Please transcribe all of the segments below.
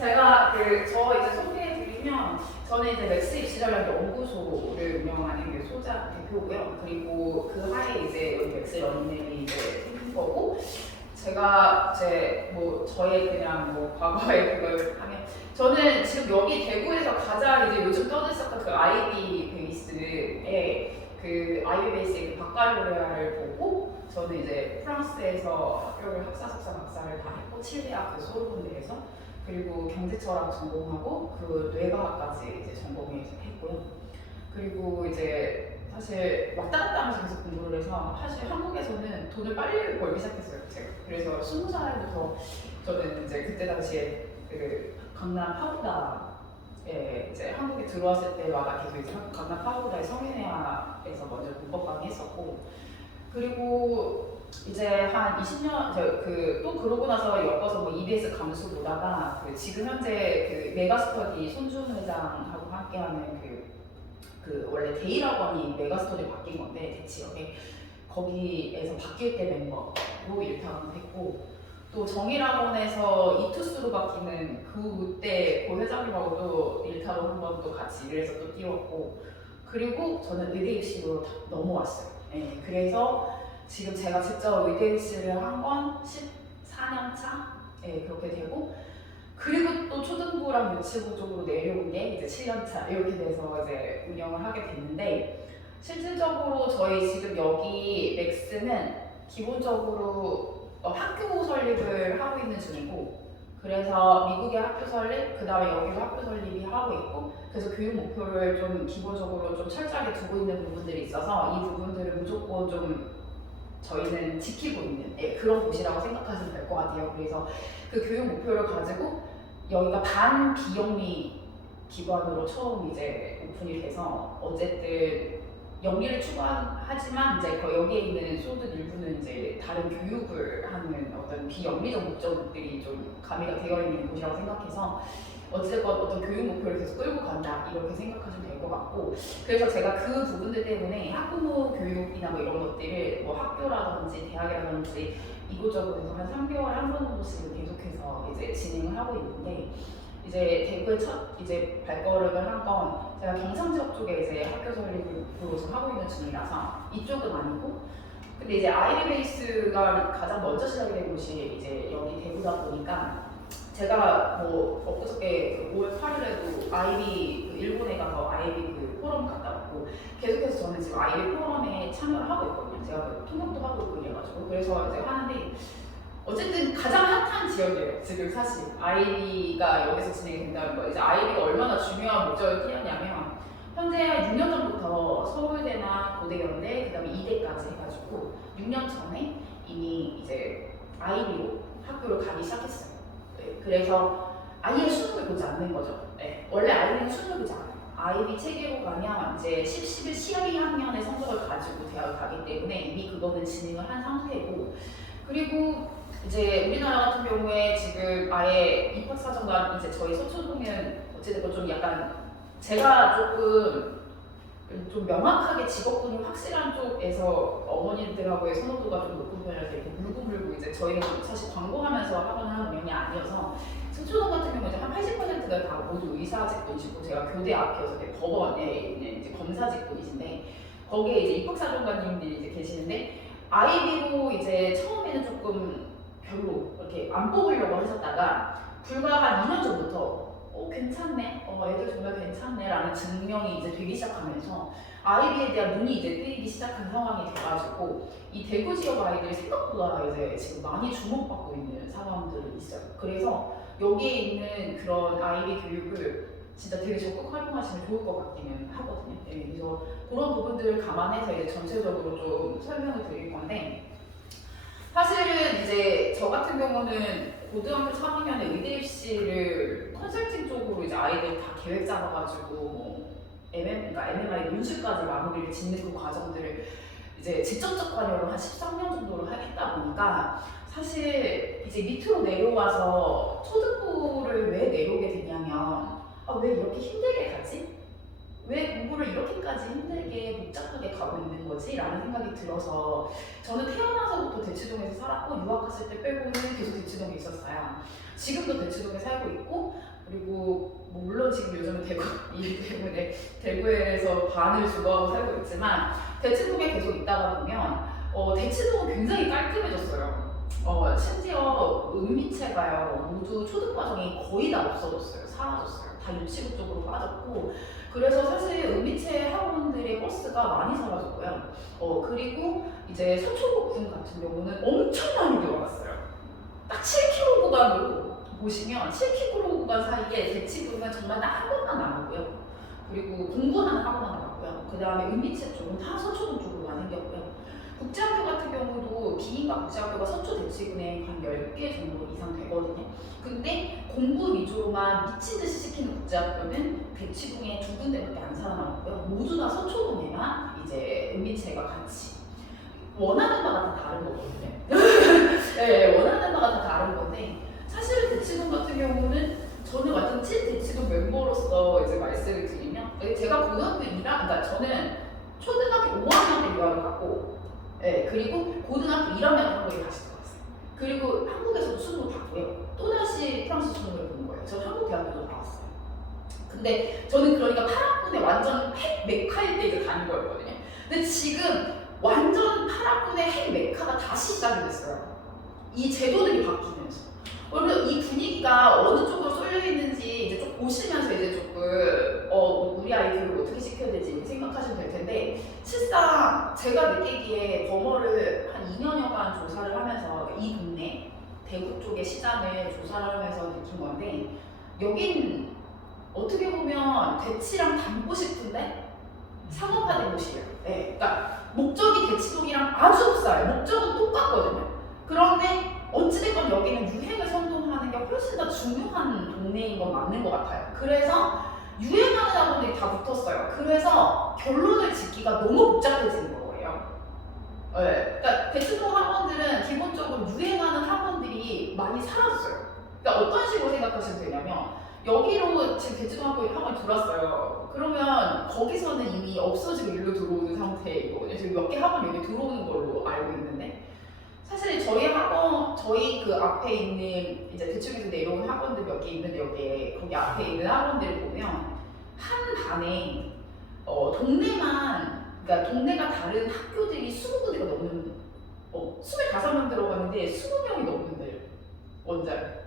제가 저 이제 소개해드리면 저는 이제 맥스 입시전략 연구소를 운영하는 소장 대표고요. 그리고 그 하에 이제 여기 맥스 러닝랩이 이제 생긴 거고, 제가 이제 뭐 저의 그냥 뭐 과거에 그걸 하면 저는 지금 여기 대구에서 가장 이제 요즘 떠들썩한 그 아이비 베이스의 그 바칼로레아를 보고, 저는 이제 프랑스에서 학교를 학사, 석사, 박사를 다 했고, 칠레아 그 소르본대에서, 그리고 경제철학 전공하고 그 뇌과학까지 이제 전공했고요. 그리고 이제 사실 왔다 갔다 하면서 계속 공부를 해서 사실 한국에서는 돈을 빨리 벌기 시작했어요, 제가. 그래서 20살부터 저는 이제 그때 당시에 그 강남 파고다에 이제 한국에 들어왔을 때마다 계속 이제 강남 파고다의 성인회화에서 먼저 문법 강의했었고, 그리고 이제 한 20년 또 그러고 나서 엮어서 뭐 EBS 강수 보다가 지금 현재 메가스터디 손준 회장하고 함께하는 원래 데일학원이 메가스터디 바뀐 건데 대치역에 거기에서 바뀔 때 멤버로 일타강을 했고, 또 정일학원에서 이투스로 바뀌는 그때 고 회장님하고도 일타로 한 번 또 같이 일을 해서 또 띄웠고, 그리고 저는 의대 입시로 넘어왔어요. 네, 그래서 지금 제가 직접 의대 입시를 한 건 14년 차? 네, 그렇게 되고, 그리고 또 초등부랑 유치부 쪽으로 내려온 게 이제 7년 차 이렇게 돼서 이제 운영을 하게 됐는데, 실질적으로 저희 지금 여기 맥스는 기본적으로 학교 설립을 하고 있는 중이고, 그래서 미국의 학교 설립, 그 다음에 여기도 학교 설립이 하고 있고, 그래서 교육 목표를 좀 기본적으로 좀 철저하게 두고 있는 부분들이 있어서 이 부분들을 무조건 좀 저희는 지키고 있는 그런 곳이라고 생각하시면 될 것 같아요. 그래서 그 교육 목표를 가지고 여기가 반비영리 기관으로 처음 이제 오픈이 돼서, 어쨌든 영리를 추구하지만 이제 여기에 있는 소득 일부는 이제 다른 교육을 하는 어떤 비영리적 목적들이 좀 가미가 되어 있는 곳이라고 생각해서 어쨌건 어떤 교육 목표를 계속 끌고 간다 이렇게 생각하시면 될 것 같고, 그래서 제가 그 부분들 때문에 학부모 교육이나 뭐 이런 것들을 뭐 학교라든지 대학이라든지 이곳저곳에서 한 3개월에 한 번 정도씩 계속해서 이제 진행을 하고 있는데, 이제 대구에 첫 이제 발걸음을 한 건 제가 경상 지역 쪽에 이제 학교 설립으로 지금 하고 있는 중이라서 이쪽은 아니고, 근데 이제 아이비 베이스가 가장 먼저 시작이 된 곳이 이제 여기 대구다 보니까, 제가 뭐 엊그저께 5월 8일에도 아이비 일본에 가서 아이비 포럼 갔다 왔고, 계속해서 저는 지금 아이비 포럼에 참여를 하고 있거든요. 제가 통역도 하고 있고 이래가지고, 그래서 이제 하는데 어쨌든 가장 핫한 지역이에요. 지금 사실 아이비가 여기서 진행이 된다는 거, 이제 아이비가 얼마나 중요한 목적을 띄었냐면, 현재 6년 전부터 서울대나 고대연대, 그 다음에 이대까지 해가지고 6년 전에 이미 이제 아이비로 학교를 가기 시작했어요. 네, 그래서 아예 수능을 보지 않는 거죠. 네, 원래 아이비는 수능을 보지 않아요. 아이비 체계로 가면 이제 11 12학년의 성적을 가지고 대학을 가기 때문에 이미 그거는 진행을 한 상태고, 그리고 이제 우리나라 같은 경우에 지금 아예 입학사정관, 이제 저희 서초동은 어찌됐건 좀 약간 제가 좀 명확하게 직업군이 확실한 쪽에서 어머님들하고의 선호도가 좀 높은 편이라서 이렇게 물고 물고, 이제 저희는 사실 광고하면서 하거나 하는 면이 아니어서 서초동 같은 경우는 한 80%가 다 모두 의사 직군이시고, 제가 교대 앞이어서 법원에 있는 이제 검사 직군이신데, 거기에 이제 입학사정관님들이 이제 계시는데, 아이비로 이제 처음에는 조금 별로 이렇게 안 뽑으려고 하셨다가 불과 한 2년 전부터 괜찮네, 애들 정말 괜찮네 라는 증명이 이제 되기 시작하면서 아이비에 대한 눈이 이제 뜨이기 시작한 상황이 돼가지고, 이 대구 지역 아이들이 생각보다 이제 지금 많이 주목받고 있는 상황들이 있어요. 그래서 여기에 있는 그런 아이비 교육을 진짜 되게 적극 활용하시면 좋을 것 같기는 하거든요. 네, 그래서 그런 부분들을 감안해서 이제 전체적으로 좀 설명을 드릴 건데, 사실은 이제 저 같은 경우는 고등학교 3학년에 의대 입시를 컨설팅 쪽으로 이제 아이들 다 계획 잡아가지고 뭐 그러니까 MMI 논술까지 마무리를 짓는 그 과정들을 이제 직접적 관여를 한 13년 정도를 했다 보니까, 사실 이제 밑으로 내려와서 초등부를 왜 내려오게 됐냐면, 왜 이렇게 힘들게 가지? 왜 공부를 이렇게까지 힘들게 복잡하게 가고 있는 거지? 라는 생각이 들어서, 저는 태어나서부터 대치동에서 살았고 유학 갔을 때 빼고는 계속 대치동에 있었어요. 지금도 대치동에 살고 있고, 그리고 뭐 물론 지금 요즘은 대구이기 때문에 대구에서 반을 주거하고 살고 있지만 대치동에 계속 있다가 보면 대치동은 굉장히 깔끔해졌어요. 심지어 은미체가요 모두 초등 과정이 거의 다 없어졌어요. 사라졌어요. 다 유치부 쪽으로 빠졌고 그래서 사실 은미체 학원들의 버스가 많이 사라졌고요. 그리고 이제 서초구군 같은 경우는 엄청 많이 늘어났어요. 딱 7km 구간으로 보시면 7km 구간 사이에 대치구는 정말 딱 한 번만 나오고요. 그리고 공부하는 학원만 나왔고요. 그 다음에 은미체 쪽은 다 서초동 쪽으로만 생겼고요. 국제학교 같은 경우도 비인가 국제학교가 서초 대치군에 한 10개 정도 이상 되거든요. 근데 공부 위주로만 미친 듯이 시키는 국제학교는 대치동에 2군데밖에 안 살아남았고요. 모두 다 서초동에만 이제 은미체가 같이 원하는 바가 다 다른 거거든요. 네, 원하는 바가 다 다른 건데 사실은 대치동 같은 경우는 저는 완전 찐 대치동 멤버로서 이제 말씀을 드리면 제가 고등학교 2학 그러니까 저는 초등학교 5학년 때 유학을 갔고 그리고 고등학교 1학년 때 한국에 다시 들어왔어요. 그리고 한국에서도 수능을 봤고요. 또다시 프랑스 수능을 본 거예요. 저 한국 대학교도 나왔어요. 근데 저는 그러니까 8학년에 완전 핵 메카일 때 이제 다닌 거였거든요. 근데 지금 완전 8학년의 핵 메카가 다시 시작이 됐어요. 이 제도들이 바뀌면서. 그러면 이 분위기가 어느 쪽으로 쏠려 있는지 이제 좀 보시면서 이제 조금 우리 아이 교육을 어떻게 시켜야 될지 생각하시면 될 텐데 실상 제가 느끼기에 범어를 한 2년여간 조사를 하면서 이 동네 대구 쪽의 시장을 조사를 하면서 느낀 건데 여긴 어떻게 보면 대치랑 닮고 싶은데 상업화된 곳이에요. 네, 그러니까 목적이 대치동이랑 아주 흡사해요. 목적은 똑같거든요. 그런데 어찌됐건 여기는 유행을 선동하는 게 훨씬 더 중요한 동네인 건 맞는 것 같아요. 그래서 유행하는 학원들이 다 붙었어요. 그래서 결론을 짓기가 너무 복잡해지는 거예요. 네. 그러니까 대치동 학원들은 기본적으로 유행하는 학원들이 많이 사라졌어요. 그러니까 어떤 식으로 생각하시면 되냐면 여기로 지금 대치동학교에 학원이 들어왔어요. 그러면 거기서는 이미 없어지고 일로 들어오는 상태이거든요. 지금 몇 개 학원 여기 들어오는 걸로 알고 있는데 사실 저희 학원, 저희 그 앞에 있는 이제 대충에서 내려온 학원들 몇 개 있는데 여기에 거기 앞에 있는 학원들을 보면 한 반에 동네만 그러니까 동네가 다른 학교들이 20군데가 넘는 25명 들어가는데 20명이 넘는데요. 원자를.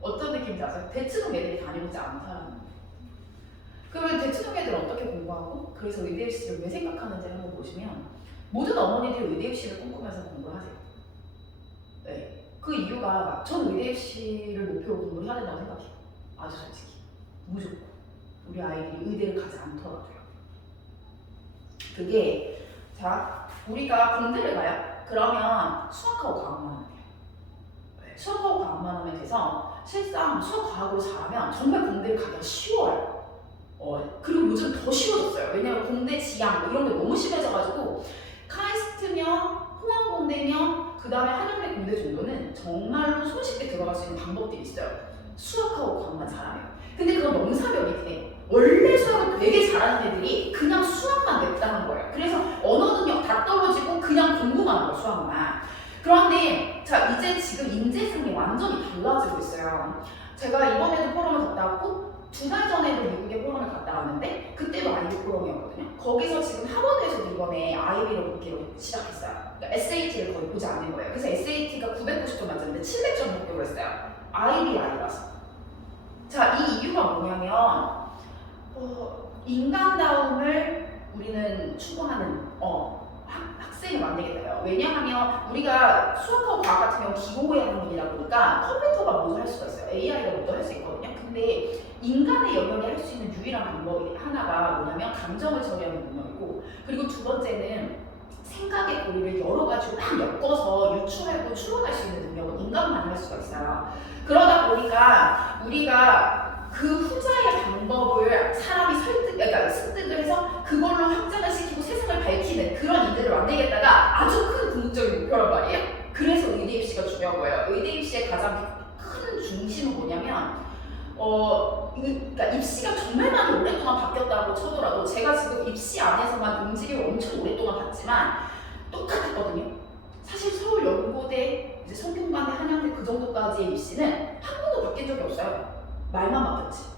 어떤 느낌인지 아세요? 대치동 애들이 다니지 않다는. 그러면 대치동 애들은 어떻게 공부하고 그래서 의대입시를 왜 생각하는지를 한번 보시면 모든 어머니들이 의대입시를 꿈꾸면서 공부를 하세요. 네. 그 이유가 전 의대입시를 목표로 공부를 해야 된다고 생각해요. 아주 솔직히. 무조건. 우리 아이들이 의대를 가지 않더라도요. 그게 자 우리가 공대를 가요? 그러면 수학하고 과학만 하면 돼요. 네. 수학하고 과학만 하면 돼서 실상 수학 과학으로 잘하면 정말 공대를 가기가 쉬워요. 그리고 요즘 더 쉬워졌어요. 왜냐면 공대 지향 뭐 이런 게 너무 심해져가지고 카이스트면 홍항공대면 그 다음에 한양대 공대 정도는 정말로 손쉽게 들어갈 수 있는 방법들이 있어요. 수학하고 과학만 잘하면. 근데 그건 명사벽이긴 해. 원래 수학을 되게 잘하는 애들이 그냥 수학만 냈다는 거예요. 그래서 언어 능력 다 떨어지고 그냥 공부만 하는 거예요. 수학만. 그런데 자 이제 지금 인재상이 완전히 달라지고 있어요. 제가 이번에도 포럼을 갔다 왔고 2달 전에도 미국에 포럼을 갔다 왔는데 그때도 아이비 포럼이었거든요. 거기서 지금 하버드에서도 이번에 아이비를 보기로 시작했어요. 그러니까 SAT를 거의 보지 않는 거예요. 그래서 SAT가 990점 만점인데 700점 목표로 했어요. 아이라서. 자, 이 이유가 뭐냐면 인간다움을 우리는 추구하는 학생을 만들겠다요. 왜냐하면 우리가 수학하고 과학 같은 경우 기호의 학문이다 보니까 컴퓨터가 모두 할 수가 있어요. AI가 모두 할 수 있거든요. 근데 인간의 영역이 할 수 있는 유일한 방법이 하나가 뭐냐면 감정을 처리하는 능력이고 그리고 두 번째는 생각의 고리를 여러 가지로 막 엮어서 유추하고 추론할 수 있는 능력은 인간만 할 수가 있어요. 그러다 보니까 우리가 그 후자의 방법을 사람이 그러니까 습득을 해서 그걸로 확장을 시키고 세상을 밝히는 그런 일들을 만들겠다가 아주 큰 궁극적인 목표란 말이에요. 그래서 의대입시가 중요한 거예요. 의대입시의 가장 큰 중심은 뭐냐면 그러니까 입시가 정말 많이 오랫동안 바뀌었다고 쳐더라도 제가 지금 입시 안에서만 움직임을 엄청 오랫동안 봤지만 똑같았거든요. 사실 서울연고대, 이제 성균관대, 한양대 그 정도까지의 입시는 한 번도 바뀐 적이 없어요. 말만 맡겼지.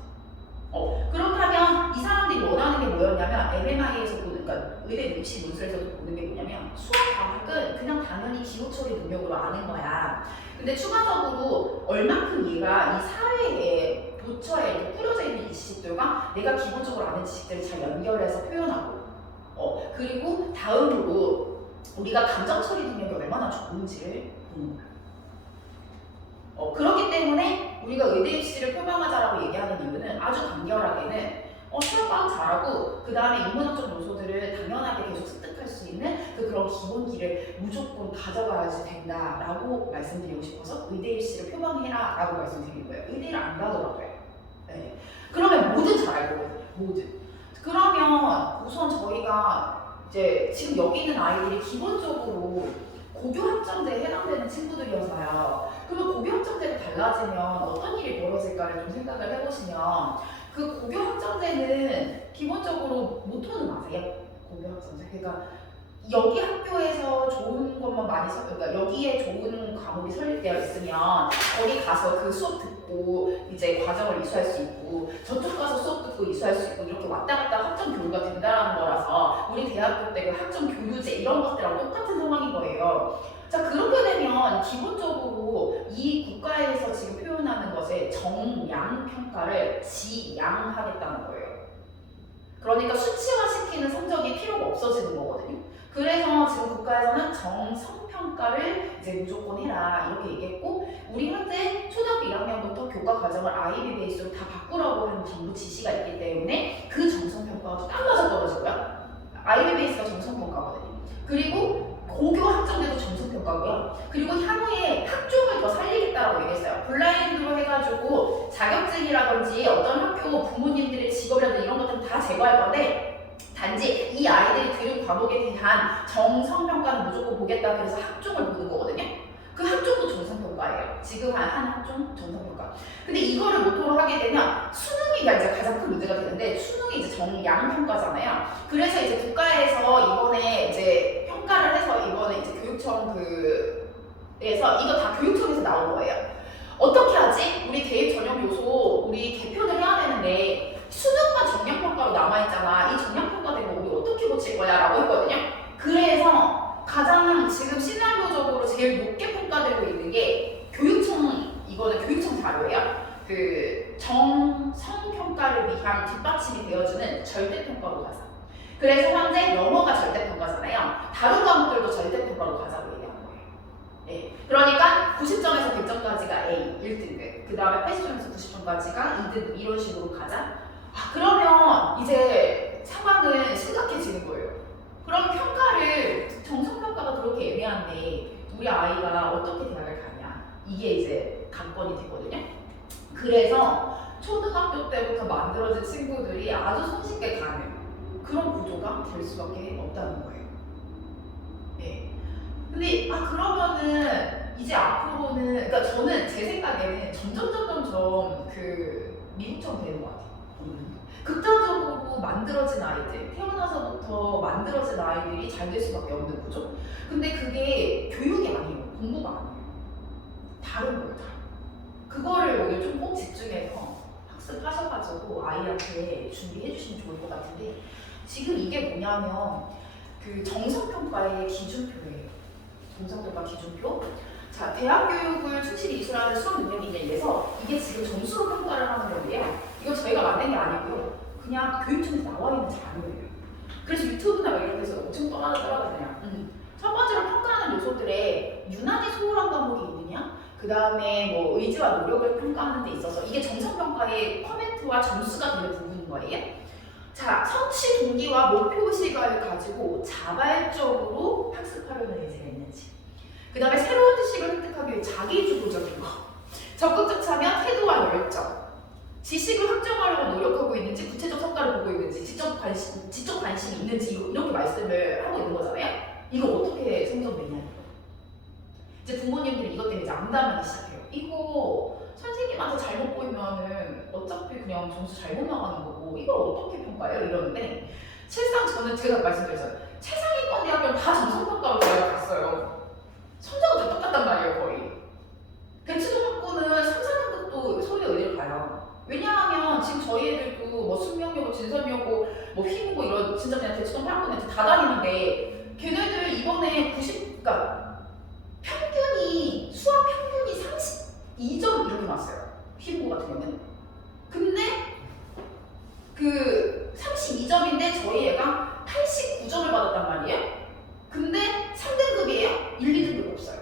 그렇다면 이 사람들이 원하는 게 뭐였냐면 MMI에서 보는, 그러니까 의대 입시 문서에서도 보는 게 뭐냐면 수학 과학은 그냥 당연히 기호 처리 능력으로 아는 거야. 근데 추가적으로 얼만큼 얘가 이 사회에 도처에 이렇게 뿌려져 있는 이 지식들과 내가 기본적으로 아는 지식들을 잘 연결해서 표현하고, 그리고 다음으로 우리가 감정 처리 능력이 얼마나 좋은지를 보는 거야. 그렇기 때문에 우리가 의대 입시를 표방하자라고 얘기하는 이유는 아주 간결하게는 수학과학 잘하고 그 다음에 인문학적 요소들을 당연하게 계속 습득할 수 있는 그런 기본기를 무조건 가져가야지 된다라고 말씀드리고 싶어서 의대 입시를 표방해라 라고 말씀드린 거예요. 의대를 안 가더라고요. 네. 그러면 뭐든 잘할 거거든요. 뭐든. 그러면 우선 저희가 이제 지금 여기 있는 아이들이 기본적으로 고교 학점제에 해당되는 친구들이어서요. 그러면 고교 학점제가 달라지면 어떤 일이 벌어질까를 좀 생각을 해보시면 그 고교 학점제는 기본적으로 모토는 아세요? 고교 학점제. 그러니까 여기 학교에서 좋은 것만 많이 그러니까 여기에 좋은 과목이 설립되어 있으면 거기 가서 그 수업 듣고 이제 과정을 이수할 수 있고 저쪽 가서 수업 듣고 이수할 수 있고 이렇게 왔다 갔다 학점 교류가 된다는 거라서 우리 대학교 때 그 학점 교류제 이런 것들하고 똑같은 상황인 거예요. 자, 그렇게 되면 기본적으로 이 국가에서 지금 표현하는 것에 정양 평가를 지양하겠다는 거예요. 그러니까 수치화시키는 성적이 필요가 없어지는 거거든요. 그래서 지금 국가에서는 정성평가를 이제 무조건 해라 이렇게 얘기했고, 우리 현재 초등학교 1학년부터 교과 과정을 IB 베이스로 다 바꾸라고 하는 정부 지시가 있기 때문에 그 정성평가가 딱 맞아 떨어지고요. IB 베이스가 정성평가거든요. 그리고 고교 학점제도 정성평가고요. 그리고 향후에 학종을 더 살리겠다라고 얘기했어요. 블라인드로 해가지고 자격증이라든지 어떤 학교 부모님들의 직업이라든지 이런 것들은 다 제거할 건데, 단지 이 아이들이 들은 과목에 대한 정성평가는 무조건 보겠다. 그래서 학종을 보는 거거든요. 그 학종도 정성평가예요. 지금 한 학종 정성평가. 근데 이거를 모토로 하게 되면 수능이 이제 가장 큰 문제가 되는데, 수능이 이제 정양평가잖아요. 그래서 이제 국가에서 이번에 이제 평가를 해서 이번에 이제 교육청 에서 이거 다 교육청에서 나온 거예요. 어떻게 하지? 우리 대입 전형 요소 우리 개편을 해야 되는데 수능만 정량평가로 남아있잖아. 이 정량평가된 거 우리 어떻게 고칠 거야? 라고 했거든요. 그래서 가장 지금 시나리오적으로 제일 높게 평가되고 있는 게 교육청, 이거는 교육청 자료예요. 그 정성평가를 위한 뒷받침이 되어주는 절대평가로 가자. 그래서 현재 영어가 절대평가잖아요. 다른 과목들도 절대평가로 가자고 얘기한 거예요. 네. 그러니까 90점에서 100점까지가 A 1등급, 그 다음에 80점에서 90점까지가 2등급 이런 식으로 가자. 그러면 이제 상황은 심각해지는 거예요. 그럼 평가를, 정성평가가 그렇게 애매한데 우리 아이가 어떻게 대학을 가냐, 이게 이제 관건이 되거든요. 그래서 초등학교 때부터 만들어진 친구들이 아주 손쉽게 가는 그런 구조가 될 수밖에 없다는 거예요. 네. 근데 그러면은 이제 앞으로는, 그러니까 저는 제 생각에는 점점 그 미국처럼 되는 것 같아요. 극단적으로 만들어진 아이들, 태어나서부터 만들어진 아이들이 잘 될 수밖에 없는 구조. 근데 그게 교육이 아니에요. 공부가 아니에요. 다른 거예요. 그거를 오늘 좀 꼭 집중해서 학습하셔가지고 아이한테 준비해 주시면 좋을 것 같은데, 지금 이게 뭐냐면 그 정성평가의 기준표예요. 정성평가 기준표. 자, 대학 교육을 충실히 이수하는 수업 능력인에 의해서 이게 지금 점수로 평가를 하는 건데요. 이거 저희가 만든 게 아니고요. 그냥 교육청에서 나와 있는 자료예요. 그래서 유튜브나 이런 데서 엄청 떠나더라고요. 첫 번째로 평가하는 요소들에 유난히 소홀한 과목이 있느냐, 그 다음에 뭐 의지와 노력을 평가하는 데 있어서 이게 정성평가의 커멘트와 점수가 되는 부분인 거예요. 자, 성취 동기와 목표의식을 가지고 자발적으로 학습하려는 의지가 있는지, 그 다음에 새로운 지식을 획득하기 위해 자기주도적인 거, 적극적 참여, 태도와 열정, 지식을 확정하려고 노력하고 있는지, 구체적 성과를 보고 있는지, 지적 관심이 있는지, 이렇게 말씀을 하고 있는 거잖아요. 이거 어떻게 생성되냐. 이제 부모님들이 이것 때문에 이제 암담하기 시작해요. 이거 선생님한테 잘못 보이면은 어차피 그냥 점수 잘못 나가는 거고 이걸 어떻게 평가해요? 이러는데, 실상 저는 제가 말씀드렸잖아요. 최상위권 대학교는 다 점성평가로 대학을 갔어요. 성적은 다 똑같단 말이에요, 거의. 대치동학교는 3, 4등급도 서울대 의대를 가요. 왜 지금 저희 애들도 뭐 숙명여고, 진선여고, 뭐 휘무고 이런 진짜 그냥 대치동 학원에 다 다니는데 걔네들 이번에 90, 그러니까 평균이 수학 평균이 32점 이렇게 나왔어요. 휘무고 같은 경우는. 근데 그 32점인데 저희 애가 89점을 받았단 말이에요. 근데 3등급이에요. 1, 2등급이 없어요.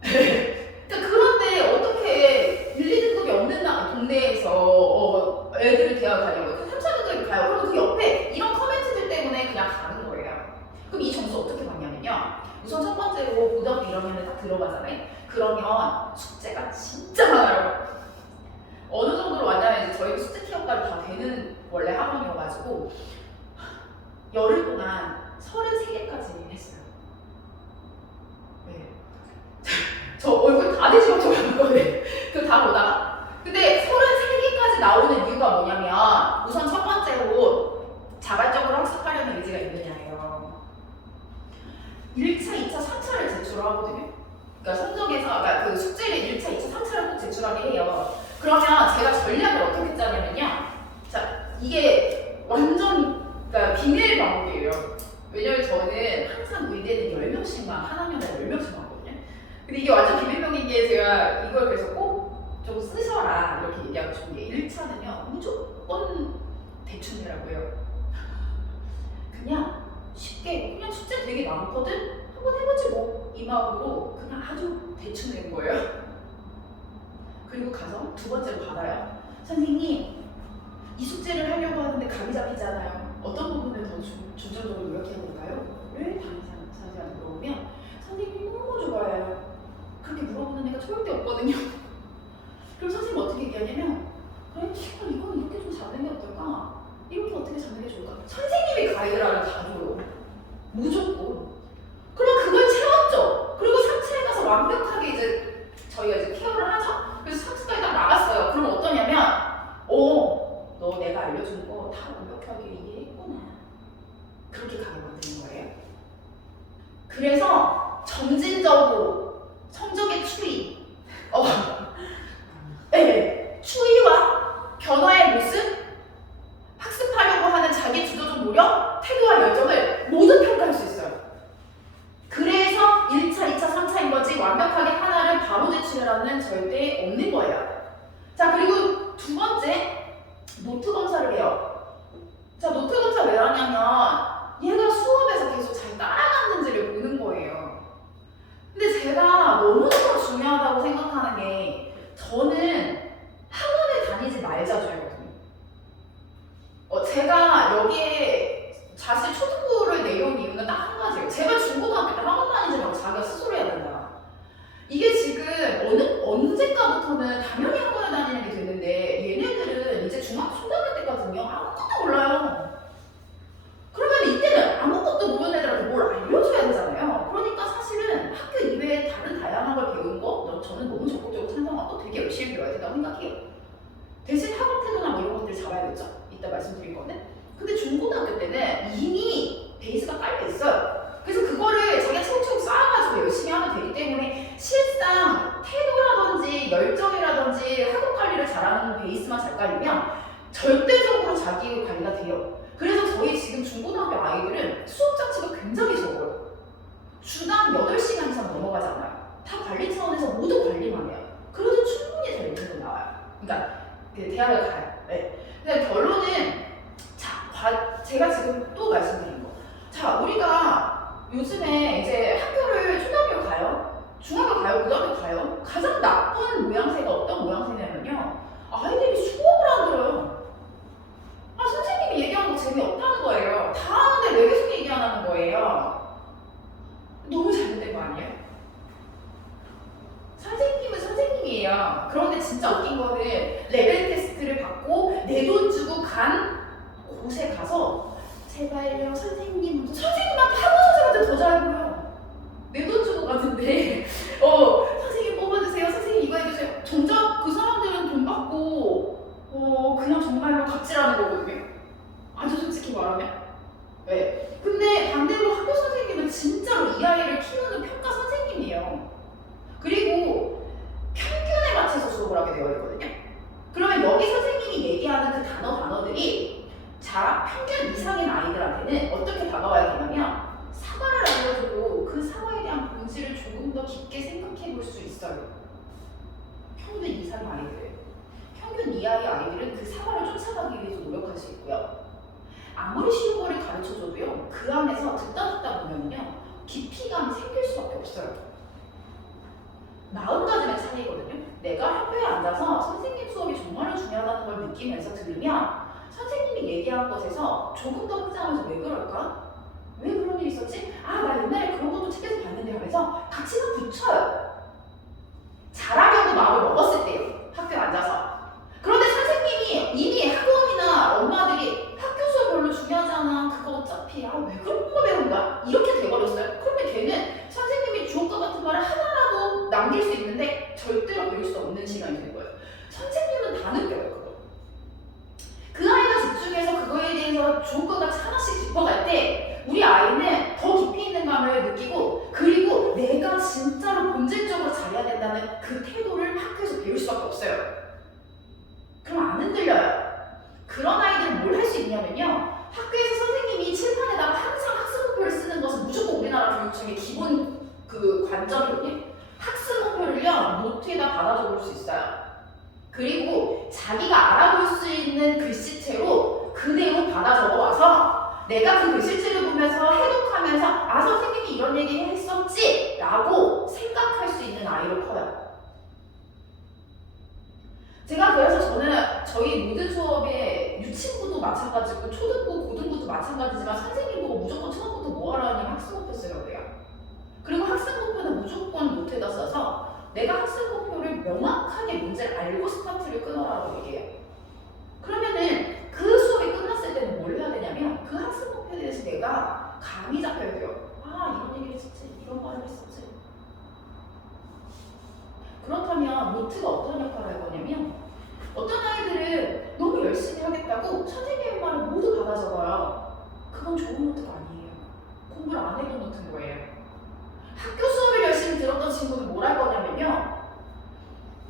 그러니까 그런데 어떻게 1, 2등급이 없는 동네에서 애들을 대학 가려고 3, 4등급이 가요. 그러면 그 옆에 이런 커멘트들 때문에 그냥 가는 거예요. 그럼 이 점수 어떻게 받냐면요. 우선 첫 번째로 고등학교 1학년에 딱 들어가잖아요. 그러면 숙제가 진짜 많아요. 어느 정도로 왔냐면 이제 저희 숙제 티어까지 다 되는 원래 학원이어가지고 열흘 동안 33개까지 했어요. 네. 저 얼굴 다 뒤집어져 있거든요. 그거 다 보다가. 근데 33개까지 나오는 이유가 뭐냐면 우선 첫 번째로 자발적으로 학습하려는 의지가 있느냐예요. 1차, 2차, 3차를 제출하거든요. 그러니까 성적에서 그러니까 그 숙제를 1차, 2차, 3차를 꼭 제출하게 해요. 그러면 제가 전략을 어떻게 짜냐면요. 자, 이게 완전 그러니까 비밀 방법이에요. 왜냐면 저는 항상 의대는 10명씩만 한 학년에 10명씩 하거든요. 근데 이게 완전 비밀병인 게 제가 이걸 그래서 꼭 좀 쓰셔라 이렇게 얘기하고 싶은 게 1차는요 무조건 대충 해라고요. 그냥 쉽게 그냥 숙제 되게 많거든? 한번 해보지 뭐 이 마음으로 그냥 아주 대충 내는 거예요. 그리고 가서 두 번째로 받아요. 선생님 이 숙제를 하려고 하는데 감이 잡히지 않아요. 어떤 부분을 더 중점적으로 노력해볼까요? 왜 담임선생님한테 물어보면 선생님이 너무 좋아해요. 그렇게 물어보는 애가 절대 없거든요. 그럼 선생님 어떻게 얘기하냐면 그래 이건 이렇게 좀 잡는 게 어떨까? 이렇게 어떻게 잡는 게 좋을까? 선생님이 가이드라인을 다 줘요. 무조건. 그럼 그걸 채웠죠. 그리고 3차에 가서 완벽하게 이제 저희가 이제 케어를 하죠. 그래서 3차까지 딱 나갔어요. 그럼 어떠냐면 너 내가 알려준 거 다 완벽하게 이해했구나. 그렇게 가게 만드는 거예요. 그래서 점진적으로 성적의 추이, 네, 추이와 변화의 모습, 학습하려고 하는 자기 주도적 노력, 태도와 열정을 모두 평가할 수 있어요. 그래서 1차, 2차, 3차인 거지 완벽하게 하나를 바로 제출하는 절대 없는 거예요. 자, 그리고 두 번째, 노트 검사를 해요. 자, 노트 검사 왜 하냐면 얘가 수업에서 계속 잘 따라갔는지를 보는 거예요. 근데 제가 너무너무 중요하다고 생각하는 게 저는 학원에 다니지 말자주의거든요. 제가 여기에 사실 초등부를 내려온 이유는 딱 한 가지예요. 제가 중고등학교 때 학원 다니지 말고 자기가 스스로 해야 된다. 이게 지금 언제까부터는 당연히 학원에 다니는 게 됐는데 얘네들은 이제 중학교, 초등학교 때까지는요 아무것도 몰라요. 그러면 이때는 아무것도 모르는 애들한테 뭘 알려줘야 되잖아요. 그러니까 사실은 학교 이외에 다른 다양한 걸 배우는 거 저는 너무 적극적으로 찬성하고 되게 열심히 배워야 된다고 생각해요. 대신 학업 태도나 뭐 이런 것들 잡아야겠죠? 이따 말씀드릴 건데. 근데 중고등학교 때는 이미 베이스가 깔려 있어요. 그래서 그거를 자기가 차곡차곡 쌓아가지고 열심히 하면 되기 때문에 실상 태도라든지 열정이라든지 학업 관리를 잘하는 베이스만 잘 깔리면 절대적으로 자기 관리가 돼요. 그래서 저희 지금 중고등학교 아이들은 수업 자체가 굉장히 적어요. 주당 8시간 이상 넘어가지 않아요. 다 관리 차원에서 모두 관리만 해요. 그래도 충분히 잘 읽는 거 나와요. 그러니까 대학을 가요. 네. 근데 결론은 제가 지금 또 말씀드린 거. 자, 우리가 요즘에 이제 학교를 초등학교 가요, 중학교 가요, 고등학교 가요. 가장 나쁜 모양새가 어떤 모양새냐면요. 아이들이 수업을 안 들어요. 선생님이 얘기하는 거 재미없다는 거예요. 다 아는데 왜 계속 얘기 안 하는 거예요? 너무 잘못된 거 아니에요? 선생님은 선생님이에요. 그런데 진짜 웃긴 거는 레벨 테스트를 받고 내 돈 주고 간 곳에 가서 제발요 선생님한테 학원 선생님한테 더 잘 보여. 내 돈 주고 갔는데 선생님 뽑아주세요, 선생님 이거 해주세요. 정작 그 사람들은 돈 받고 그냥 정말로 갑질하는 거거든요. 아주 솔직히 말하면. 네. 근데 반대로 학교 선생님은 진짜로 이 아이를 키우는 평가 선생님이에요. 그리고 평균에 맞춰서 수업을 하게 되어 있거든요. 그러면 여기 선생님 얘기하는 그 단어들이 평균 이상인 아이들한테는 어떻게 다가와야 되냐면 사과를 알려줘도 그 사과에 대한 본질을 조금 더 깊게 생각해 볼 수 있어요. 평균 이상의 아이들. 평균 이하의 아이들은 그 사과를 쫓아가기 위해서 노력할 수 있고요. 아무리 쉬운 거를 가르쳐줘도요, 그 안에서 듣다 보면요, 깊이감이 생길 수밖에 없어요. 마음가짐의 차이거든요. 내가 학교에 앉아서 선생님 수업이 정말로 중요하다는 걸 느끼면서 들으면 선생님이 얘기한 것에서 조금 더 확장하면서 왜 그럴까? 왜 그런 일이 있었지? 아, 나 옛날에 그런 것도 책에서 봤는데 하면서 같이 막 붙여요. 잘하려고 마음을 먹었을 때요. 학교에 앉아서. 그런데 선생님이 이미 학원이나 엄마들이 학교 수업 별로 중요하지 않아. 그거 어차피 왜 그런 거 배운 거야? 이렇게 돼버렸어요. 그러면 걔는 선생님이 주옥 같은 말을 하나라도 남길 수 있는데 절대로 배울 수 없는 시간이 된 거예요. 선생님은 다 느껴요. 그거. 그 아이가 집중해서 그거에 대해서 주옥 같이 하나씩 짚어갈 때 우리 아이는 더 깊이 있는 감을 느끼고, 그리고 내가 진짜로 본질적으로 잘해야 된다는 그 태도를 학교에서 배울 수밖에 없어요. 그럼 안 흔들려요. 그런 아이들은 뭘 할 수 있냐면요, 학교에서 선생님이 칠판에다가 항상 학습 목표를 쓰는 것은 무조건 우리나라 교육 중에 기본 그 관점이거든요. 학습 목표를요, 노트에다 받아 적을 수 있어요. 그리고 자기가 알아볼 수 있는 글씨체로 그대로 받아 적어와서 내가 그 글씨체를 보면서 해독하면서 아, 선생님이 이런 얘기 했었지? 라고 생각할 수 있는 아이로 커요. 제가 그래서 저는 저희 모든 수업에 유치부도 마찬가지고 초등부, 고등부도 마찬가지지만 선생님 보고 무조건 처음부터 뭐 하라는 학습 목표 쓰라고 해요. 그리고 학습 목표는 무조건 노트에다 써서 내가 학습 목표를 명확하게 문제를 알고 스타트를 끊어라고 얘기해요. 그러면은 그 수업이 끝났을 때는 뭘 해야 되냐면 그 학습 목표에 대해서 내가 감이 잡혀야 돼요. 아, 이런 얘기를 했었지, 이런 말을 했었지. 그렇다면 노트가 어떤 역할을 할 거냐면 어떤 아이들은 너무 열심히 하겠다고 선생님의 말을 모두 받아 적어요. 그건 좋은 노트가 아니에요. 공부를 안 해도 노트인 거예요. 학교 수업을 열심히 들었던 친구는 뭘 할 거냐면요,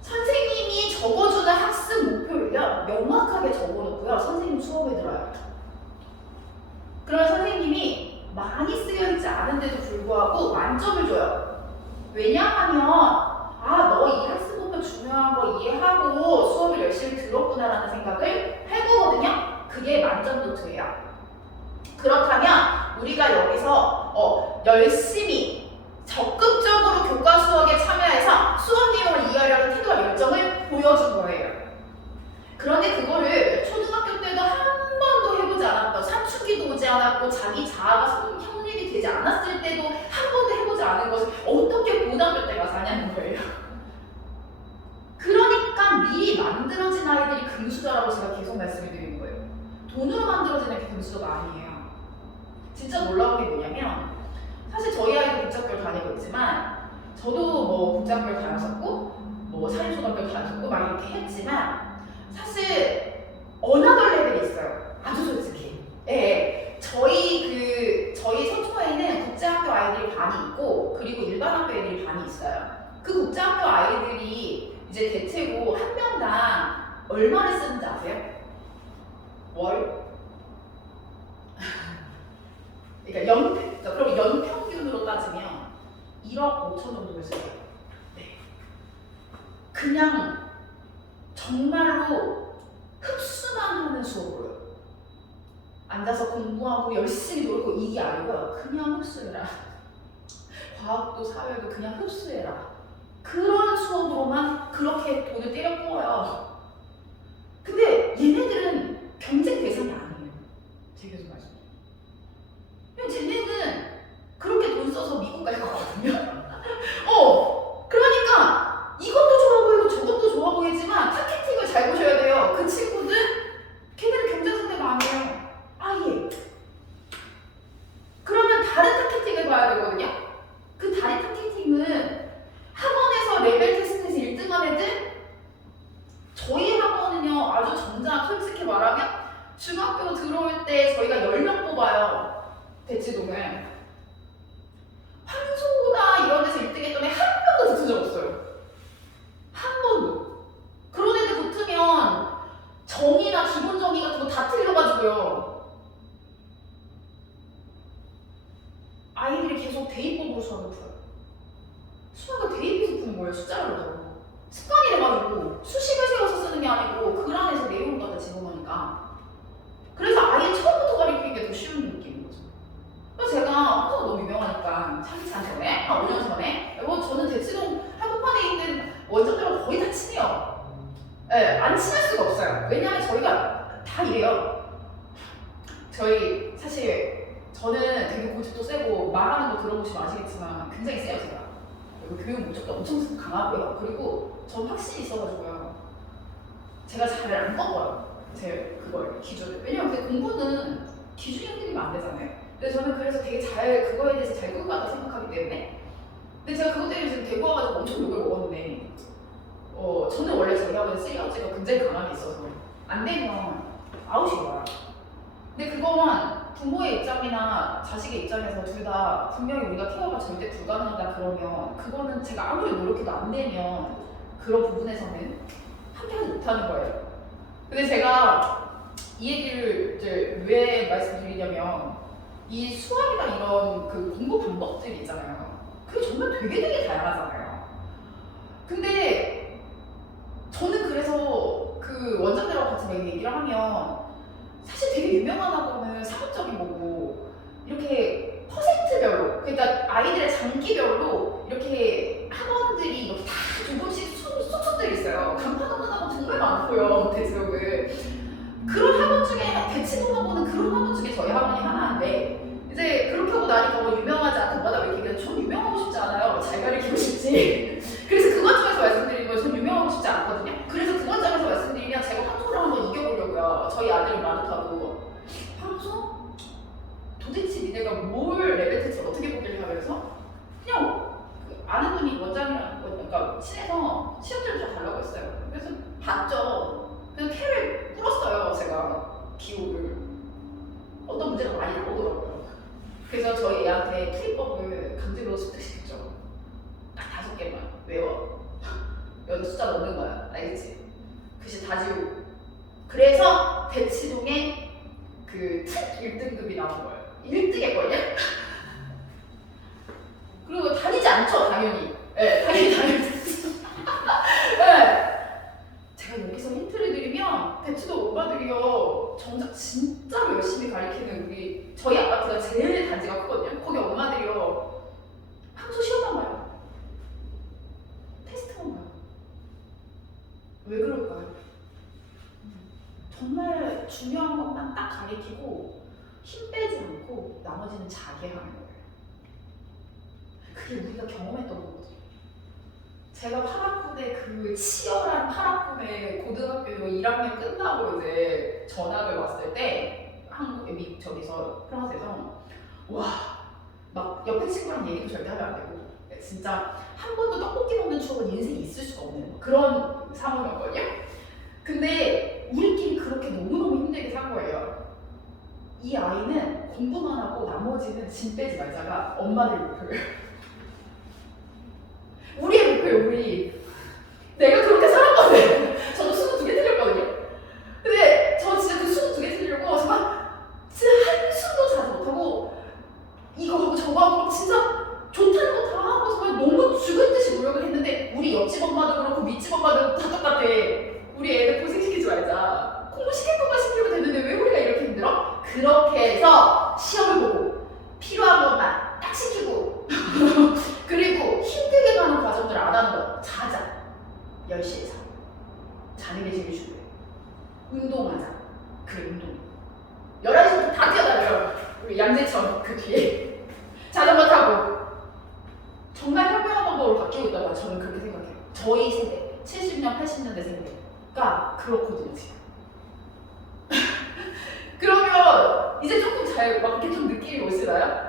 선생님이 적어주는 학습 목표를요 명확하게 적어놓고요 선생님 수업에 들어요. 그러면 선생님이 많이 쓰여있지 않은데도 불구하고 만점을 줘요. 왜냐하면 아, 너 이 학습 목표 중요한 거 이해하고 수업을 열심히 들었구나라는 생각을 할 거거든요. 그게 만점 노트예요. 그렇다면 우리가 여기서 열심히 적극적으로 교과 수업에 참여해서 수업 내용을 이해하려는 태도와 열정을 보여준 거예요. 그런데 그거를 초등학교 때도 한 번도 해보지 않았던, 사춘기도 오지 않았고 자기 자아가 성립이 되지 않았을 때도 한 번도 해보지 않은 것을 어떻게 고등학교 때 가서 하냐는 거예요. 그러니까 미리 만들어진 아이들이 금수저라고 제가 계속 말씀을 드리는 거예요. 돈으로 만들어지는 게 금수저가 아니에요. 진짜 놀라운 게 뭐냐면 사실 저희 아이도 국제학교를 다니고 있지만 저도 뭐 국제학교를 다녔었고 뭐 사립초등학교를 다녔었고 막 이렇게 했지만 사실 어나더 레벨이 있어요. 아주 솔직히. 예. 저희 서초에는 국제학교 아이들이 반이 있고 그리고 일반 학교 애들이 반이 있어요. 그 국제학교 아이들이 이제 대체고 한 명당 얼마를 쓰는지 아세요? 월? 그러니까 그럼 연평균으로 따지면 1억 5천 정도를 써요. 네. 그냥 정말로 흡수만 하는 수업으로요. 앉아서 공부하고 열심히 놀고 이게 아니고요. 그냥 흡수해라. 과학도 사회도 그냥 흡수해라. 그런 수업으로만 그렇게 돈을 때려 부어요. 근데 얘네들은 경쟁 대상이 아니에요. 제 계속 말씀드려요. 쟤네는 그렇게 돈 써서 미국 갈 거거든요. 그러니까 이것도 좋아 보이고 저것도 좋아 보이지만 타겟팅을 잘 보셔야 돼요. 그 친구들, 걔네는 경쟁 상대가 아니에요. 아예. 그러면 다른 타겟팅을 봐야 되거든요. 그 다른 타겟팅은 학원에서 레벨 테스트에서 1등한 애들, 저희 학원은요 아주 정작 솔직히 말하면 중학교 들어올 때 저희가 10명 뽑아요. 대치동을. 황소나 이런 데서 1등 했더니 한 번도 붙은 적 없어요. 한 번도. 그런 애들 붙으면 정의나 거예요. 글 안에서 내용을 갖다 집어넣으니까. 그래서 아예 처음부터 가르치는 게 더 쉬운 느낌인 거죠. 그래서 제가 한국어가 너무 유명하니까 3년 전에, 5년 전에 저는 대치동 한복판에 있는 원장들하고 거의 다 친해요. 네, 안 친할 수가 없어요. 왜냐하면 저희가 다 이래요. 저희 사실 저는 되게 고집도 세고 말하는 거 들어보시면 아시겠지만 굉장히 세요 제가. 그리고 교육 목적도 엄청 강하고요. 그리고 전 확신이 있어가지고요. 제가 잘 안 먹어요. 제 그걸 기준을. 왜냐면 근데 공부는 기준이 흔들리면 안 되잖아요. 근데 저는 그래서 되게 잘 그거에 대해서 잘 끌고 갔다 생각하기 때문에. 근데 제가 그것 때문에 지금 대구 와가지고 엄청 욕을 먹었는데 저는 원래 저희 학원에 3어치가 굉장히 강하게 있어서 안 되면 아웃이 와요. 근데 그거만 부모의 입장이나 자식의 입장에서 둘 다 분명히 우리가 케어가 절대 불가능하다 그러면 그거는 제가 아무리 노력해도 안 되면 그런 부분에서는 함께하지 못하는 거예요. 근데 제가 이 얘기를 이제 왜 말씀드리냐면 이 수학이나 이런 그 공부 방법들이 있잖아요. 그게 정말 되게 다양하잖아요. 근데 저는 그래서 그 원장들하고 같이 얘기를 하면 사실 되게 유명한 학원은 상업적인 거고 이렇게 퍼센트별로 그러니까 아이들의 장기별로 이렇게 학원들이 이렇게 다 조금씩 숙소들이 있어요. 간판 없는 학원 정말 많고요. 대지역은 그런 학원 중에 대치동 학원은 그런 학원 중에 저희 학원이 하나인데 이제 그렇게 하고 나니까 뭐 유명하지 않던 거다 왜 이렇게 전 유명하고 싶지 않아요. 잘 가르치고 싶지. 그래서 그 관점에서 말씀드리는 거예요. 전 유명하고 싶지 않거든요. 그래서 그 관점에서 말씀드리면 제가 황소를 한번 이겨보려고요. 저희 아들이 마르타고 황소? 도대체 니네가 뭘 레벨 테스트를 어떻게 보길래 하면서 그냥 그 아는 분이 원장이랑 그러니까 친해서 시험지를 좀 달라고 했어요. 그래서 봤죠. 그래서 패를 풀었어요. 제가 기호를 어떤 문제가 많이 나오더라고요. 그래서 저희 애한테 풀이법을 강제로 습득시켰죠. 딱 5개만 외워. 여기 숫자 넣는 거야. 알겠지? 글씨 다 지우고. 그래서 대치동에 그 특 1등급이 나온 거예요. 1등했거든요? 그리고 다니지 않죠, 당연히. 네, 다니지. 네. 제가 여기서 힌트를 드리면 대치동 엄마들이요 정작 진짜로 열심히 가르치는 우리 저희 아파트가 제일 단지가 크거든요. 거기 엄마들이요 항소 시험만 봐요. 테스트만 봐요. 왜 그럴까요? 정말 중요한 것만 딱 가리키고 힘 빼지 않고 나머지는 자기 하는 거예요. 그게 우리가 경험했던 거거든요. 제가 8학년에 그 치열한 8학년에 고등학교 1학년 끝나고 이제 전학을 왔을 때 한국에 저기서 프랑스에서 와 막 옆에 친구랑 얘기도 절대 하면 안 되고 진짜 한 번도 떡볶이 먹는 추억은 인생에 있을 수가 없는 그런 상황이었거든요. 근데 우리끼리 그렇게 너무너무 힘들게 산 거예요. 이 아이는 공부만 하고 나머지는 짐 빼지 말자가 엄마들 목표예요. 우리의 목표예요, 우리. 내가 그렇게 살았거든. 저도 22개 틀렸거든요. 근데 저 진짜 그 22개 틀리려고 정말 진짜 한숨도 자지 못하고 이거 하고 저거 하고 진짜 좋다는 거 다 하고 정말 너무 죽을 듯이 노력을 했는데 우리 옆집 엄마도 그렇고 밑집 엄마도 다 똑같아. 우리 애들 고생시키지 말자. 공부시킬 것만 시키면 되는데 왜 우리가 이렇게 힘들어? 그렇게 해서 시험을 보고 필요한 것만 딱 시키고 그리고 힘들게 가는 과정들 안 하는 거. 자자. 10시에 자. 자는 게 제일 중요해. 운동하자. 그래, 운동. 11시부터 다 뛰어다녀요. 우리 양재천 그 뒤에. 자전거 타고. 정말 현명한 방법으로 바뀌고 있다고 저는 그렇게 생각해요. 저희 세대, 70년, 80년대 세대가 그렇거든요, 지금. 그러면 이제 조금 잘 막 이렇게 좀 느낌이 오시나요?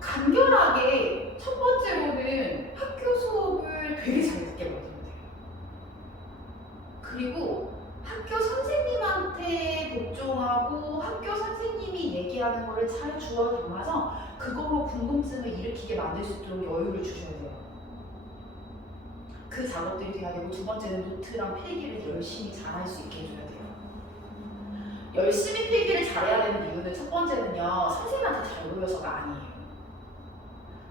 간결하게 첫 번째로는 학교 수업을 되게 잘 듣게 만들면 돼요. 그리고 학교 선생님한테 복종하고 학교 선생님이 얘기하는 거를 잘 주워 담아서 그거로 궁금증을 일으키게 만들 수 있도록 여유를 주셔야 돼요. 그 작업들이 돼야 되고 두 번째는 노트랑 필기를 열심히 잘할 수 있게 해줘야 돼요. 열심히 필기를 잘해야 되는 이유는 첫 번째는요. 선생님한테 잘 보여서가 아니에요.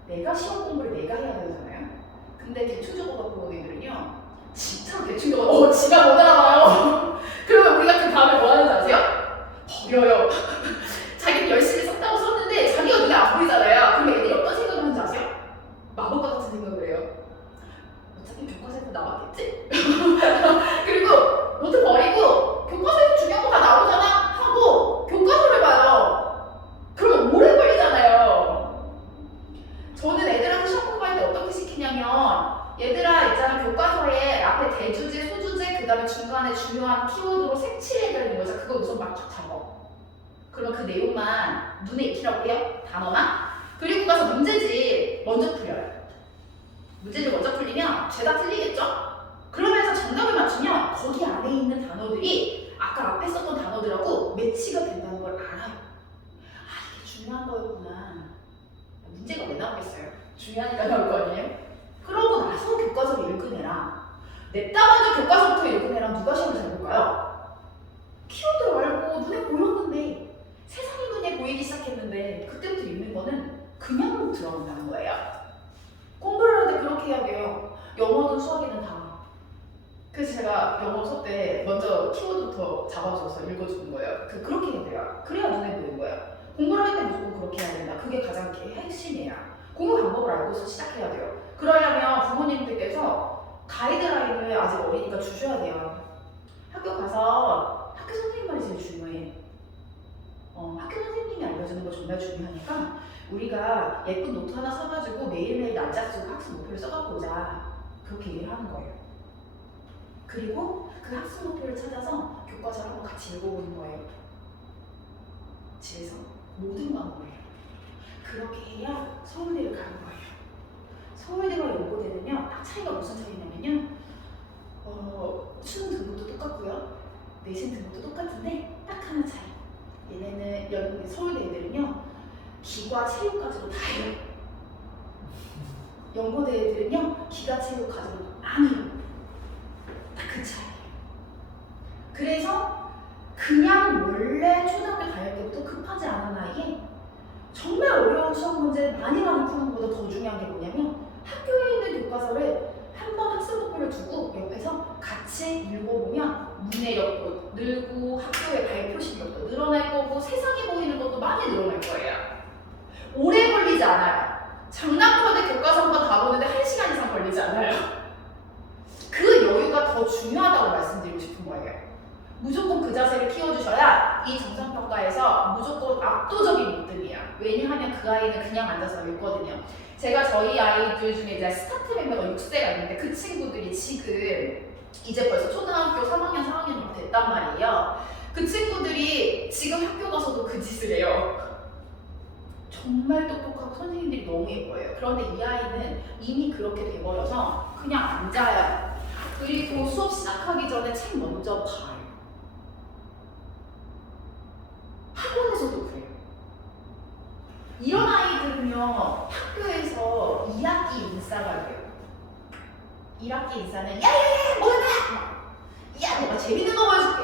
내가 시험 공부를 내가 해야 되잖아요. 근데 대충 적어갖고 오는 애들은요. 진짜 대충 적어. 지가 못 알아봐요. 색칠해야 되는 거죠. 그걸 우선 막 적어. 그러면 그 내용만 눈에 익히라고 해요. 단어만. 그리고 가서 문제집 먼저 풀려요. 문제집 먼저 풀리면 죄다 틀리겠죠? 그러면서 정답을 맞추면 거기 안에 있는 단어들이 아까 앞에 썼던 단어들하고 매치가 된다는 걸 알아요. 아, 이게 중요한 거였구나. 문제가 왜 나오겠어요? 중요하니까 나올 거 아니에요? 그러고 나서 교과서를 읽은 애랑 냅다 먼저 교과서부터 읽은 애랑 누가 시험을 잘 볼까요? 키워드 알고 눈에 보였는데 세상이 눈에 보이기 시작했는데 그때부터 읽는 거는 그냥 들어간다는 거예요. 공부를 할 때 그렇게 해야 돼요. 영어든 수학이든 다. 그래서 제가 영어 수업 때 먼저 키워드부터 잡아줘서 읽어주는 거예요. 그렇게 해야 돼요. 그래야 눈에 보이는 거예요. 공부를 할 때 무조건 그렇게 해야 된다. 그게 가장 핵심이에요. 공부 방법을 알고서 시작해야 돼요. 그러려면 부모님들께서 가이드라인을 아직 어리니까 주셔야 돼요. 학교 가서 학교 선생님 말이 제일 중요해. 학교 선생님이 알려주는 거 정말 중요하니까 우리가 예쁜 노트 하나 사가지고 매일매일 날짜 쓰고 학습 목표를 써갖고 오자. 그렇게 얘기를 하는 거예요. 그리고 그 학습 목표를 찾아서 교과서를 한번 같이 읽어보는 거예요. 집에서 모든 방법을 해요. 그렇게 해야 서울대를 가는 거예요. 서울대와 연고대는요, 딱 차이가 무슨 차이냐면요, 수능 등급도 똑같고요, 내신 등급도 똑같은데 딱 하나 차이. 얘네는 서울대 애들은요, 기과 체육 과제로 다 해요. 연고대 애들은요, 기가 체육 과제로 안 해요. 딱 그 차이예요. 그래서 그냥 원래 초등학교 다닐 때부터 급하지 않은 나이에 정말 어려운 시험 문제 많이 푸는 것보다 더 중요한 게 뭐냐면 학교에 있는 교과서를 한번 학습 목표를 두고 옆에서 같이 읽어보면 문해력도 늘고 학교의 발표 실력도 늘어날 거고 세상이 보이는 것도 많이 늘어날 거예요. 오래 걸리지 않아요. 장난코대 교과서 한번 가보는데 1시간 이상 걸리지 않아요. 그 여유가 더 중요하다고 말씀드리고 싶은 거예요. 무조건 그 자세를 키워주셔야 이 정상평가에서 무조건 압도적인 1등이에요. 왜냐하면 그 아이는 그냥 앉아서 읽거든요. 제가 저희 아이들 중에 이제 스타트 멤버가 6세가 있는데 그 친구들이 지금 이제 벌써 초등학교 3학년, 4학년 정도 됐단 말이에요. 그 친구들이 지금 학교 가서도 그 짓을 해요. 정말 똑똑하고 선생님들이 너무 예뻐요. 그런데 이 아이는 이미 그렇게 돼버려서 그냥 앉아요. 그리고 수업 시작하기 전에 책 먼저 봐요. 학원에서도 그래요. 이런 아이들은요, 학교에서 2학기 인싸가 돼요. 1학기 인싸는 야야야 뭐하냐? 야 내가 재밌는 거 보여줄게.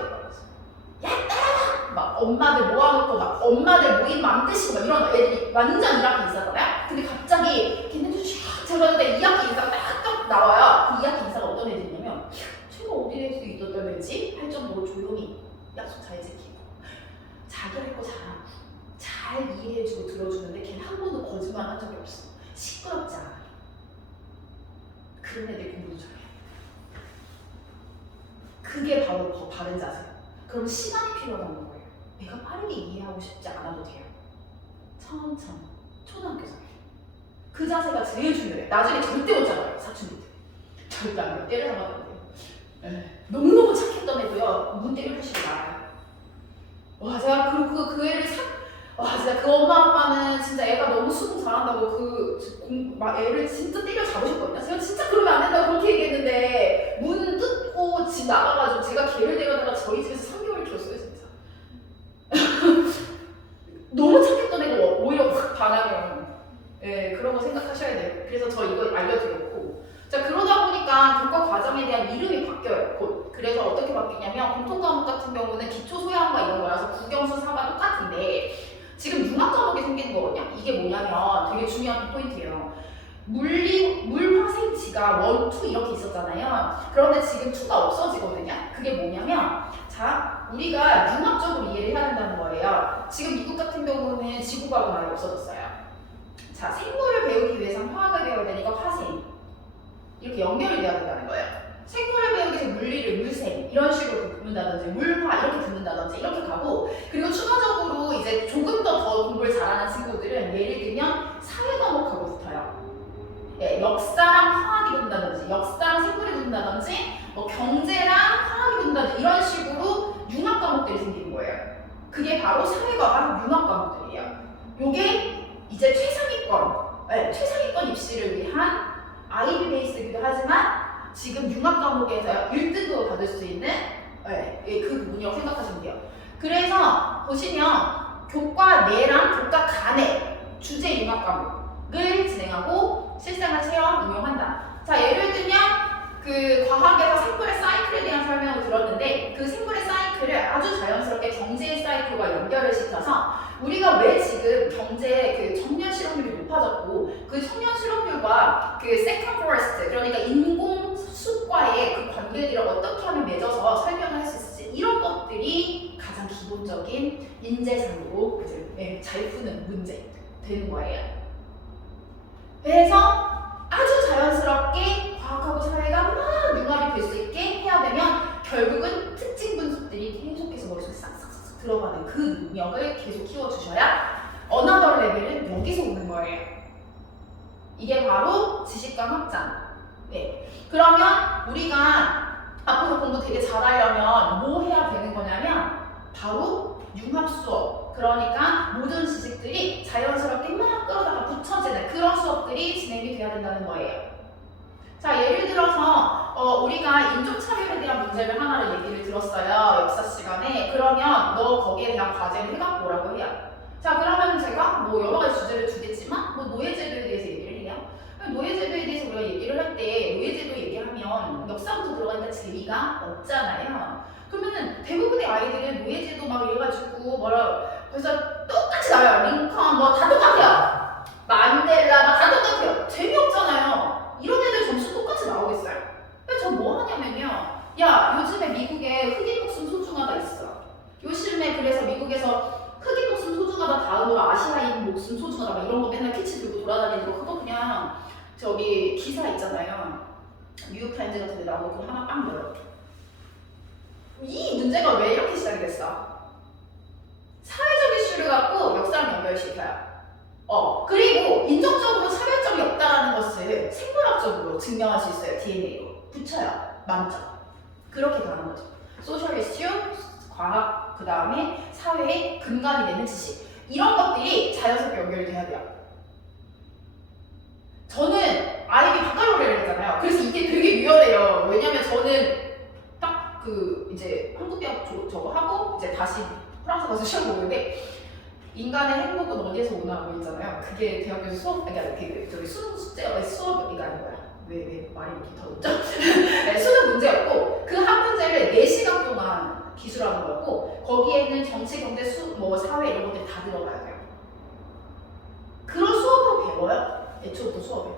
야 따라와! 막 엄마들 모아놓고 막 엄마들 모임 만드시고 막 이런 애들이 완전 1학기 인싸잖아요? 근데 갑자기 걔네들 쫙 들어갔는데 2학기 인싸가 딱 나와요. 그 2학기 인싸가 어떤 애들이냐면 제가 어디에서 있었던 애지? 할 정도로 조용히 약속 잘 지키고 자기 할 거 잘하고 잘 이해해주고 들어주는데 걔는 한 번도 거짓말 한 적이 없어. 시끄럽지 않아. 그런 애들이 공부도 잘해. 그게 바로 더 바른 자세. 그럼 시간이 필요하다는 거예요. 내가 빠르게 이해하고 싶지 않아도 돼요. 천천히. 초등학교에서. 그 자세가 제일 중요해. 나중에 절대 못 잡아요. 사춘기 때. 절대 안 돼요. 때려 잡아도 안 돼요. 너무너무 착했던 애도요. 문 때릴 시간 나와요. 와, 제가 그 애를 와, 진짜 그 엄마 아빠는 진짜 애가 너무 수능 잘한다고 막 애를 진짜 때려 잡으셨거든요. 제가 진짜 그러면 안 된다고 그렇게 얘기했는데 문 뜯고 집 나가가지고 제가 걔를 데려다가 저희 집에서 3개월 키웠어요, 진짜. 너무 착했던 애가 오히려 확 반항해요. 예, 그런 거 생각하셔야 돼요. 그래서 저 이거 알려드렸고. 자, 그러다 보니까 교과 과정에 대한 이름이 바뀌어요, 곧. 그래서 어떻게 바뀌냐면 공통 과목 같은 경우는 기초 소양과 이런 거라서 국영수, 사과 똑같은데 지금 융합 과목이 생기는 거거든요. 이게 뭐냐면 되게 중요한 포인트예요. 물, 화, 생, 지가 1, 2 이렇게 있었잖아요. 그런데 지금 2가 없어지거든요. 그게 뭐냐면 자, 우리가 융합적으로 이해를 해야 된다는 거예요. 지금 미국 같은 경우는 지구과학은 아예 없어졌어요. 자, 생물을 배우기 위해서는 화학을 배워야 되니까 화생 이렇게 연결이 돼야 된다는 거예요. 생물을 배우기 위해서 물리를 물생 이런 식으로 듣는다든지 물화 이렇게 듣는다든지 이렇게 가고, 그리고 추가적으로 이제 조금 더 공부를 잘하는 친구들은 예를 들면 사회 과목하고 붙어요. 예, 역사랑 화학이 붙는다든지 역사랑 생물이 붙는다든지 뭐 경제랑 화학이 붙는다든지 이런 식으로 융합 과목들이 생기는 거예요. 그게 바로 사회과학 융합 과목들이에요. 요게 이제 최상위권 입시를 위한 IB 베이스이기도 하지만 지금 융합 과목에서 1등급을 받을 수 있는 그 부분이라고 생각하시면 돼요. 그래서 보시면 교과 내랑 교과 간의 주제 융합 과목을 진행하고 실생활 체험 응용한다. 자, 예를 들면 그 과학에서 생물의 사이클에 대한 설명을 들었는데 그 생물의 사이클을 아주 자연스럽게 경제의 사이클과 연결을 시켜서 우리가 왜 지금 경제 그 청년 실업률이 높아졌고 그 청년 실업률과 그 세컨 포레스트 그러니까 인공 숲과의 그 관계들을 어떻게 하면 맺어서 설명을 할 수 있을지 이런 것들이 가장 기본적인 인재상으로 잘 푸는 문제 되는 거예요. 그래서 아주 자연스럽게 과학하고 사회가 막 융합이 될 수 있게 해야 되면 결국은 특징 분석들이 계속해서 머릿속에 싹싹싹 들어가는 그 능력을 계속 키워주셔야 어나더 레벨은 여기서 오는 거예요. 이게 바로 지식감 확장. 네. 그러면 우리가 앞으로 공부 되게 잘하려면 뭐 해야 되는 거냐면 바로 융합 수업. 그러니까 모든 지식들이 자연스럽게 막 끌어다가 붙여지는 그런 수업들이 진행이 돼야 된다는 거예요. 자, 예를 들어서 우리가 인종차별에 대한 문제를 하나를 얘기를 들었어요. 역사 시간에. 그러면 너 거기에 대한 과제를 해갖고 오라고 해요. 자, 그러면 제가 뭐 여러 가지 주제를 주겠지만 뭐 노예제도에 대해서 얘기를 해요. 노예제도에 대해서 우리가 얘기를 할 때 노예제도 얘기하면 역사부터 들어가니까 재미가 없잖아요. 그러면은 대부분의 아이들은 노예제도 막 이래가지고 그래서 똑같이 나와요. 링컨 뭐 다 똑같아요. 만델라 막 다 똑같아요. 재미없잖아요. 이런 애들 점수 똑같이 나오겠어요? 그래서 저 뭐 하냐면요. 야, 요즘에 미국에 흑인 목숨 소중하다 있어. 요즘에 그래서 미국에서 흑인 목숨 소중하다 다음으로 아시아인 목숨 소중하다 막 이런 거 맨날 캐치 들고 돌아다니는 거 그거 그냥 저기 기사 있잖아요. 뉴욕타임즈 같은 데 나오고 그거 하나 빵 열어. 이 문제가 왜 이렇게 시작이 됐어? 사회적 이슈를 갖고 역사랑 연결시켜요. 그리고 인종적으로 차별점이 없다라는 것을 생물학적으로 증명할 수 있어요. DNA로. 붙여요. 만점. 그렇게 가는 거죠. 소셜 이슈, 과학, 그 다음에 사회의 근간이 되는 지식. 이런 것들이 자연스럽게 연결이 돼야 돼요. 저는 아이비 바칼로레를 했잖아요. 그래서 이게 되게 유연해요. 왜냐면 저는 딱 이제 한국 대학 저거 하고 이제 다시 프랑스 가서 시험 보는데 인간의 행복은 어디에서 오나고 있잖아요. 그게 대학교에서 수업, 저기 수능 숙제, 수업이 아니고요. 왜 말이 이렇게 더럽죠? 네, 수능 문제였고 그 한 문제를 4시간 동안 기술하는 거였고 거기에는 정치, 경제, 뭐 사회 이런 것들이 다 들어가야 돼요. 그런 수업으로 배워요. 애초부터 수업에.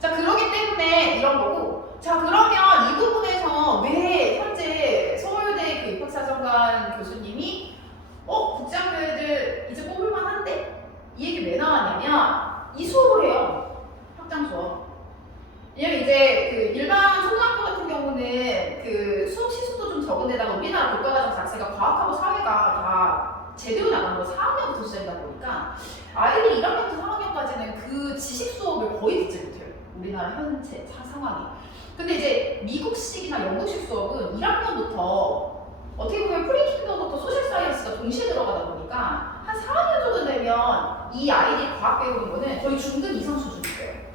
자, 그러기 때문에 이런 거고. 자, 그러면 이 부분에서 왜 현재 서울대 그 입학사정관 교수님이 국제학교애들 이제 뽑을만 한데? 이 얘기 왜 나왔냐면 이 수업을 해요. 확장 수업. 왜냐면 이제 그 일반 초등학교 같은 경우는 그 수업 시수도 좀 적은 데다가 우리나라 교과과정 자체가 과학하고 사회가 다 제대로 나가는 거 4학년부터 시작이다 보니까 아이들이 1학년부터 3학년까지는 그 지식 수업을 거의 듣지 못해요. 우리나라 현재 상황이. 근데 이제 미국식이나 영국식 수업은 1학년부터 어떻게 보면 프리킨더부터 소셜 사이언스가 동시에 들어가다 보니까 한 4학년 정도 되면 이 아이들이 과학 배우는 거는 거의 중등 이상 수준이에요.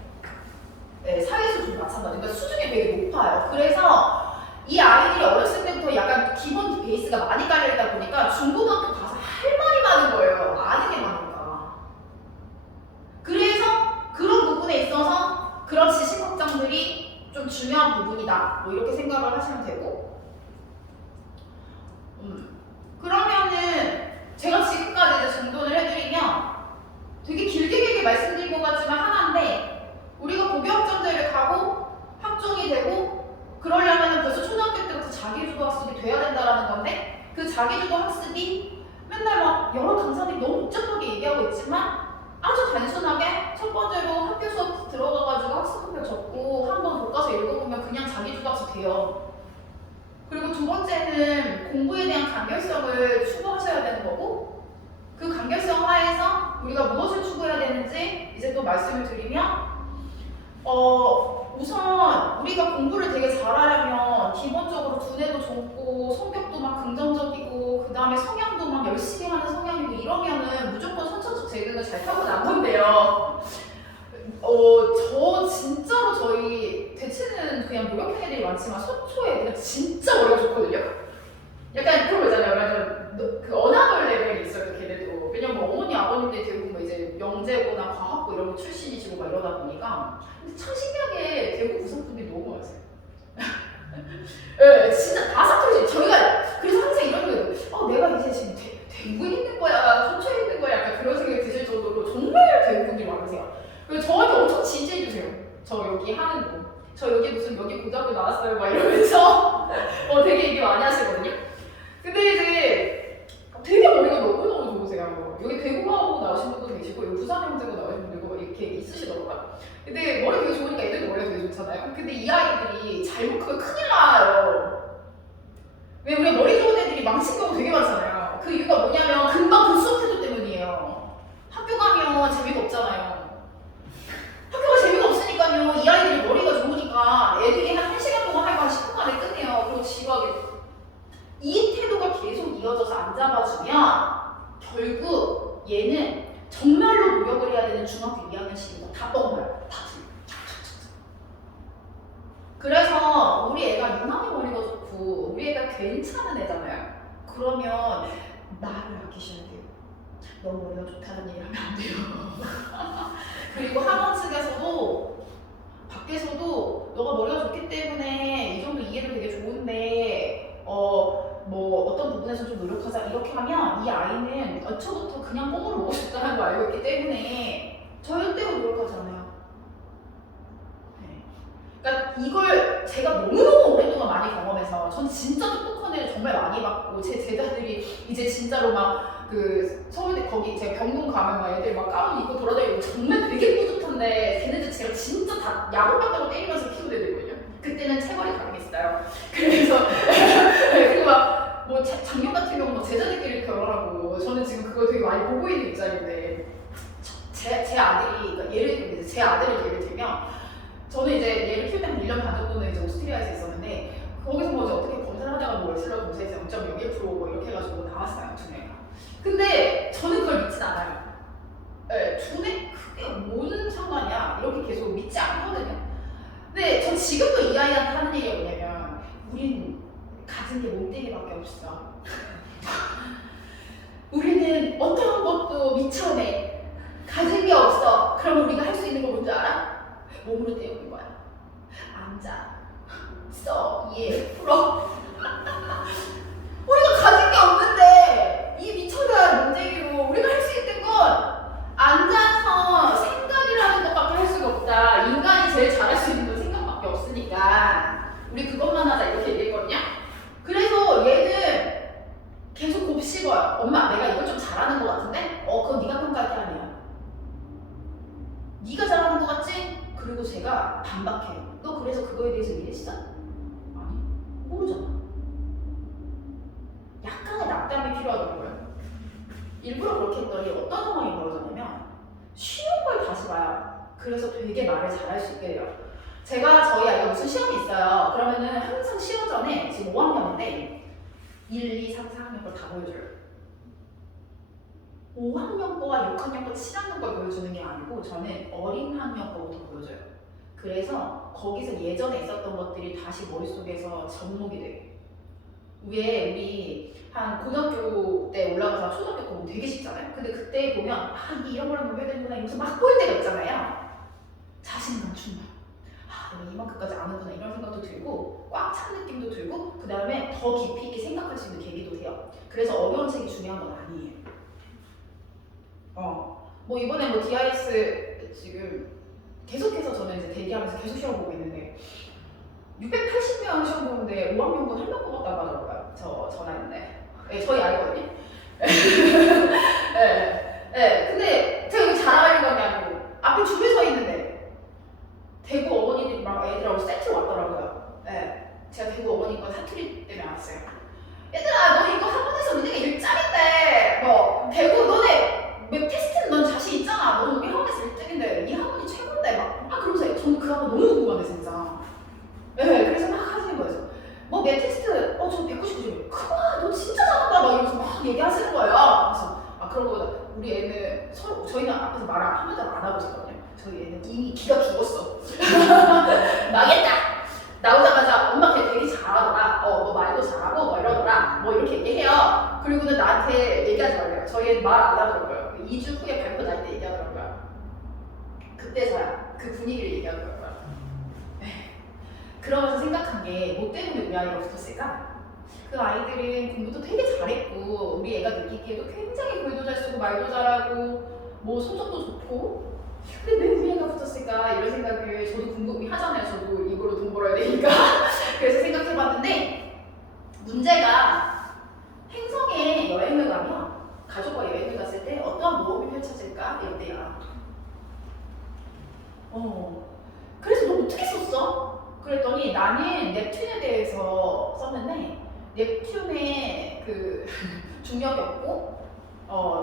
네, 사회 수준 마찬가지. 그러니까 수준이 되게 높아요. 그래서 이 아이들이 어렸을 때부터 약간 기본 베이스가 많이 깔려있다 보니까 중고등학교 가서 할 말이 많은 거예요. 아는 게 많으니까. 그래서 그런 부분에 있어서 그런 지식 확장들이 좀 중요한 부분이다. 뭐 이렇게 생각을 하시면 되고. 그러면은 제가 지금까지 이제 정돈을 해드리면 되게 길게 말씀드린 것 같지만 하나인데 우리가 고교학점제를 가고 학종이 되고 그러려면 벌써 초등학교 때부터 자기주도 학습이 돼야 된다라는 건데 그 자기주도 학습이 맨날 막 여러 강사들이 너무 복잡하게 얘기하고 있지만 아주 단순하게 첫 번째로 학교 수업 들어가가지고 학습학교 적고 한번 교과서 읽어보면 그냥 자기주도 학습 돼요. 그리고 두 번째는 공부에 대한 간결성을 추구하셔야 되는 거고 그 간결성 하에서 우리가 무엇을 추구해야 되는지 이제 또 말씀을 드리면 우선 우리가 공부를 되게 잘하려면 기본적으로 두뇌도 좋고 성격도 막 긍정적이고 그 다음에 성향도 막 열심히 하는 성향이고 이러면은 무조건 선천적 재능을 잘 타고난 건데요. 저 진짜로 저희 대체는 그냥 노력형 애들이 많지만 서초 애들은 진짜 머리가 좋거든요. 약간 그런 거 있잖아요. 완전 그 어나벌 레벨이 있어요. 걔네도. 왜냐면 뭐 어머니 아버님들 대부분 뭐 이제 영재고나 과학고 이런 거 출신이시고 막 이러다 보니까. 근데 참 신기하게 대구 구성분이 너무 많으세요. 네, 진짜 다 사투리지. 저희가 그래서 항상 이런 거예요. 내가 이제 지금 대구에 있는 거야, 서초에 있는 거야, 약간 그런 생각이 드실 정도로 정말 대구 분들이 많으세요. 그리고 저한테 엄청 지지해주세요. 저 여기 하는 거. 저 여기 무슨 여기 고등학교 나왔어요, 막 이러면서 되게 얘기 많이 하시거든요. 근데 이제 되게 머리가 너무너무 좋으세요. 여기 대구하고 나오신 분도 계시고 여기 부산형제고 나오신 분들도 이렇게 있으시더라고요. 근데 머리 되게 좋으니까 애들도 머리가 되게 좋잖아요. 근데 이 아이들이 잘못 크면 큰일 나요. 왜 우리 머리 좋은 애들이 망친 경우 되게 많잖아요. 그 이유가 뭐냐면 금방 급수업 태도 때문이에요. 학교 가면 재미가 없잖아요. 학교가 재미가 없으니까요. 이 아이들이 머리가 좋으니까 애들이 한 1시간 동안 할거 한 10분 만에 끝내요. 그리고 지루하게. 이 태도가 계속 이어져서 안 잡아주면 결국 얘는 정말로 노력을 해야 되는 중학교 2학년 시기가 다 뻥가요. 다 틀려. 그래서 우리 애가 유난히 머리가 좋고 우리 애가 괜찮은 애잖아요. 그러면 나를 아끼셔야 돼요. 너 머리가 좋다는 얘기 하면 안 돼요. 그리고 학원 측에서도 밖에서도 너가 머리가 좋기 때문에 이 정도 이해도 되게 좋은데 뭐 어떤 부분에서 좀 노력하자 이렇게 하면 이 아이는 애초부터 그냥 꽁으로 먹을 수 있다는 걸 알고 있기 때문에 절대로 노력하지 않아요. 네. 그러니까 이걸 제가 너무너무 오랫동안 많이 경험해서 전 진짜 똑똑한 애를 정말 많이 봤고 제 제자들이 이제 진짜로 막 그 서울대 거기 제가 병동 가면 막 애들 막 가운 입고 돌아다니고 정말 되게 뿌듯한데 걔네들 제가 진짜 다 야구봤다고 때리면서 키우는 애들이거든요. 그때는 체벌이 가능했어요. 그래서 그리고 막 뭐 작년 같은 경우 뭐 제자들끼리 결혼하고 저는 지금 그걸 되게 많이 보고 있는 입장인데 제 아들이 그러니까 예를 들면 이제 제 아들을 예를 들면 저는 이제 얘를 키울 때는 1년 반 정도는 이제 오스트리아에서 있었는데 거기서 뭐 이제 어떻게 검사를 하다가 뭐 웨슬러 검사에서 0.01% 뭐 이렇게 해가지고 나왔어요. 두뇌가. 근데 저는 그걸 믿진 않아요. 네, 두뇌 그게 뭔 상관이야 이렇게 계속 믿지 않거든요. 근데 전 지금도 이 아이한테 하는 얘기가 뭐냐면 우린 가진 게 몸뚱이밖에 없어. 우리는 어떤 것도 미쳐내. 가진 게 없어. 그럼 우리가 할 수 있는 거 뭔지 알아? 몸으로 때우는 거야. 앉아. 써. 이해. 풀어. 우리가 가진 게 없는데 이 미쳐난 문제기로 우리가 할 수 있는 건 앉아서 생각이라는 것밖에 할 수가 없다. 인간이 제일 잘할 수 있는 건 생각밖에 없으니까 우리 그것만 하자 이렇게 얘기했거든요. 그래서 얘는 계속 곱씹어요. 엄마 내가 이걸 좀 잘하는 것 같은데? 그건 네가 평가할 게 아니야. 네가 잘하는 것 같지? 그리고 제가 반박해요. 너 그래서 그거에 대해서 이해했어? 아니 모르잖아. 약간의 낙담이 필요하더라고요. 일부러 그렇게 했더니 어떤 상황이 벌어졌냐면 쉬운 걸 다시 봐요. 그래서 되게 말을 잘할 수 있게 돼요. 제가 저희 아이가 무슨 시험이 있어요. 그러면은 항상 시험 전에 지금 5학년인데 1, 2, 3, 4학년 걸 다 보여줘요. 5학년 거와 6학년 거, 7학년 걸 보여주는 게 아니고 저는 어린 학년 거부터 보여줘요. 그래서 거기서 예전에 있었던 것들이 다시 머릿속에서 접목이 돼요. 왜 우리 한 고등학교 때 올라가서 초등학교 거 보면 되게 쉽잖아요. 근데 그때 보면 이게 이런 거랑 연결되는구나 이러면서 막 보일 때가 있잖아요. 자신감 충만. 내가 이만큼까지 아는구나 이런 생각도 들고 꽉 찬 느낌도 들고 그 다음에 더 깊이 있게 생각할 수 있는 계기도 돼요. 그래서 어려운 책이 중요한 건 아니에요. 뭐 이번에 뭐 DIS 지금 계속해서 저는 이제 대기하면서 계속 시험 보고 있는데 680명 시험 보는데 5학년 건 한 명 뽑았다고 하더라고요. 저 전화했는데 저희 아이거든요. 근데 제가 여기 자랑하려고 한 게 아니고 앞에 줄을 서 있는데 대구 어머니들이 막 애들하고 세트로 왔더라고요. 제가 대구 어머니 거 사투리 때문에 왔어요. 얘들아 너 이거 학원에서 니네가 일ጫ인데 뭐 대구 너네 웹 테스트는 넌 자신 있잖아. 너는 우리 학원에서 1등인데 이 학원이 최고인데 막 그러면서 저는 그 학원 너무 궁금한데 진짜. 그래서 막 하시는 거예요. 뭐 내 테스트 저 199점 크구나 너 진짜 잘한다 막 이러면서 막 막 얘기하시는 거예요. 그래서 그런 거보다 우리 애는 서로 저희는 앞에서 말을 한마디 안 하고 있었거든요. 저희 애는 이미 기가 죽었어. 망했다. 나오자마자 엄마 걔 되게 잘하더라. 뭐 말도 잘하고 뭐 이러더라. 뭐 이렇게 얘기해요. 그리고는 나한테 얘기하지 말래요. 저희 애는 말 안 하더라고요. 2주 후에 발표 날 때 얘기하더라고요. 그때서야 그 분위기를 얘기하더라고요. 그러면서 생각한 게 뭐 때문에 우리 아이가 붙었을까? 그 아이들은 공부도 되게 잘했고 우리 애가 느끼기에도 굉장히 글도 잘 쓰고 말도 잘하고 뭐 성적도 좋고 근데 왜 우리 애가 붙었을까? 이런 생각을 저도 궁금해하잖아요. 저도 이걸로 돈 벌어야 되니까. 그래서 생각해봤는데 문제가 행성에 여행을 가면 가족과 여행을 갔을 때 어떠한 모험이 펼쳐질까? 이때야. 그래서 너 어떻게 썼어? 그랬더니 나는 넵튠에 대해서 썼는데 넵튠의 그 중력이 없고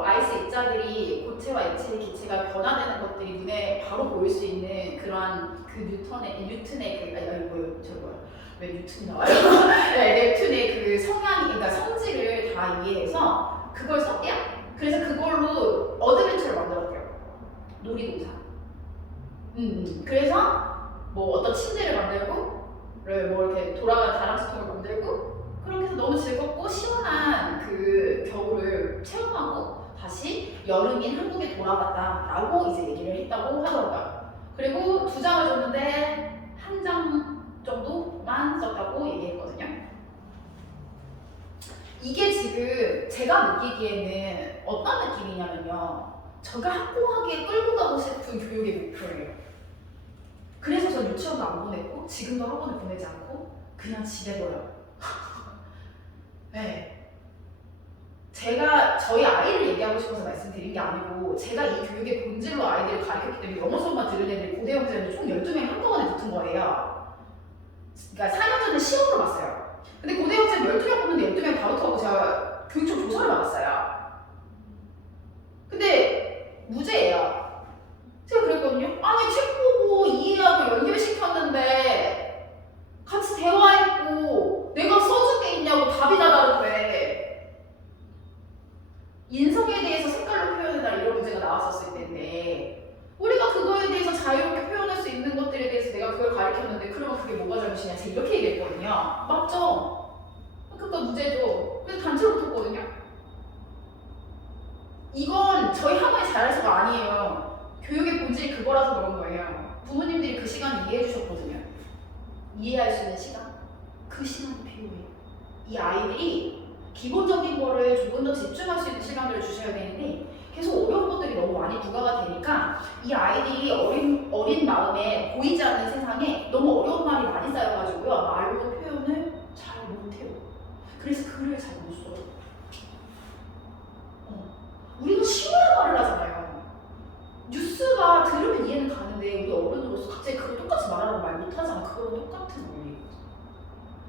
아이스 입자들이 고체와 액체의 기체가 변화되는 것들이 눈에 바로 보일 수 있는 그러한 그 뉴튼의 왜 뉴튼이 나와요? 네, 넵튠의 그 성향이 그러니까 성질을 다 이해해서 그걸 썼대요. 그래서 그걸로 어드벤처를 만들었대요. 놀이동산. 그래서 뭐 어떤 침대를 만들고 뭐 이렇게 돌아가는 다람쥐통을 만들고 그렇게 해서 너무 즐겁고 시원한 그 겨울을 체험하고 다시 여름인 한국에 돌아갔다라고 이제 얘기를 했다고 하더라고요. 그리고 2장을 줬는데 1장 정도만 썼다고 얘기했거든요. 이게 지금 제가 느끼기에는 어떤 느낌이냐면요. 제가 확고하게 끌고 가고 싶은 교육의 목표예요. 그래서 전 유치원도 안 보냈고 지금도 학원을 보내지 않고 그냥 집에 둬요. 네. 제가 저희 아이를 얘기하고 싶어서 말씀드린 게 아니고 제가 이 교육의 본질로 아이들을 가르쳤기 때문에 영어 수업만 들은 애들이 고대 영재는 총 12명이 한꺼번에 붙은 거예요. 그러니까 4년 전에 시험으로 봤어요. 근데 고대 영재는 12명 뽑는데 12명 다 붙어가고 제가 교육청 조사를 받았어요. 근데 무죄예요. 제가 그랬거든요. 아니 책 보고 이해하고 연결시켰는데 같이 대화했고 내가 써준 게 있냐고 답이 다 다른데 인성에 대해서 색깔로 표현해달라 이런 문제가 나왔었을 텐데 우리가 그거에 대해서 자유롭게 표현할 수 있는 것들에 대해서 내가 그걸 가르쳤는데 그러면 그게 뭐가 잘못이냐 제가 이렇게 얘기했거든요. 맞죠? 그러니까 무죄죠. 그래서 단체로 붙었거든요. 이건 저희 학원이 잘해서가 아니에요. 교육의 본질이 그거라서 그런 거예요. 부모님들이 그 시간을 이해해 주셨거든요. 이해할 수 있는 시간. 그 시간이 필요해요. 이 아이들이 기본적인 거를 조금 더 집중할 수 있는 시간들을 주셔야 되는데 계속 어려운 것들이 너무 많이 부과가 되니까 이 아이들이 어린 마음에 보이지 않는 세상에 너무 어려운 말이 많이 쌓여가지고요. 말로 표현을 잘 못해요. 그래서 글을 잘 못 써요. 우리가 쉬워야 말을 하잖아요. 뉴스가 들으면 이해는 가는데 우리 어른으로서 갑자기 그걸 똑같이 말하라고 말 못하잖아. 그거랑 똑같은 원리거든.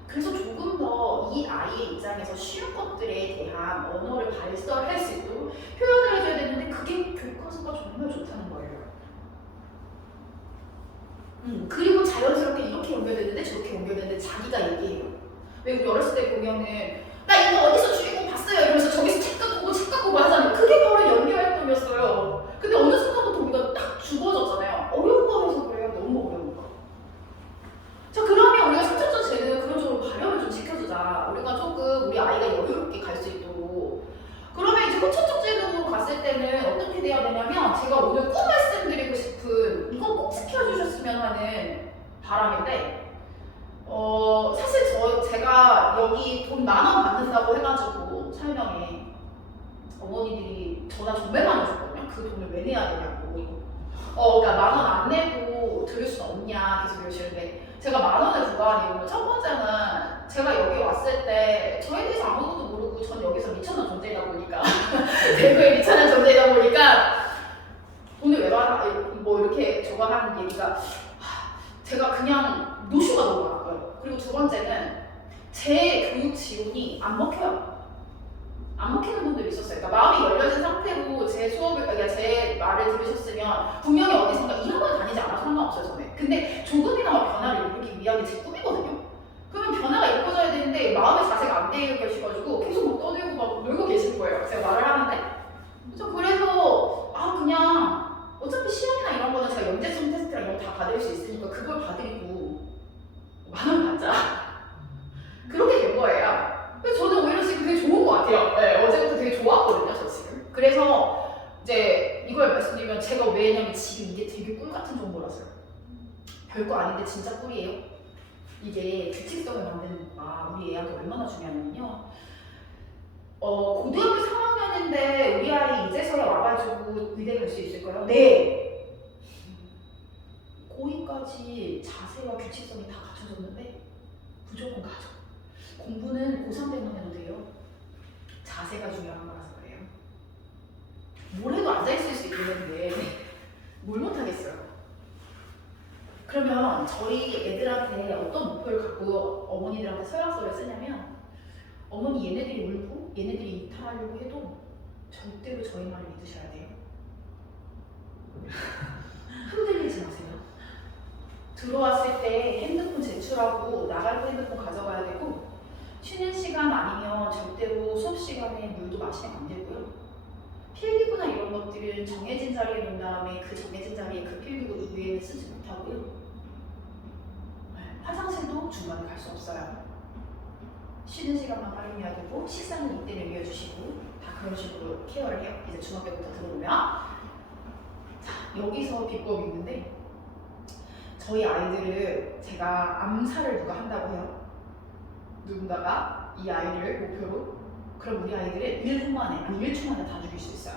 그래서 조금 더 이 아이의 입장에서 쉬운 것들에 대한 언어를 발설할 수 있도록 표현을 해줘야 되는데 그게 교과서가 정말 좋다는 거예요. 그리고 자연스럽게 이렇게 연결되는데 저렇게 연결되는데 자기가 얘기해요. 왜 우리 어렸을 때 보면은 나 이거 어디서 주인공 봤어요 이러면서 저기서 책 갖고 뭐 하잖아요. 그게 바로 연기 활동이었어요. 근데 어느 순간부터 우리가 딱 죽어졌잖아요. 어려운 거라서 그래요. 너무 어려운 거. 자 그러면 우리가 성적적 재능 그런 쪽으로 발현을 좀 시켜주자. 우리가 조금 우리 아이가 여유롭게 갈 수 있도록. 그러면 이제 후천적 재능으로 갔을 때는 어떻게 돼야 되냐면 제가 오늘 꼭 말씀드리고 싶은 이거 꼭 지켜주셨으면 하는 바람인데 사실 제가 여기 돈 10,000원 받는다고 해가지고 설명에 어머니들이 전화 정말 많이 줬거든요. 그 돈을 왜 내야 되냐고. 그러니까 10,000원 안 내고 들을 수 없냐 계속 이러시는데 제가 10,000원을 부과한 이유는 첫 번째는 제가 여기 왔을 때 저에 대해서 아무것도 모르고 전 여기서 미천한 존재이다 보니까 대구에 미천한 존재이다 보니까 돈을 왜 받아 뭐 이렇게 저거 하는 얘기가 제가 그냥 노쇼가 너무 많았고요. 그리고 두 번째는 제 교육 지원이 안 먹혀요. 안 먹히는 분들이 있었어요. 그러니까 마음이 열려진 상태로 제 수업을, 그러니까 제 말을 들으셨으면 분명히 어디선가 이 학원 다니지 않아도 상관없어요, 저는. 근데 조금이나마 변화를 일으키기 위한 게 제 꿈이거든요. 그러면 변화가 이루어져야 되는데 마음의 자세가 안 되어 계셔가지고 계속 막 떠들고 막 놀고 계실 거예요. 그래서 이제 이걸 말씀드리면 제가 왜냐면 지금 이게 되게 꿀 같은 정보라서요. 별거 아닌데 진짜 꿀이에요. 이게 규칙성을 만드는 거가 우리 애한테 얼마나 중요하냐면요. 고등학교 3학년인데 우리 아이 이제서야 와가지고 의대 갈 수 있을까요? 네. 고2까지 자세와 규칙성이 다 갖춰졌는데 무조건 가죠. 공부는 고3 때만 해도 돼요. 자세가 중요한 거라서 그래요. 뭘 해도 앉아있을 수 있겠는데 뭘 못하겠어요. 그러면 저희 애들한테 어떤 목표를 갖고 어머니들한테 서약서를 쓰냐면 어머니 얘네들이 울고 얘네들이 이탈하려고 해도 절대로 저희 말을 믿으셔야 돼요. 흔들리지 마세요. 들어왔을 때 핸드폰 제출하고 나갈 때 핸드폰 가져가야 되고 쉬는 시간 아니면 절대로 수업 시간에 물도 마시면 안 되고요. 필기구나 이런 것들은 정해진 자리에 놓은 다음에 그 정해진 자리에 그 필기구 이외에는 쓰지 못하고요. 화장실도 중간에 갈 수 없어요. 쉬는 시간만 활용해야 되고 식사는 이때 먹여주시고 다 그런 식으로 케어를 해요. 이제 중학교부터 들어오면 자 여기서 비법이 있는데 저희 아이들을 제가 암살을 누가 한다고 해요. 누군가가 이 아이를 목표로 그럼 우리 아이들을 1분 만에 아니 1초 만에 다 죽일 수 있어요.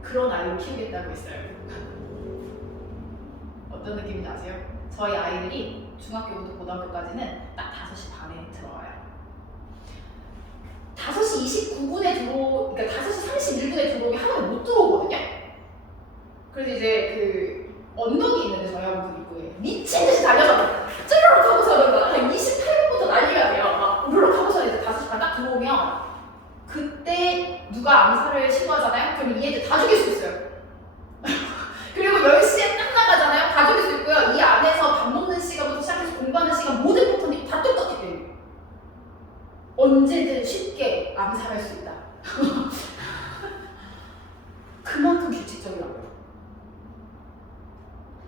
그런 아이를 키우겠다고 했어요. 어떤 느낌인지 아세요? 저희 아이들이 중학교부터 고등학교까지는 딱 5시 반에 들어와요. 5시 29분에 그러니까 5시 31분에 들어오면 하나도 못 들어오거든요. 그래서 이제 그 언덕이 있는데 저희 학교 입구에 미친 듯이 달려서 쭈르륵 하고서는 한 28분부터 난리가 돼요. 막 우르륵 하고서 이제 5시 반 딱 들어오면 그때 누가 암살을 시도하잖아요? 그러면 이 애들 다 죽일 수 있어요. 그리고 10시에 딱 나가잖아요? 다 죽일 수 있고요. 이 안에서 밥 먹는 시간부터 시작해서 공부하는 시간 모든 패턴이 다 똑같기 때문에 언제든 쉽게 암살할 수 있다. 그만큼 규칙적이라고요.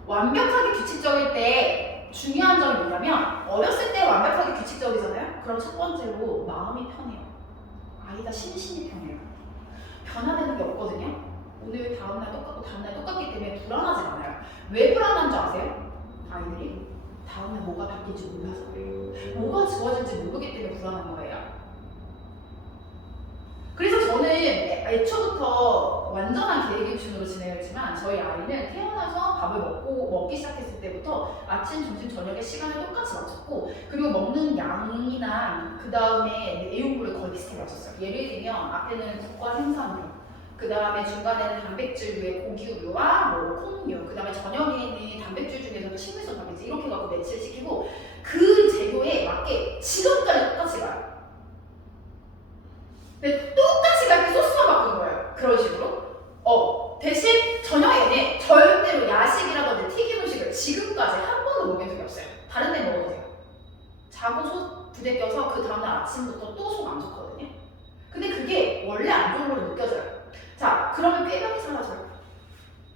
완벽하게 규칙적일 때 중요한 점이 뭐냐면 어렸을 때 완벽하게 규칙적이잖아요? 그럼 첫 번째로 마음이 편해요. 아이가 심신이 편해요. 변화되는 게 없거든요? 오늘 다음날 똑같고 다음날 똑같기 때문에 불안하지 않아요. 왜 불안한 줄 아세요? 아이들이 다음날 뭐가 바뀔지 몰라서 그래요. 뭐가 좋아질지 모르기 때문에 불안한 거예요. 그래서 저는 애초부터 완전한 계획유충으로 진행했지만 저희 아이는 태어나서 밥을 먹기 시작했을 때부터 아침, 점심, 저녁에 시간을 똑같이 맞췄고 그리고 먹는 양이나 그 다음에 내용물을 거의 비슷하게 맞췄어요. 예를 들면 앞에는 국과 생선류, 그 다음에 중간에는 단백질류에 고기우유와 뭐 콩류, 그 다음에 저녁에는 단백질 중에서도 식물성 단백질 이렇게 갖고 매치를 시키고 그 재료에 맞게 지금까지 똑같이 가요. 근데 똑같이 갈 때 소스만 바꾸는 거예요. 그런 식으로. 대신 저녁에는 절대로 야식이라든지 튀김 음식을 지금까지 한 번도 먹인 적이 없어요. 다른 데 먹어보세요. 자고 속 부대껴서 그 다음날 아침부터 또 속 안 좋거든요. 근데 그게 원래 안 좋은 걸로 느껴져요. 자, 그러면 폐병이 사라져요.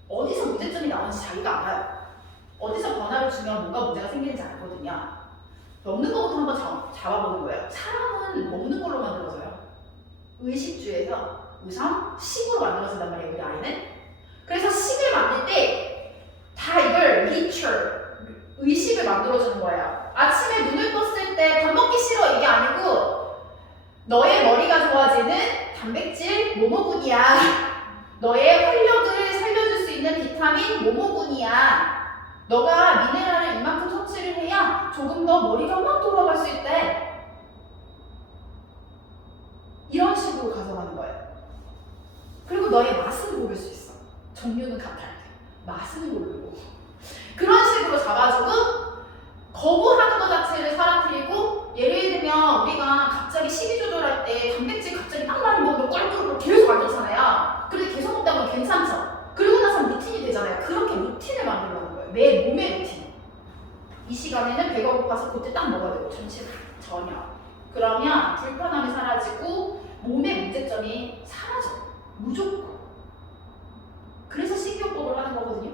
어디서 문제점이 나오는지 자기가 알아요. 어디서 변화를 주면 뭔가 문제가 생기는지 알거든요. 먹는 것부터 한번 잡아보는 거예요. 사람은 먹는 걸로 만들어져요. 의식주에서 우선 식으로 만들어진단 말이에요, 우리 아이는. 그래서 식을 만들 때 다 이걸 의식을 만들어주는 거예요. 아침에 눈을 떴을 때 밥 먹기 싫어 이게 아니고 너의 머리가 좋아지는 단백질 뭐뭐군이야. 너의 활력을 살려줄 수 있는 비타민 뭐뭐군이야. 너가 미네랄을 이만큼 섭취를 해야 조금 더 머리가 막 돌아갈 수 있대. 이런 식으로 가져가는 거예요. 그리고 너의 맛은 고를 수 있어. 종류는 같아야 돼. 맛은 모르고. 그런 식으로 잡아주고 거부하는 것 자체를 사라뜨리고 예를 들면 우리가 갑자기 식이 조절할 때 단백질 갑자기 딱 많이 먹으면 꿀꿀꿀 계속 안 좋잖아요. 근데 계속 먹다 보면 괜찮죠. 그리고 나서 루틴이 되잖아요. 그렇게 루틴을 만들려는 거예요. 내 몸의 루틴. 이 시간에는 배가 고파서 그때 딱 먹어야 되고 점심, 저녁. 그러면 불편함이 사라지고 몸의 문제점이 사라져요. 무조건. 그래서 식이요법을 하는 거거든요.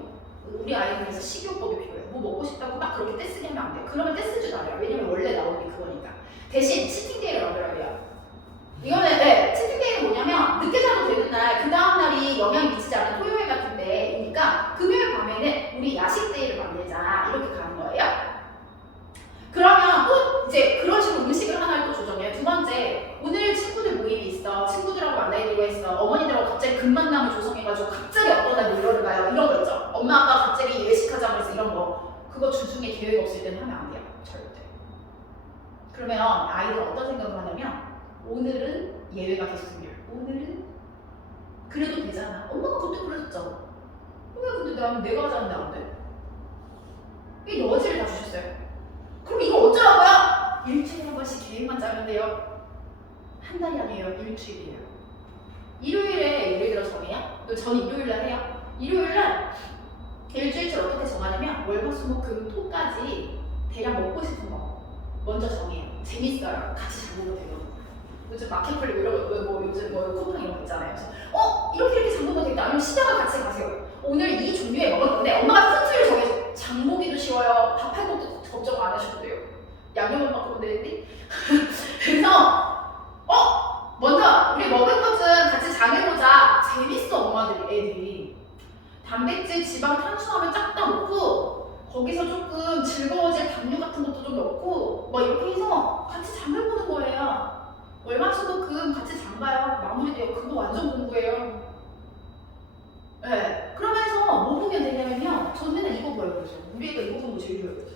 우리 아이들에서 식이요법이 필요해요. 뭐 먹고 싶다고 막 그렇게 떼쓰게 하면 안 돼요. 그러면 떼쓰지도 않아요. 왜냐면 원래 나오는 게 그거니까. 대신 치팅데이를 만들어야 돼요. 이거는 치팅데이는 뭐냐면 늦게 자는 날, 그 다음날이 영향이 미치지 않는 토요일 같은 데니까 금요일 밤에는 우리 야식데이를 만들자 이렇게 가는 거예요. 그러면 또 이제 그런 식으로 음식을 하나를 또 조정해요. 두 번째, 오늘 친구들 모임이 있어. 친구들하고 만나기로 했어. 어머니들하고 갑자기 급만남을 조성해가지고 갑자기 어떤 날 놀러를 가요. 이런 거 있죠. 엄마 아빠 갑자기 외식하자고 해서 이런 거. 그거 주중에 계획 없을 때는 하면 안 돼요. 절대. 그러면 아이들 어떤 생각을 하냐면 오늘은 예외가 됐습니다. 오늘은 그래도 되잖아. 엄마가 그때 그랬었잖아. 왜 근데 내가 하자는데 안 돼? 이 여지를 다 주셨어요. 그럼 이거 어쩌라고요? 일주일에 한 번씩 계획만 짜면 돼요. 한 달이 아니에요. 일주일이에요. 일요일에 예를 들어 정해요. 전 일요일날 해요. 일요일날 일주일치 어떻게 정하냐면 월화수목금토까지 대략 먹고 싶은 거 먼저 정해요. 재밌어요. 같이 장보고 돼요. 요즘 마켓플레이 이런 거, 요즘 쿠팡 이런 거 있잖아요. 그래서 이렇게 장보고 되겠다. 아니면 시장을 같이 가세요. 오늘 이 종류에 먹을 건데 엄마가 큰 틀을 정해줘. 장보기도 쉬워요. 밥할 것도 걱정 안 하셔도 돼요. 양념만 바꾸면 되는데. 그래서 먼저 우리 먹을 것은 같이 장해보자. 재밌어 엄마들이 애들이. 단백질, 지방, 탄수화물 쫙 다 넣고 거기서 조금 즐거워질 담요 같은 것도 좀 넣고 뭐 이렇게 해서 같이 장을 보는 거예요. 월화수목금 같이 장 봐요. 마무리돼요. 그거 완전 공부예요. 네. 그러면서 뭐 보면 되냐면요. 저는 맨날 이거 봐요. 그래서 우리 애가 이거 보는 거 제일 좋아요.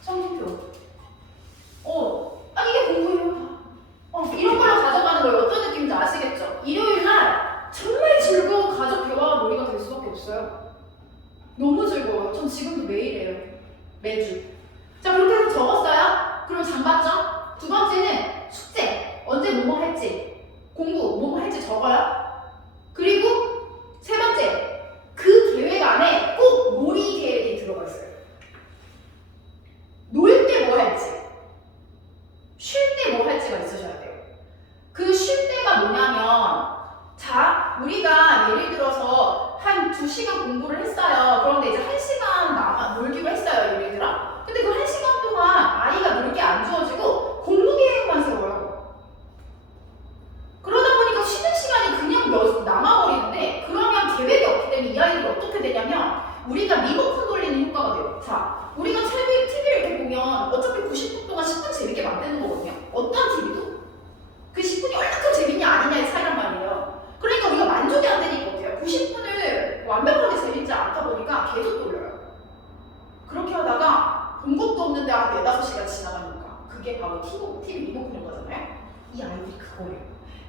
성분표. 이게 공부예요. 이런 걸로 가져가는 거예요. 어떤 느낌인지 아시겠죠? 일요일 날 정말 즐거운 가족 대화와 놀이가 될 수밖에 없어요. 너무 즐거워요. 전 지금도 매일 해요. 매주. 자, 그렇게 해서 적었어요. 그럼 장 봤죠? 두 번째는 숙제. 언제 뭐뭐 할지. 공부, 뭐뭐 할지 적어요. 그리고 세 번째. 그 계획 안에 꼭 놀이 계획이 들어가 있어요. 놀 때 뭐 할지. 쉴 때 뭐 할지가 있으셔야 돼요. 그 쉴 때가 뭐냐면 자, 우리가 예를 들어서 한 2시간 공부를 했어요. 그런데 이제 1시간 놀기로 했어요. 예를 들어. 근데 그 1시간 동안 아이가 놀 게 안 주어지고 공부 계획만 세워요. 그러다 보니까 쉬는 시간이 그냥 남아버리는데 그러면 계획이 없기 때문에 이 아이들이 어떻게 되냐면 우리가 리모컨 돌리는 효과가 돼요. 자, 우리가 TV를 이렇게 보면 어차피 90분 동안 10분 재밌게 만드는 거거든요. 어떤 TV도. 그 10분이 얼마큼 재밌냐 아니냐의 차이란 말이에요. 그러니까 우리가 만족이 안 되니까 어때요? 90분을 완벽하게 재밌지 않다 보니까 계속 돌려요. 그렇게 하다가 본 것도 없는데 한 4-5시간 지나가니까 그게 바로 TV 리모컨인 거잖아요. 이 아이들이 그거예요.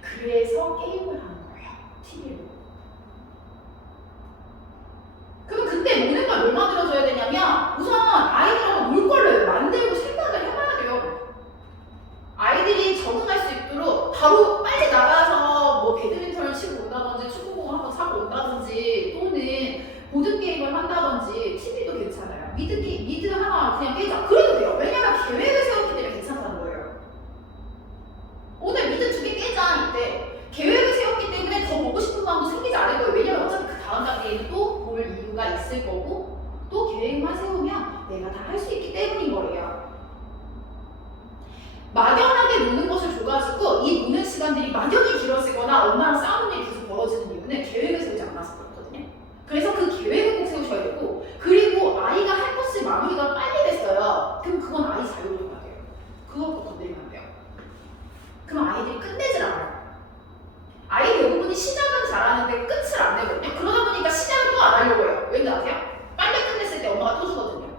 그래서 게임을 하는 거예요. TV로. 그럼 그때 노는 걸 뭘 만들어줘야 되냐면 우선 아이들하고 놀 거를 만들고 생각을 해봐야 돼요. 아이들이 적응할 수 있도록 바로 빨리 나가서 뭐 배드민턴을 치고 온다든지 축구공을 한번 사고 온다든지 또는 보드게임을 한다든지 TV도 괜찮아요. 미드 하나 그냥 깨자. 그래도 돼요. 왜냐면 계획을 세웠기 때문에 괜찮다는 거예요. 오늘 미드 2개 깨자 이때 계획을 세웠기 때문에 더 보고 싶은 마음도 생기지 않을 거예요. 왜냐면 어차피 그 다음 단계에는 또 볼 이유가 있을 거고 또 계획만 세우면 내가 다 할 수 있기 때문인 거예요. 막연하게 노는 것을 줘가지고 이 노는 시간들이 막연히 길어지거나 엄마랑 싸우는 일이 계속 벌어지는 이유는 계획을 세우지 않아서 그렇거든요. 그래서 그 계획을 꼭 세우셔야 되고 그리고 아이가 할 것이 마무리가 빨리 됐어요. 그럼 그건 아이 자유로운 거예요. 그거 건드리면 안 돼요. 그럼 아이들이 끝내질 않아요. 아이 대부분이 시작은 잘하는데 끝을 안 내거든요. 그러다 보니까 시작을 또 안 하려고 해요. 왠지 아세요? 빨리 끝냈을 때 엄마가 또 주거든요.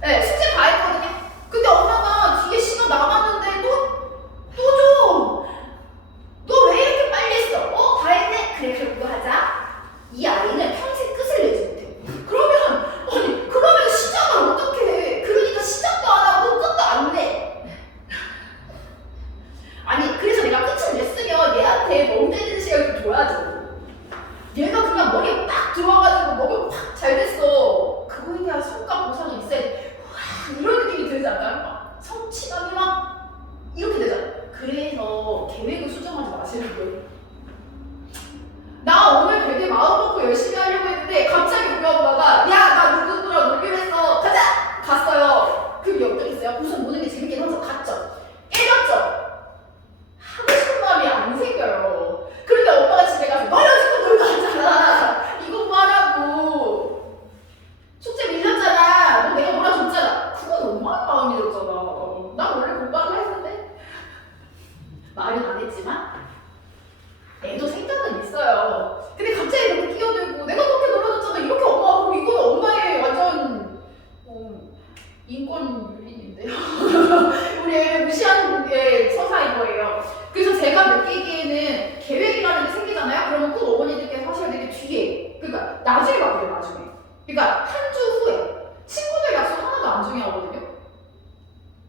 네, 숙제 다 했거든요. 근데 엄마가 뒤에 시간 남았는데 또 줘. 너 왜 이렇게 빨리 했어? 다 했네? 그래 그거 하자. 이 아이는 평생 끝을 내지 못해. 그러면 시작을 어떻게 해? 그러니까 시작도 안 하고 끝도 안 내. 아니 그래서 내가 끝을 냈으면 얘한테 멍 때리는 시간을 좀 줘야죠. 얘가 그냥 머리에 딱 들어와가지고 먹으면 확 잘 됐어. 그거에 대한 성과 보상이 있어야지. 와 이런 느낌이 들지 않나요? 성취감이 막 이렇게 되잖아. 그래서 계획을 수정하지 마시라고요. 나 오늘 되게 마음 먹고 열심히 하려고 했는데 갑자기 우리 엄마가 야 나 누구랑 놀기로 했어 가자! 갔어요. 그럼 어떻게 했어요? 우선 노는 게 재밌긴 하죠. 갔죠. 깨졌죠. 하고 싶은 마음이 안 생겨요. 말은 안 했지만 애도 생각은 있어요. 근데 갑자기 이렇게 끼어들고 내가 그렇게 놀아줬잖아 이렇게 엄마 그럼 이건 엄마의 완전 인권 윤리인데요. 우리 애를 무시한 서사인 거예요. 그래서 제가 느끼기에는 계획이라는 게 생기잖아요. 그러면 꼭 어머니들께서 하셔야 되게 뒤에 그러니까 나중에 바뀌어요 나중에. 그러니까 한 주 후에 친구들 약속 하나도 안 중요하거든요.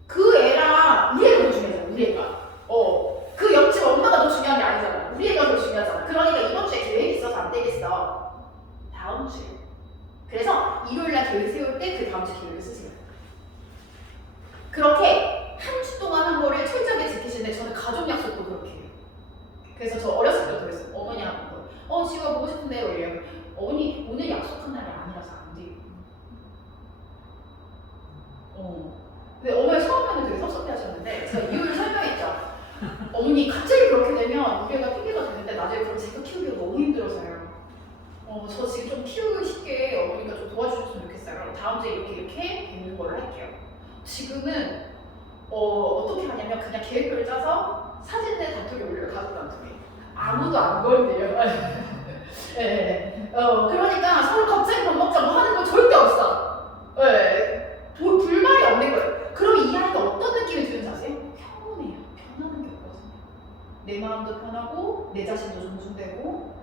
그 애랑 우리 애가 더 중요하잖아 우리 애가. 그 옆집 엄마가 더 중요한 게 아니잖아. 우리 애가 더 중요하잖아. 그러니까 이번 주에 계획이 있어서 안 되겠어. 다음 주에. 그래서 일요일날 계획 세울 때 그 다음 주 계획을 쓰세요. 그렇게 한 주 동안 한 거를 철저하게 지키시는데 저는 가족 약속도 그렇게 해요. 그래서 저 어렸을 때도 그랬어요. 어머니하고 지우가 보고 싶은데요. 이래요. 어머니 오늘 약속한 날이 아니라서 안 돼요. 근데 어머니 처음에는 되게 섭섭해 하셨는데 제가 이유를 설명했죠. 어머니 갑자기 그렇게 되면 우리 애가 핑계가 되는데 나중에 그럼 제가 키우기가 너무 힘들어서요. 저 지금 좀 키우기 쉽게 어머니가 좀 도와주셨으면 좋겠어요. 다음 주에 이렇게 되는 걸로 할게요. 지금은 어떻게 하냐면 그냥 계획표를 짜서 사진에 단톡에 올려요. 가족 단톡에. 아무도 안 건드려요. 네. 그러니까 서로 갑자기 밥 먹자 뭐 하는 거 절대 없어. 네. 불만이 없는 거예요. 그럼 이 아이가 어떤 느낌이 드는지 아세요? 평온해요. 변하는 게 없거든요. 내 마음도 편하고 내 자신도 존중되고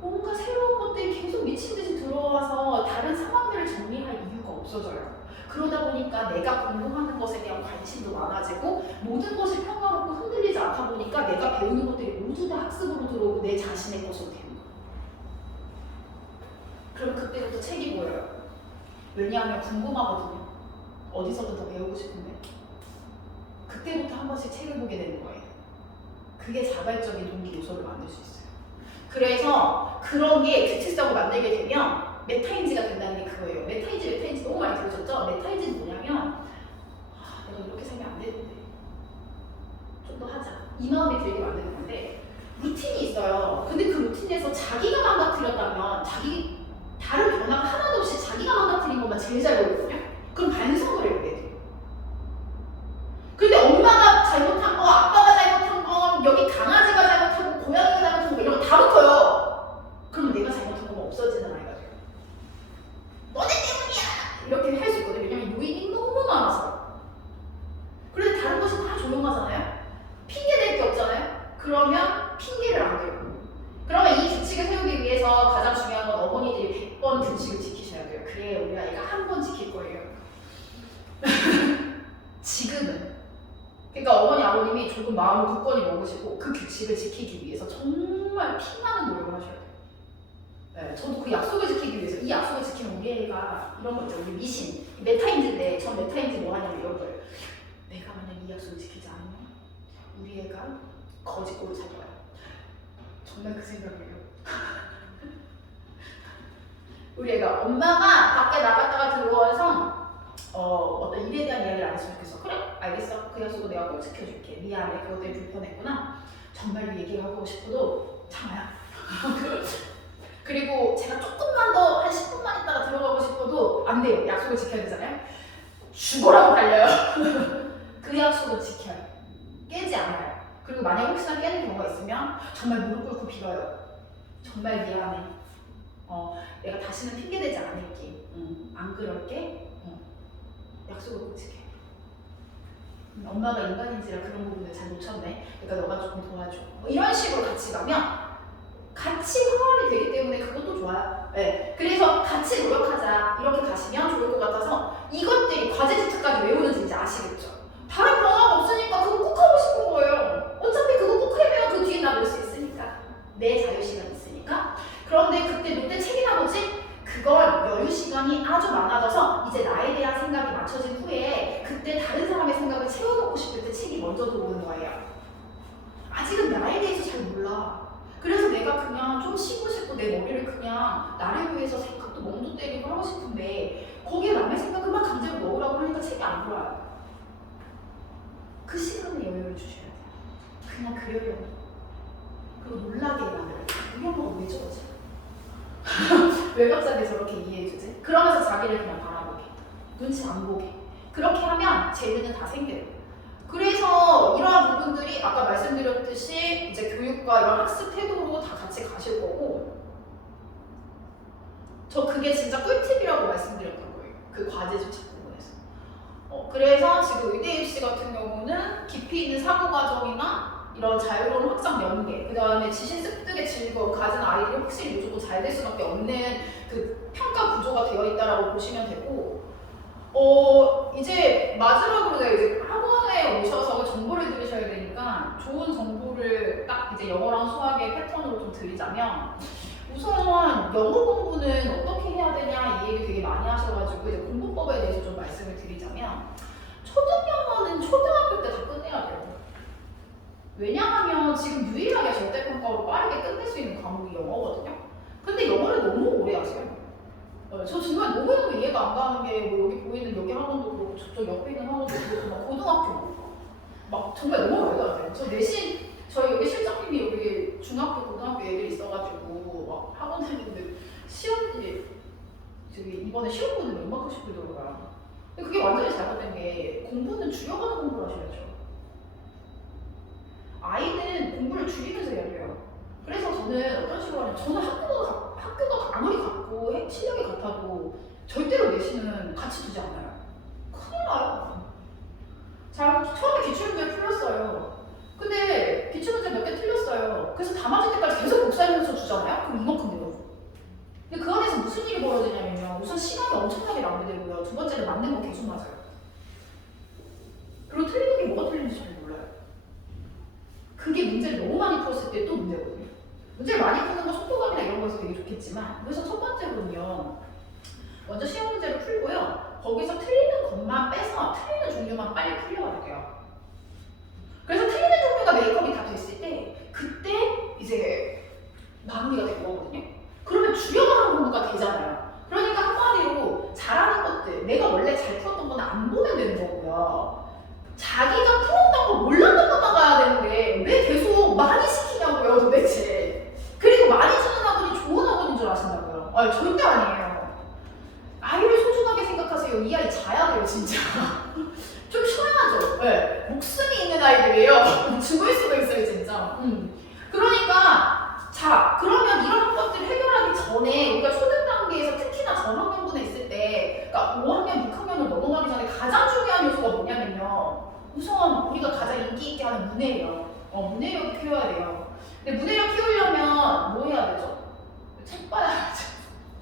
뭔가 새로운 것들이 계속 미친 듯이 들어와서 다른 상황들을 정리할 이유가 없어져요. 그러다 보니까 내가 공부하는 것에 대한 관심도 많아지고 모든 것이 평화롭고 흔들리지 않다 보니까 내가 배우는 것들이 모두 다 학습으로 들어오고 내 자신의 것으로 되는 거예요. 그럼 그때부터 책이 보여요. 왜냐하면 궁금하거든요. 어디서든 더 배우고 싶은데 그때부터 한 번씩 책을 보게 되는 거예요. 그게 자발적인 동기 요소를 만들 수 있어요. 그래서 그런 게 규칙적으로 만들게 되면 메타인지가 된다는 게 그거예요. 메타인지 너무 많이 들으셨죠? 메타인지는 뭐냐면 내가 이렇게 살면 안 되는데 좀 더 하자 이 마음이 들게 만드는 건데 루틴이 있어요. 근데 그 루틴에서 자기가 망가뜨렸다면 다른 변화가 하나도 없이 자기가 망가뜨린 것만 제일 잘 보이거든요. 그럼 반성을 해야 돼요. 근데 엄마가 잘못한 거, 아빠가 잘못한 거, 여기 강아지가 잘못한 거, 고양이가 잘못한 거 이런 거 다 붙어요. 그럼 내가 잘못한 거면 없어지는 아이가 돼요. 너네 때문이야! 이렇게 할 수 있거든요. 왜냐면 요인이 너무 많아서. 그런데 다른 것이 다 조용하잖아요. 핑계 댈 게 없잖아요. 그러면 핑계를 안 대요. 그러면 이 규칙을 세우기 위해서 가장 중요한 건 어머니들이 100번 규칙을 지키셔야 돼요. 그래야 우리 아이가 한 번 지킬 거예요. 지금은. 그러니까 어머니 아버님이 조금 마음을 굳건히 먹으시고 그 규칙을 지키기 위해서 정말 피나는 노력을 하셔야 돼요. 네, 저도 그 약속을 지키기 위해서 이 약속을 지키면 우리 애가 이런 거 있죠. 우리 미신 메타인지인데 전 메타인지 뭐 하냐면 이런 거예요. 내가 만약 이 약속을 지키지 않으면 우리 애가 거짓골을 살거야. 정말 그 생각이에요. 우리 애가 엄마가 밖에 나갔다가 들어와서 어떤 일에 대한 이야기를 안 했으면 좋겠어. 그래? 알겠어. 그 약속은 내가 꼭 지켜줄게. 미안해. 그것 때문에 불편했구나. 정말로 얘기를 하고 싶어도 참아요. 그리고 제가 조금만 더 한 10분만 있다가 들어가고 싶어도 안 돼요. 약속을 지켜야 되잖아요. 죽어라고 달려요. 그 약속은 지켜요. 깨지 않아요. 그리고 만약 혹시나 깨는 경우가 있으면 정말 무릎 꿇고 빌어요. 정말 미안해. 내가 다시는 핑계대지 않을게. 안 그럴게. 약속을 꼭 지켜. 엄마가 인간인지라 그런 부분을 잘 놓쳤네. 그러니까 너가 조금 도와줘. 뭐 이런 식으로 같이 가면 같이 화합이 되기 때문에 그것도 좋아요. 네. 그래서 같이 노력하자. 이렇게 가시면 좋을 것 같아서 이것들이 과제 지투까지 외우는지 이제 아시겠죠? 다른 변화가 없으니까 그거 꼭 하고 싶은 거예요. 어차피 그거 꼭 하면 그 뒤에 나 놀 수 있으니까. 내 자유시간 있으니까. 그런데 그때 롯데 책이나 보지? 그걸 여유 시간이 아주 많아져서 이제 나에 대한 생각이 맞춰진 후에 그때 다른 사람의 생각을 채워놓고 싶을 때 책이 먼저 들어오는 거예요. 아직은 나에 대해서 잘 몰라. 그래서 내가 그냥 좀 쉬고 싶고 내 머리를 그냥 나를 위해서 생각도 멍도 때리고 하고 싶은데 거기에 남의 생각을 막 강제로 넣으라고 하니까 책이 안 들어와요. 그 시간에 여유를 주셔야 돼요. 그냥 그려요. 그리고 놀라게 만들어요. 우리 엄마가 왜 저러지? 왜 갑자기 저렇게 이해해주지? 그러면서 자기를 그냥 바라보게. 눈치 안 보게. 그렇게 하면 재능은 다 생겨요. 그래서 이러한 부분들이 아까 말씀드렸듯이 교육과 이런 학습 태도로 다 같이 가실 거고 저 그게 진짜 꿀팁이라고 말씀드렸던 거예요. 그 과제 집착 부분에서. 그래서 지금 의대 입시 같은 경우는 깊이 있는 사고 과정이나 이런 자유로운 확장 연계, 그 다음에 지신 습득의 즐거움 가진 아이들이 확실히 무조건 잘 될 수밖에 없는 그 평가 구조가 되어 있다라고 보시면 되고, 이제 마지막으로 제가 이제 학원에 오셔서 정보를 들으셔야 되니까 좋은 정보를 딱 이제 영어랑 수학의 패턴으로 좀 드리자면, 우선 영어 공부는 어떻게 해야 되냐 이 얘기 되게 많이 하셔가지고 이제 공부법에 대해서 좀 말씀을 드리자면, 초등영어는 초등학교 때 다 끝내야 돼요. 왜냐하면 지금 유일하게 절대평가로 빠르게 끝낼 수 있는 과목이 영어거든요. 근데 영어를 너무 오래 하세요. 저 정말 너무너무 이해가 안 가는 게 뭐 여기 보이는 여기 학원도 그렇고 저쪽 옆에 있는 학원도 그렇고 막 고등학교 막 정말 너무 말도 안 돼요. 저 내신 저희 여기 실장님이 여기 중학교 고등학교 애들이 있어가지고 막 학원 다니는데 시험지 저기 이번에 시험 보는 웬만큼씩 보더라고요. 근데 그게 완전히 잘못된 게 공부는 줄여가는 공부를 하셔야죠. 아이는 공부를 줄이면서 해야 돼요. 그래서 저는 어떤 식으로 하냐면 저는 학교가 아무리 같고 실력이 같아도 절대로 내신은 같이 두지 않아요. 큰일 나요. 자, 처음에 기출문제 풀렸어요. 근데 기출문제 몇 개 틀렸어요. 그래서 다 맞을 때까지 계속 복사하면서 주잖아요? 그럼 이만큼 되거든요. 근데 그 안에서 무슨 일이 벌어지냐면요. 우선 시간이 엄청나게 낭비되고요. 두 번째는 맞는 거 계속 맞아요. 그리고 틀리는 게 뭐가 틀린지 잘 몰라요. 그게 문제를 너무 많이 풀었을 때 또 문제거든요. 문제를 많이 푸는 건 속도감이나 이런 거에서 되게 좋겠지만, 그래서 첫 번째로는요. 먼저 시험 문제를 풀고요. 거기서 틀리는 것만 빼서 틀리는 종류만 빨리 풀려야 돼요. 그래서 틀리는 종류가 메이크업이 다 됐을 때 그때 이제 마무리가 된 거거든요. 그러면 줄여가는 공부가 되잖아요. 그러니까 한마디로 잘하는 것들, 내가 원래 잘 풀었던 거는 안 보면 되는 거고요. 자기가 풀었던 거 몰랐던 것만 가야 되는데 왜 계속 많이 시키냐고요 도대체. 그리고 많이 주는 학원이 좋은 학원인 줄 아신다고요. 절대 아니에요. 아이를 소중하게 생각하세요. 이 아이 자야 돼요 진짜. 좀 쉬어야죠. 네. 목숨이 있는 아이들이에요. 죽을 수도 있어요 진짜. 그러니까 자 그러면 이런 것들 해결하기 전에 우리가 초등 단계에서 특히나 전학년분에 있을 때, 그러니까 5학년, 6학년을 넘어가기 전에 가장 중요한 요소가 뭐냐면요. 우선 우리가 가장 인기 있게 하는 문해력. 문해력을 키워야 돼요. 근데 문해력 키우려면 뭐 해야 되죠? 책 봐야죠.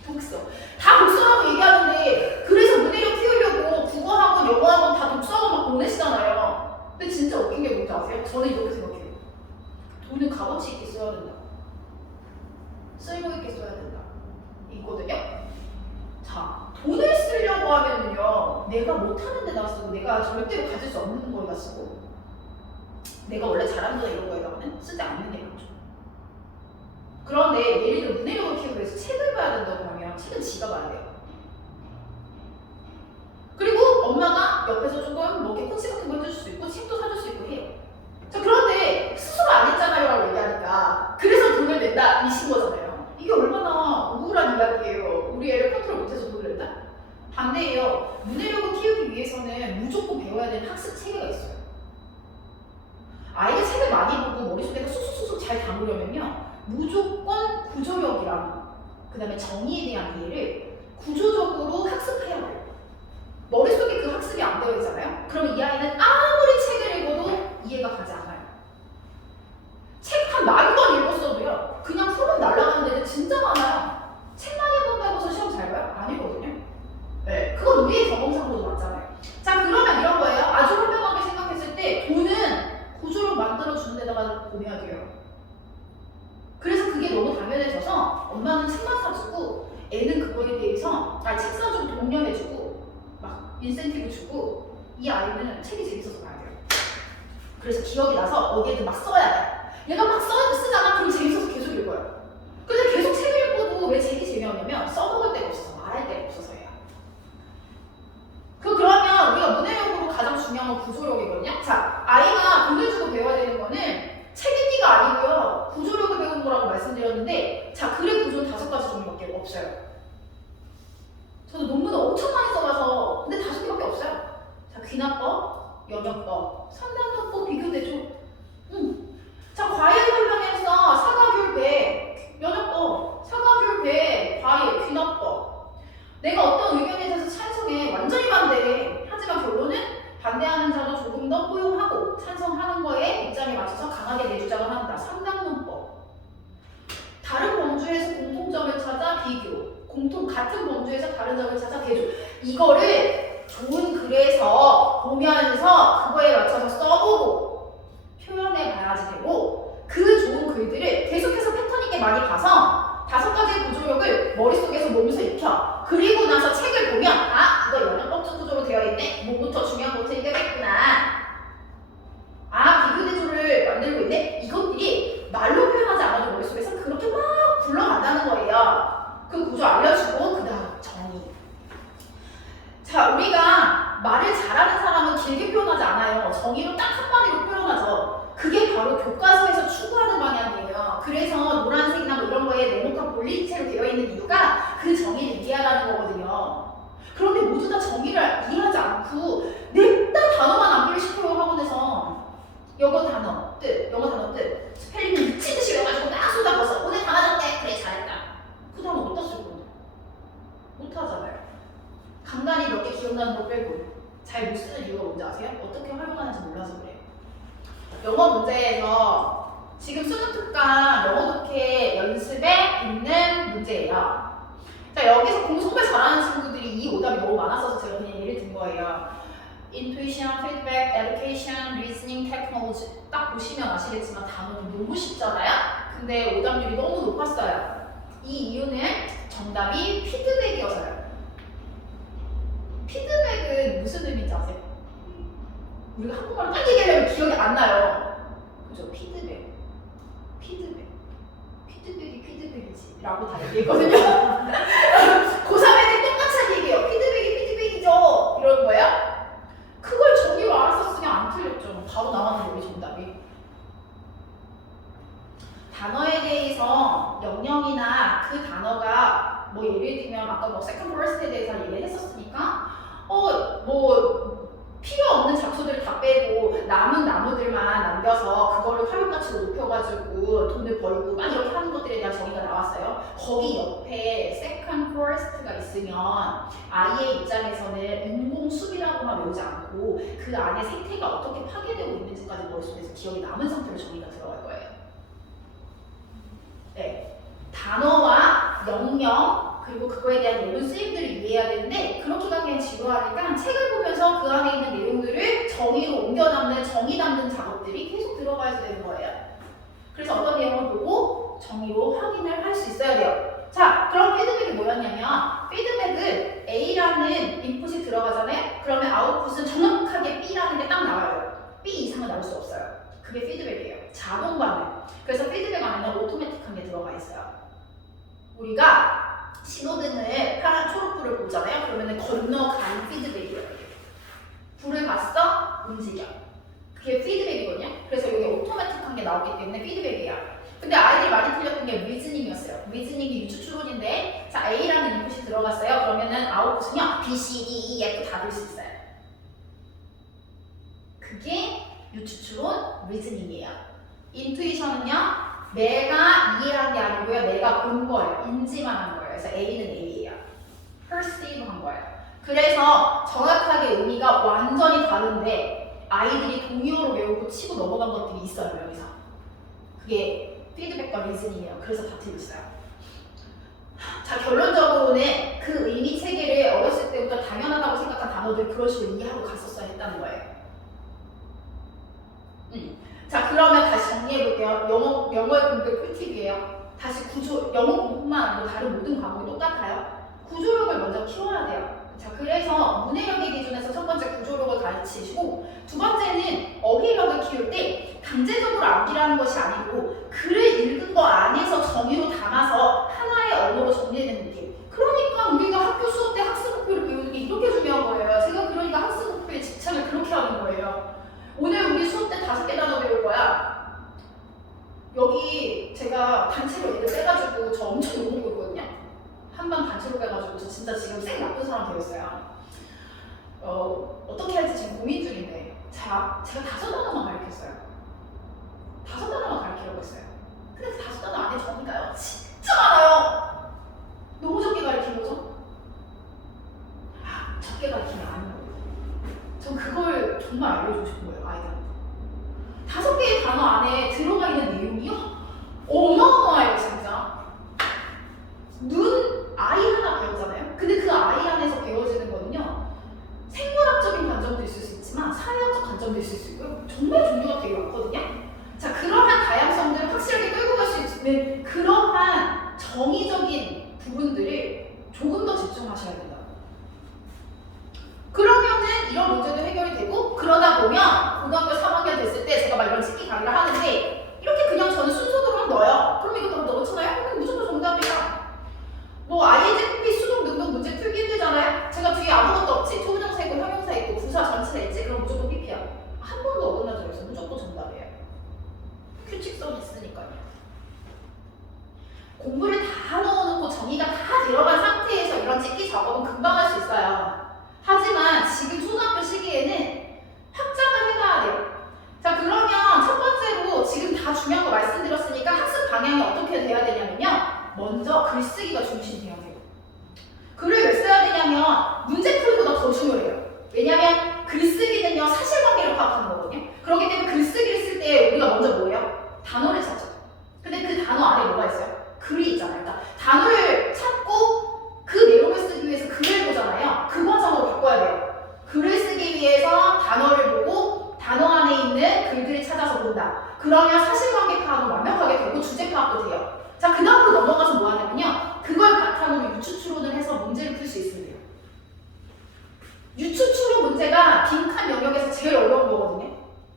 독서. 다 독서라고 얘기하는데 그래서 문해력 키우려고 국어학원, 영어학원 다 독서학원 막 보내시잖아요. 근데 진짜 웃긴 게 뭔지 아세요? 저는 이렇게 생각해요. 돈은 값어치 있게 써야 된다. 쓸모 있게 써야 된다. 이거거든요. 자, 돈을 쓰려고 하면요. 내가 못하는 데다 쓰고 내가 절대로 가질 수 없는 거에다 쓰고 내가 원래 잘하는 거나 이런 거에다가는 쓰지 않는 게 낫죠. 그런데 예를 들어 문해력을 키우기 위해서 책을 봐야 된다고 하면 책은 지가 봐야 돼요. 그리고 엄마가 옆에서 조금 뭐 이렇게 콘치 같은 거 해줄 수 있고 책도 사줄 수 있고 해요. 자 그런데 스스로 안 했잖아요 라고 얘기하니까 그래서 돈을 낸다 이신 거잖아요. 이게 얼마나 우울한 이야기예요. 우리 애를 컨트롤 못해서 돈을 낸다? 반대예요. 문해력을 키우기 위해서는 무조건 배워야 되는 학습 체계가 있어요. 아이가 책을 많이 보고 머릿속에서 쑥쑥쑥 잘 담으려면요. 무조건 구조력이랑 그 다음에 정의에 대한 이해를 구조적으로 학습해야 돼요. 머릿속에 그 학습이 안 되어 있잖아요. 그러면 이 아이는 아무리 책을 읽어도 이해가 가지 않아요. 책 한 10,000권 읽었어도요. 그냥 풀은 날아가는 애들 진짜 많아요. 책만 읽는다고 해서 시험 잘 봐요? 아니거든요. 네, 그건 우리의 경험상으로도 맞잖아요. 자 그러면 이런 거예요. 아주 현명하게 생각했을 때 돈은 구조를 만들어주는 데다가 보내야 돼요. 그래서 그게 너무 당연해져서 엄마는 책만 사주고 애는 그거에 대해서 책 사주고 독려해주고 막 인센티브 주고 이 아이는 책이 재밌어서 봐야 돼요. 그래서 기억이 나서 어디에든 막 써야 돼. 얘가 막 쓰잖아. 그럼 재밌어서 계속 읽어요. 근데 계속 책을 읽어도 왜 책이 재미없냐면 써먹을 데가 없어서 말할 데가 없어서예요. 그러면 우리가 문해력으로 가장 중요한 건 구조력이거든요. 자, 아이가 돈을 주고 배워야 되는 거는 책 읽기가 아니고요. 구조력을 배우는 거라고 말씀드렸는데 자, 글의 구조는 5가지 종류밖에 없어요. 저도 논문을 엄청 많이 써봐서 근데 5개밖에 없어요. 자, 귀납법, 영역법, 상단법법, 비교대조. 자, 과외 설명에서 같은 범주에서 다른 점을 찾아 대조. 이거를 좋은 글에서 보면서 그거에 맞춰서 써보고 표현해 봐야지 되고, 그 좋은 글들을 계속해서 패턴 있게 많이 봐서 5가지의 구조력을 머릿속에서 몸소 익혀. 그리고 나서 책을 보면 아, 이거 영역법적 구조로 되어 있네. 뭐부터 중요한 것부터 읽어야겠구나. 아, 비교대조를 만들고 있네. 이것들이 말로 표현하지 않아도 머릿속에서 그렇게 막 굴러간다는 거예요. 그 구조 알려주고 그 다음 정의. 자, 우리가 말을 잘하는 사람은 길게 표현하지 않아요. 정의로 딱 한마디로 표현하죠. 그게 바로 교과서에서 추구하는 방향이에요. 그래서 노란색이나 뭐 이런 거에 네모칸 볼리체로 되어 있는 이유가 그 정의를 이해하라는 거거든요. 그런데 모두 다 정의를 이해하지 않고 냅다 단어만 암기를 시켜요, 학원에서. 영어 단어 뜻, 영어 단어 뜻, 스펠링 미친 듯이 외워가지고 막 쏟아버서 오늘 다 맞았대. 그래, 잘했다. 그 단어 어디다 쓸 건데? 못하잖아요. 간간히 몇 개 기억나는 거 빼고 잘 못 쓰는 이유가 뭔지 아세요? 어떻게 활용하는지 몰라서 그래요. 영어 문제에서 지금 수능 특강 영어 독해 연습에 있는 문제예요. 자, 여기서 공부 정말 잘하는 친구들이 이 오답이 너무 많았어서 제가 그냥 예를 든 거예요. Intuition, feedback, education, reasoning, technology. 딱 보시면 아시겠지만 단어는 너무 쉽잖아요? 근데 오답률이 너무 높았어요. 이 이유는 정답이 피드백이어서요. 피드백은 무슨 의미인지 아세요? 우리가 한국말로 딱 얘기하려면 기억이 안 나요. 그죠? 피드백이 피드백이지 라고 다 얘기했거든요. 고3애들 똑같이 얘기해요. 피드백이죠 이런 거예요. 그걸 정의로 알았었으면 안 틀렸죠. 바로 나왔는데 우리 정답이. 단어에 대해서 영역이나 그 단어가 뭐 예를 들면 아까 뭐 second first에 대해서 얘기를 했었으니까 뭐 필요 없는 잡소들을 다 빼고 남은 나무들만 남겨서 그거를 활용가치로 높여가지고 돈을 벌고 막 이렇게 하는 것들에 대한 정의가 나왔어요. 거기 옆에 second first가 있으면 아이의 입장에서는 인공수비라고만 외우지 않고 그 안에 생태가 어떻게 파괴되고 있는지까지 머릿속에서 기억이 남은 상태로 정의가 들어갈 거예요. 네, 단어와 영역 그리고 그거에 대한 예문 쓰임들을 이해해야 되는데 그렇게 가기엔 지루하니까 책을 보면서 그 안에 있는 내용들을 정의로 옮겨 담는 정의 담는 작업들이 계속 들어가야 되는 거예요. 그래서 어떤 내용을 보고 정의로 확인을 할 수 있어야 돼요. 자, 그럼 피드백이 뭐였냐면 피드백은 A라는 인풋이 들어가잖아요. 그러면 아웃풋은 정확하게 B라는 게 딱 나와요. B 이상은 나올 수 없어요. 그게 피드백이에요. 자동 반응. 그래서 피드백 안에는 오토매틱한 게 들어가 있어요. 우리가 신호등을 파란 초록불을 보잖아요. 그러면은 건너가는 피드백이에요. 불을 봤어? 움직여. 그게 피드백이거든요. 그래서 여기 오토매틱한 게 나오기 때문에 피드백이에요. 근데 아이들이 많이 틀렸던 게 리즈닝이었어요. 리즈닝이 유추 추론인데 자, A라는 인풋이 들어갔어요. 그러면은 아웃풋은요 B, C, D, E, F 다 될 수 있어요. 그게 유추 추론 리즈닝이에요. 인투이션은요 내가 이해한 게 아니고요 내가 본 거예요. 인지만 한 거예요. 그래서 A는 A예요. perceive 한 거예요. 그래서 정확하게 의미가 완전히 다른데 아이들이 동의어로 외우고 치고 넘어간 것들이 있어요. 여기서 그게 피드백과 리즈닝이에요. 그래서 다 틀렸어요. 자, 결론적으로는 그 의미 체계를 어렸을 때부터 당연하다고 생각한 단어들 그런 식으로 이해하고 갔었어야 했다는 거예요. 자, 그러면 다시 정리해볼게요. 영어의 공부 꿀팁이에요. 다시 영어 공부뿐만 아니고 다른 모든 과목이 똑같아요. 구조력을 먼저 키워야 돼요. 자, 그래서 문해력의 기준에서 첫 번째 구조력을 가르치시고 두 번째는 어휘력을 키울 때 강제적으로 암기라는 것이 아니고 글을 읽은 거 안에서 정의로 담아서 하나의 언어로 정리되는 느낌. 그러니까 우리가 학교 수업 때 학습 목표를 배우는 게 이렇게 중요한 거예요. 제가 그러니까 학습 목표에 집착을 그렇게 하는 거예요. 오늘 우리 수업 때 5개 단어 배울 거야. 여기 제가 단체로 얘를 빼가지고 저 엄청 욕먹고 있거든요. 한 번 단체로 빼가지고 저 진짜 지금 쌩 나쁜 사람 되었어요. 어떻게 할지 지금 고민 중인데 제가 5단어만 가르쳤어요. 5단어만 가르치려고 했어요. 근데 그 5단어 안에 정의가요 진짜 많아요. 너무 적게 가르치는 거죠? 적게 가르치면 아닌 거예요. 전 그걸 정말 알려주고 싶은 거예요, 아이들한테. 5개의 단어 안에 들어가 있는 내용이요? 어마어마해요, 진짜. 아이 하나 배우잖아요. 정의적인 부분들을 조금 더 집중하셔야 된다. 그러면은 이런 문제도 해결이 되고, 그러다 보면 고등학교 3학년 됐을 때 제가 막 이런 찍기 강의를 하는데 이렇게 그냥 저는 순서대로 막 넣어요. 그럼 이거 다 넣잖아요? 그럼 무조건 정답이야. 뭐 INFP 수동 능동 문제 풀기 힘들잖아요? 제가 뒤에 아무것도 없지. 투부정사 있고 형용사 있고 부사 전치사 있지? 그럼 무조건 PP야. 한 번도 어긋난 적 없어. 무조건 정답이에요. 규칙성이 있으니까요. 공부를 다 넣어놓고 정의가 다 들어간 상태에서 이런 찍기 작업은 금방 할 수 있어요. 하지만 지금 초등학교 시기에는 확장을 해가야 돼요. 자, 그러면 첫 번째로 지금 다 중요한 거 말씀드렸으니까 학습 방향이 어떻게 돼야 되냐면요. 먼저 글쓰기가 중심이어야 돼요. 글을 왜 써야 되냐면 문제 풀이보다 더 중요해요. 왜냐면 글쓰기는요 사실관계를 파악하는 거거든요. 그렇기 때문에 글쓰기를 쓸 때 우리가 먼저 뭐예요? 단어를 찾죠. 근데 그 단어 안에 뭐가 있어요? 글이 있잖아요. 그러니까 단어를 찾고 그 내용을 쓰기 위해서 글을 보잖아요. 그 과정으로 바꿔야 돼요. 글을 쓰기 위해서 단어를 보고 단어 안에 있는 글들을 찾아서 본다. 그러면 사실관계 파악은 완벽하게 되고 주제 파악도 돼요. 자, 그 다음으로 넘어가서 뭐 하냐면요. 그걸 바탕으로 유추추론을 해서 문제를 풀 수 있으면 돼요. 유추추론 문제가 빈칸 영역에서 제일 어려운 거거든요.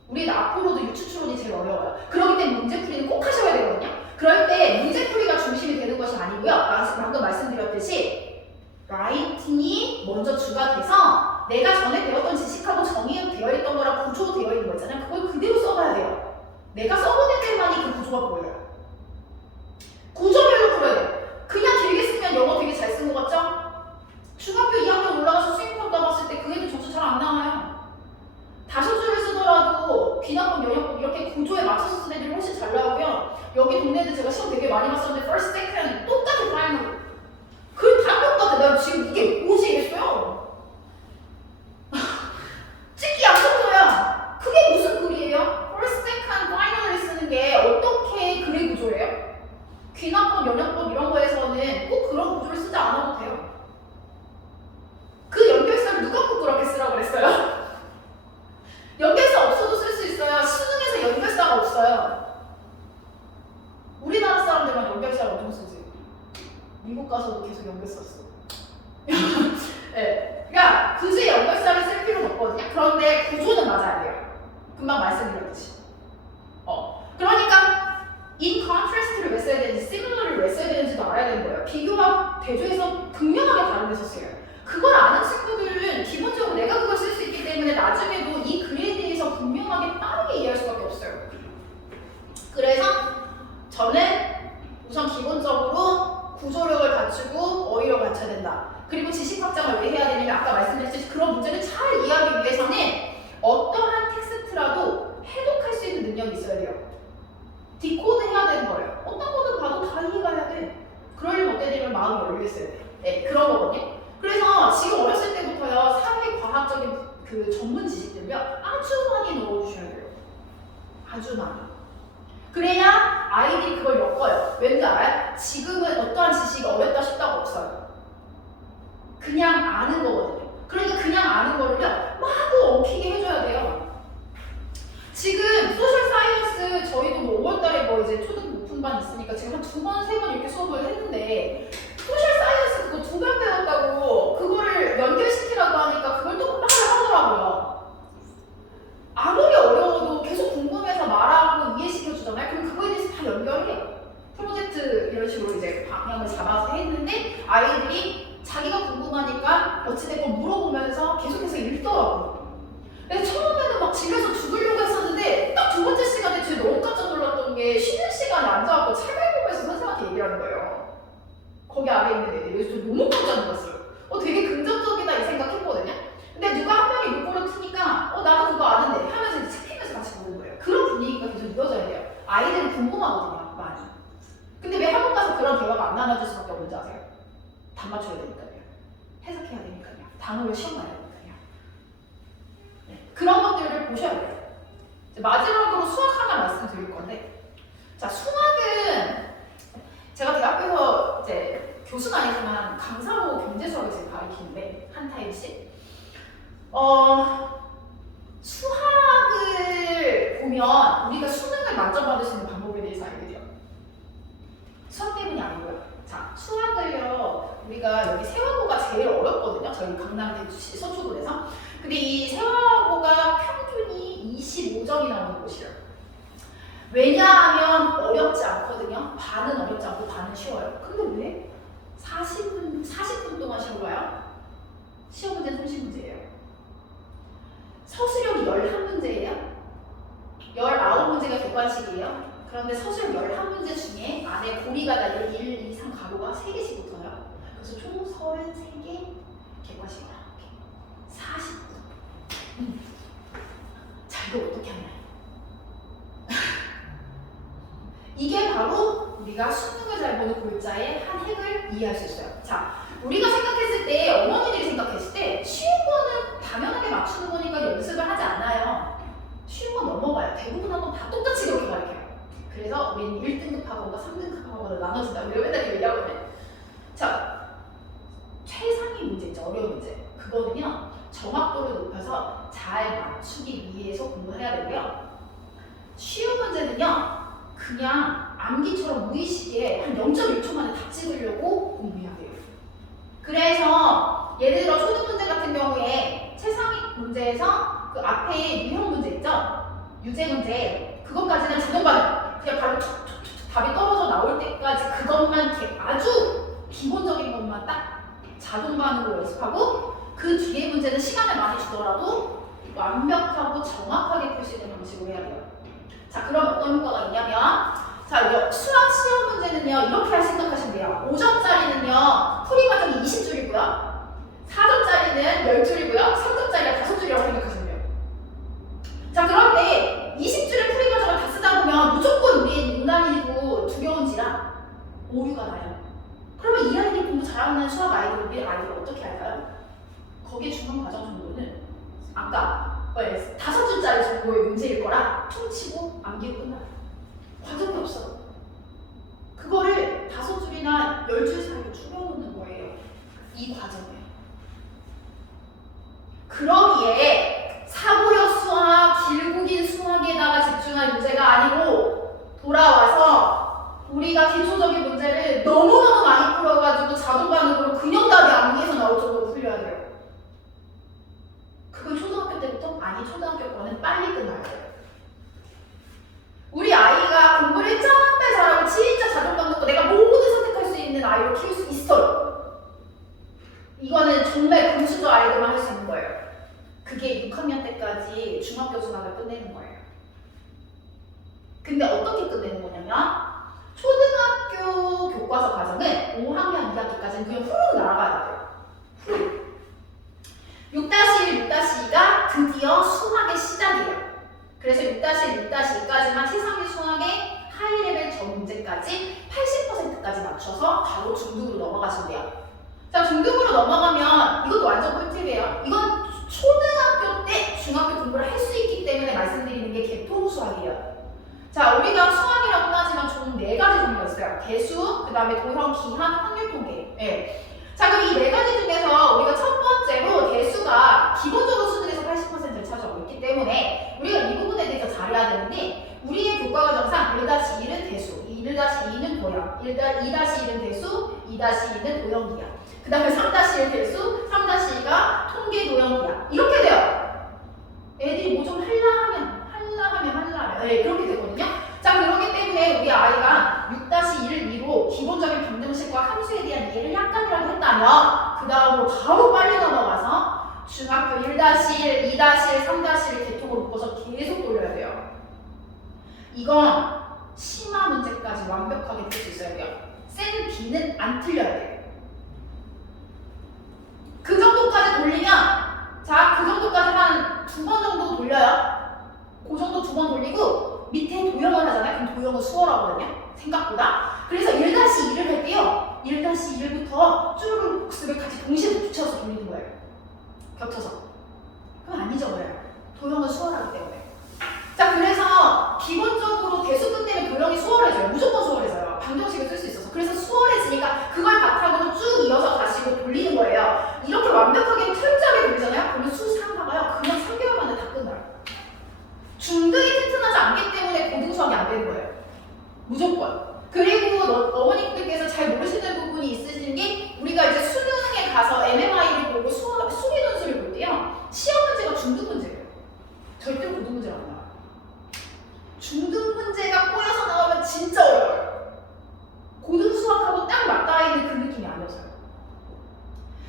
우리는 앞으로도 유추추론이 제일 어려워요. 그렇기 때문에 문제풀이는 꼭 하셔야 되거든요. 그럴 때 문제풀이가 중심이 되는 것이 아니고요. 방금 말씀드렸듯이 라이팅이 먼저 주가 돼서 내가 전에 배웠던 지식하고 정의되어 있던 거랑 구조되어 있는 거 있잖아요. 그걸 그대로 써봐야 돼요. 내가 써본 애들만이 그 구조가 보여요. 구조별로 풀어야 돼요. 그냥 길게 쓰면 영어 되게 잘 쓴 것 같죠? 중학교 2학년 올라가서 수행평가 봤을 때 그 애들 점수 잘 안 나와요. 다셔주를 쓰더라도 귀납법, 연역법 이렇게 구조에 맞춰서 쓴 애들이 훨씬 잘 나오고요. 여기 동네들 제가 시험 되게 많이 봤었는데 first, second 똑같이 파이널 그 다 똑같아. 나 지금 이게 뭐지 이랬어요. 찍기 양성서야. 그게 무슨 글이에요? first, second, final을 쓰는 게 어떻게 글의 구조예요? 귀납법, 연역법 이런 거에서는 꼭 그런 구조를 쓰지 않아도 돼요. 그 연결사를 누가 꼭 그렇게 쓰라고 그랬어요? 연결사 없어도 쓸 수 있어요. 수능에서 연결사가 없어요. 우리나라 사람들만 연결사를 엄청 쓰지. 미국 가서도 계속 연결사 써. 네. 그러니까 굳이 연결사를 쓸 필요는 없거든요. 그런데 구조는 맞아야 돼요. 금방 말씀드렸듯이. 그러니까 in contrast를 왜 써야 되는지, similar를 왜 써야 되는지도 알아야 되는 거예요. 비교와 대조해서 극명하게 다른 데서 써요. 그걸 아는 친구들은 기본적으로 내가 그걸 쓸 수 있기 때문에 나중에도 이 글에 대해서 분명하게 빠르게 이해할 수밖에 없어요. 그래서 저는 우선 기본적으로 구조력을 갖추고 어휘력을 갖춰야 된다. 그리고 지식 확장을 왜 해야 되냐면 아까 말씀드렸듯이 그런 문제를 잘 이해하기 위해서는 어떠한 텍스트라도 해독할 수 있는 능력이 있어야 돼요. 디코드 해야 되는 거예요. 어떤 거는 봐도 다 이해가 해야 돼. 그러려면 어때야 되면 마음이 열려 있어야 돼. 네, 그런 거거든요. 그래서 지금 어렸을 때부터요 사회과학적인 그 전문 지식들을요 아주 많이 넣어주셔야 돼요. 아주 많이. 그래야 아이들이 그걸 엮어요. 왠지 알아요? 지금은 어떠한 지식이 어렵다 쉽다가 없어요. 그냥 아는 거거든요. 그러니까 그냥 아는 거를요 마구 엉키게 해줘야 돼요. 지금 소셜 사이언스 저희도 뭐 5월달에 뭐 이제 초등 오픈반 있으니까 지금 한 2번, 3번 이렇게 수업을 했는데 소셜 사이언스 그거 2번 배웠다고 그거를 연결시키라고 하니까 그걸 또 말을 하더라고요. 아무리 어려워도 계속 궁금해서 말하고 이해시켜주잖아요. 그럼 그거에 대해서 다 연결해요. 프로젝트 이런 식으로 이제 방향을 잡아서 했는데 아이들이 자기가 궁금하니까 어찌됐건 물어보면서 계속해서 읽더라고요. 그래서 처음에는 막 집에서 죽으려고 했었는데 딱 두 번째 시간에 제가 너무 깜짝 놀랐던 게 쉬는 시간에 앉아갖고 책을 보면서 선생님한테 얘기를 하는 거예요. 거기 아래 있는 애들이. 그래서 저 너무 깜짝 놀랐어요. 되게 긍정적이다 이 생각했거든요. 근데 누가 한 명이 욕보를 트니까 나도 그거 아는데 하면서 이제 책 피면서 같이 보는 거예요. 그런 분위기가 계속 이어져야 돼요. 아이들은 궁금하거든요, 많이. 근데 왜 학원 가서 그런 대화가 안 나눠질 수밖에 없는지 아세요? 답 맞춰야 되니까요. 해석해야 되니까요. 단어를 시험 봐야 되니까요. 네, 그런 것들을 보셔야 돼요. 이제 마지막으로 수학 하나 말씀드릴 건데, 자, 수학은 제가 대학교에서 이제 교수는 아니지만 강사로 경제수학을 제가 가르치는데 한 타임씩 수학을 보면 우리가 수능을 만점받을 수 있는 방법에 대해서 알게 돼요. 수학 때문이 아니고요. 자, 수학을요, 우리가 여기 세화고가 제일 어렵거든요. 저희 강남 서초동에서. 근데 이 세화고가 평균이 25점이 나오는 곳이에요. 왜냐하면 어렵지 않거든요. 반은 어렵지 않고 반은 쉬워요. 근데 왜 40분 동안 시험 봐요? 시험 문제는 30문제예요. 서술형이 11문제예요. 19문제가 객관식이에요. 그런데 서술형 11문제 중에 안에 고리가 달린 1, 2, 3 가로가 3개씩 붙어요. 그래서 총 33개 객관식으로 이렇게 40분. 자, 이거 어떻게 하나요? 이게 바로 우리가 수능을 잘 보는 골자의 한 핵을 이해할 수 있어요. 자, 우리가 생각했을 때, 어머니들이 생각했을 때 쉬운 거는 당연하게 맞추는 거니까 연습을 하지 않아요. 쉬운 건 넘어가요. 대부분 한번 다 똑같이 그렇게 가르쳐요. 그래서 우리는 1등급 학원과 3등급 학원을 나눠준다. 우리가 맨날 얘기하거든요. 자, 최상위 문제 있죠. 어려운 문제. 그거는요, 정확도를 높여서 잘 맞추기 위해서 공부를 해야 되고요. 쉬운 문제는요, 그냥 암기처럼 무의식에 한 0.1초 만에 다 찍으려고 공부해야 돼요. 그래서 예를 들어 초등 문제 같은 경우에 최상위 문제에서 그 앞에 유형 문제 있죠? 유제 문제 그것까지는 자동 반응 그냥 바로 툭툭툭 답이 떨어져 나올 때까지 그것만 아주 기본적인 것만 딱 자동 반응으로 연습하고 그 뒤에 문제는 시간을 많이 주더라도 완벽하고 정확하게 풀 수 있는 방식으로 해야 돼요. 자, 그럼 어떤 효과가 있냐면 자, 수학 시험 문제는요 이렇게 생각하시면 돼요. 5점짜리는요 풀이 과정이 20줄이고요 4점짜리는 10줄이고요 3점짜리가 5줄이라고 생각하시면 돼요. 자, 그런데 20줄의 풀이 과정을 다 쓰다 보면 무조건 우리 인간이고 두려운지라 오류가 나요. 그러면 이 아이들이 공부 잘하는 수학 아이들을 어떻게 할까요? 거기에 중간 과정 정도는 아까 5줄짜리 정도의 문제일 거라 퉁치고 암기고 끝나요. 과정이 없어. 그거를 5줄이나 10줄 사이로 줄여놓는 거예요. 이 과정이에요. 그러기에 사고력 수학, 길고 긴 수학에다가 집중할 문제가 아니고 돌아와서 우리가 기초적인 문제를 너무너무 많이 풀어가지고 자동 반응으로 근형답이 암기해서 나올 정도로 풀려야 돼요. 그걸 초등학교 때부터? 아니, 초등학교 거는 빨리 끝나야 돼요. 우리 아이가 공부를 정말 잘하고 진짜 자존감 높고 내가 모든 선택할 수 있는 아이로 키울 수 있어요. 이거는 정말 금수저 아이들만 할 수 있는 거예요. 그게 6학년 때까지 중학교 수학을 끝내는 거예요. 근데 어떻게 끝내는 거냐면 초등학교 교과서 과정은 5학년 2학기까지는 그냥 후루룩 날아가야 돼요. 후루룩. 6-1, 6-2가 드디어 수학의 시작이에요. 그래서 6-1, 6-2까지만 최상위 수학의 하이레벨 전 문제까지 80%까지 맞춰서 바로 중등으로 넘어가시면 돼요. 자, 중등으로 넘어가면 이것도 완전 꿀팁이에요. 이건 초등학교 때 중학교 공부를 할 수 있기 때문에 말씀드리는 게 개통 수학이에요. 자, 우리가 수학이라고 하지만 총 4가지 종류가 있어요. 대수, 그 다음에 도형, 기하, 확률 통계. 예. 자, 그럼 이 4가지 중에서 우리가 첫 번째로 대수가 기본적으로 수능에서 80%를 차지하고 있기 때문에 우리가 이 부분에 대해서 잘해야 되는데 우리의 교과과정상 1-1은 대수, 1-2는 도형, 2-1은 대수, 2-2는 도형 기하. 그 다음에 3-1 대수, 3-2가 통계 도형 기하. 이렇게 돼요. 애들이 뭐 좀 할라 하면 네, 그렇게 되거든요. 자, 그렇기 때문에 우리 아이가 6-1위로 기본적인 방정식과 함수에 대한 이해를 약간이라도 했다면 그 다음으로 바로 빨리 넘어가서 중학교 1-1, 2-1, 3-1 개통으로 묶어서 계속 돌려야 돼요. 이건 심화 문제까지 완벽하게 풀 수 있어야 돼요. 센 B는 안 틀려야 돼요. 그 정도까지 돌리면 자, 그 정도까지 한 2번 정도 돌려요. 그 정도 2번 돌리고 밑에 도형을 하잖아요. 그럼 도형은 수월하거든요. 생각보다. 그래서 1-2를 할 때요. 1-1부터 쭈루룩 복습을 같이 동시에 붙여서 돌리는 거예요. 겹쳐서. 그럼 안 잊어버려요. 도형은 수월하기 때문에. 자, 그래서 기본적으로 대수 끝내면 도형이 수월해져요. 무조건 수월해져요. 방정식을 쓸 수 있어서. 그래서 수월해지니까 그걸 바탕으로 쭉 이어서 다시 돌리는 거예요. 이렇게 완벽하게 철저하게 돌리잖아요. 그러면 수상하가요. 그냥 3개월 만에 다 끝나요. 중등이 튼튼하지 않기 때문에 고등수학이 안 되는 거예요. 무조건. 그리고 어머님들께서 잘 모르시는 부분이 있으신 게 우리가 이제 수능에 가서 MMI를 보고 수리 논술을 볼 때요. 시험 문제가 중등 문제예요. 절대 고등 문제가 안 나와요. 중등 문제가 꼬여서 나오면 진짜 어려워요. 고등 수학하고 딱 맞닿아 있는 그 느낌이 아니어서요.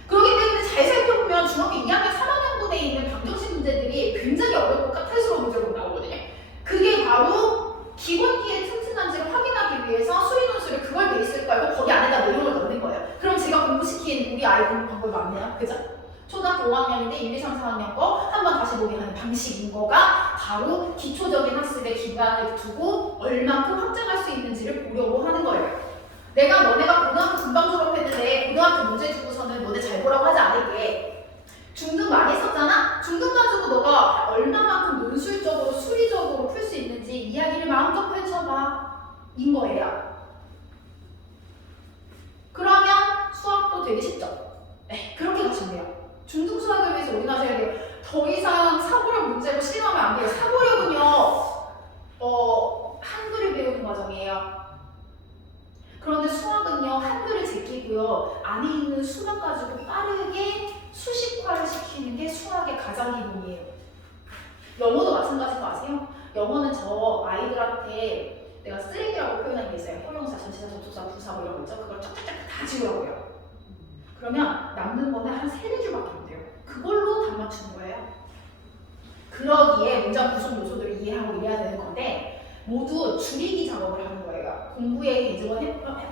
그렇기 때문에 잘 살펴보면 중학교 2학년, 3학년분에 있는 방정식 문제들이 굉장히 어렵고 까탈스러운 문제로 나오거든요. 그게 바로 기본기의 튼튼한지를 확인하기 위해서 수리 논술을 그걸 베이스로 깔고 거기 안에다 내용을 넣는 거예요. 그럼 제가 공부시킨 우리 아이 공부 방법이 맞네요. 그죠? 초등학교 5학년인데 1, 2, 3, 4학년 거 한번 다시 보게 하는 방식인 거가 바로 기초적인 학습에 기반을 두고 얼만큼 확장할 수 있는지를 보려고 하는 거예요. 내가 너네가 고등학교 금방 졸업했는데 고등학교 문제 주고서는 너네 잘 보라고 하지 않을게. 중등 많이 썼잖아? 중등 가지고 너가 얼마만큼 논술적으로 수리적으로 풀 수 있는지 이야기를 마음껏 펼쳐봐. 인 거예요. 그러면 수학도 되게 쉽죠? 네, 그렇게 가시면 돼요. 중등 수학을 위해서 올인하셔야 돼요. 더 이상 사고력 문제로 실험하면 안 돼요. 사고력은요, 한글을 배우는 과정이에요. 그런데 수학은요, 한글을 제끼고요, 안에 있는 수학 가지고 빠르게 수식화를 시키는 게 수학의 가장 기본이에요. 영어도 마찬가지인 거 아세요? 영어는 저 아이들한테 내가 쓰레기라고 표현한 게 있어요. 형용사, 전치사, 접속사, 부사 뭐 이런 거 있죠? 그걸 쫙쫙쫙 다 지우라고요. 그러면 남는 거는 한 3-4줄밖에 안 돼요. 그걸로 다 맞추는 거예요. 그러기에 문장 구성 요소들을 이해하고 이래야 되는 건데 모두 줄이기 작업을 하는 거예요. 공부의 기본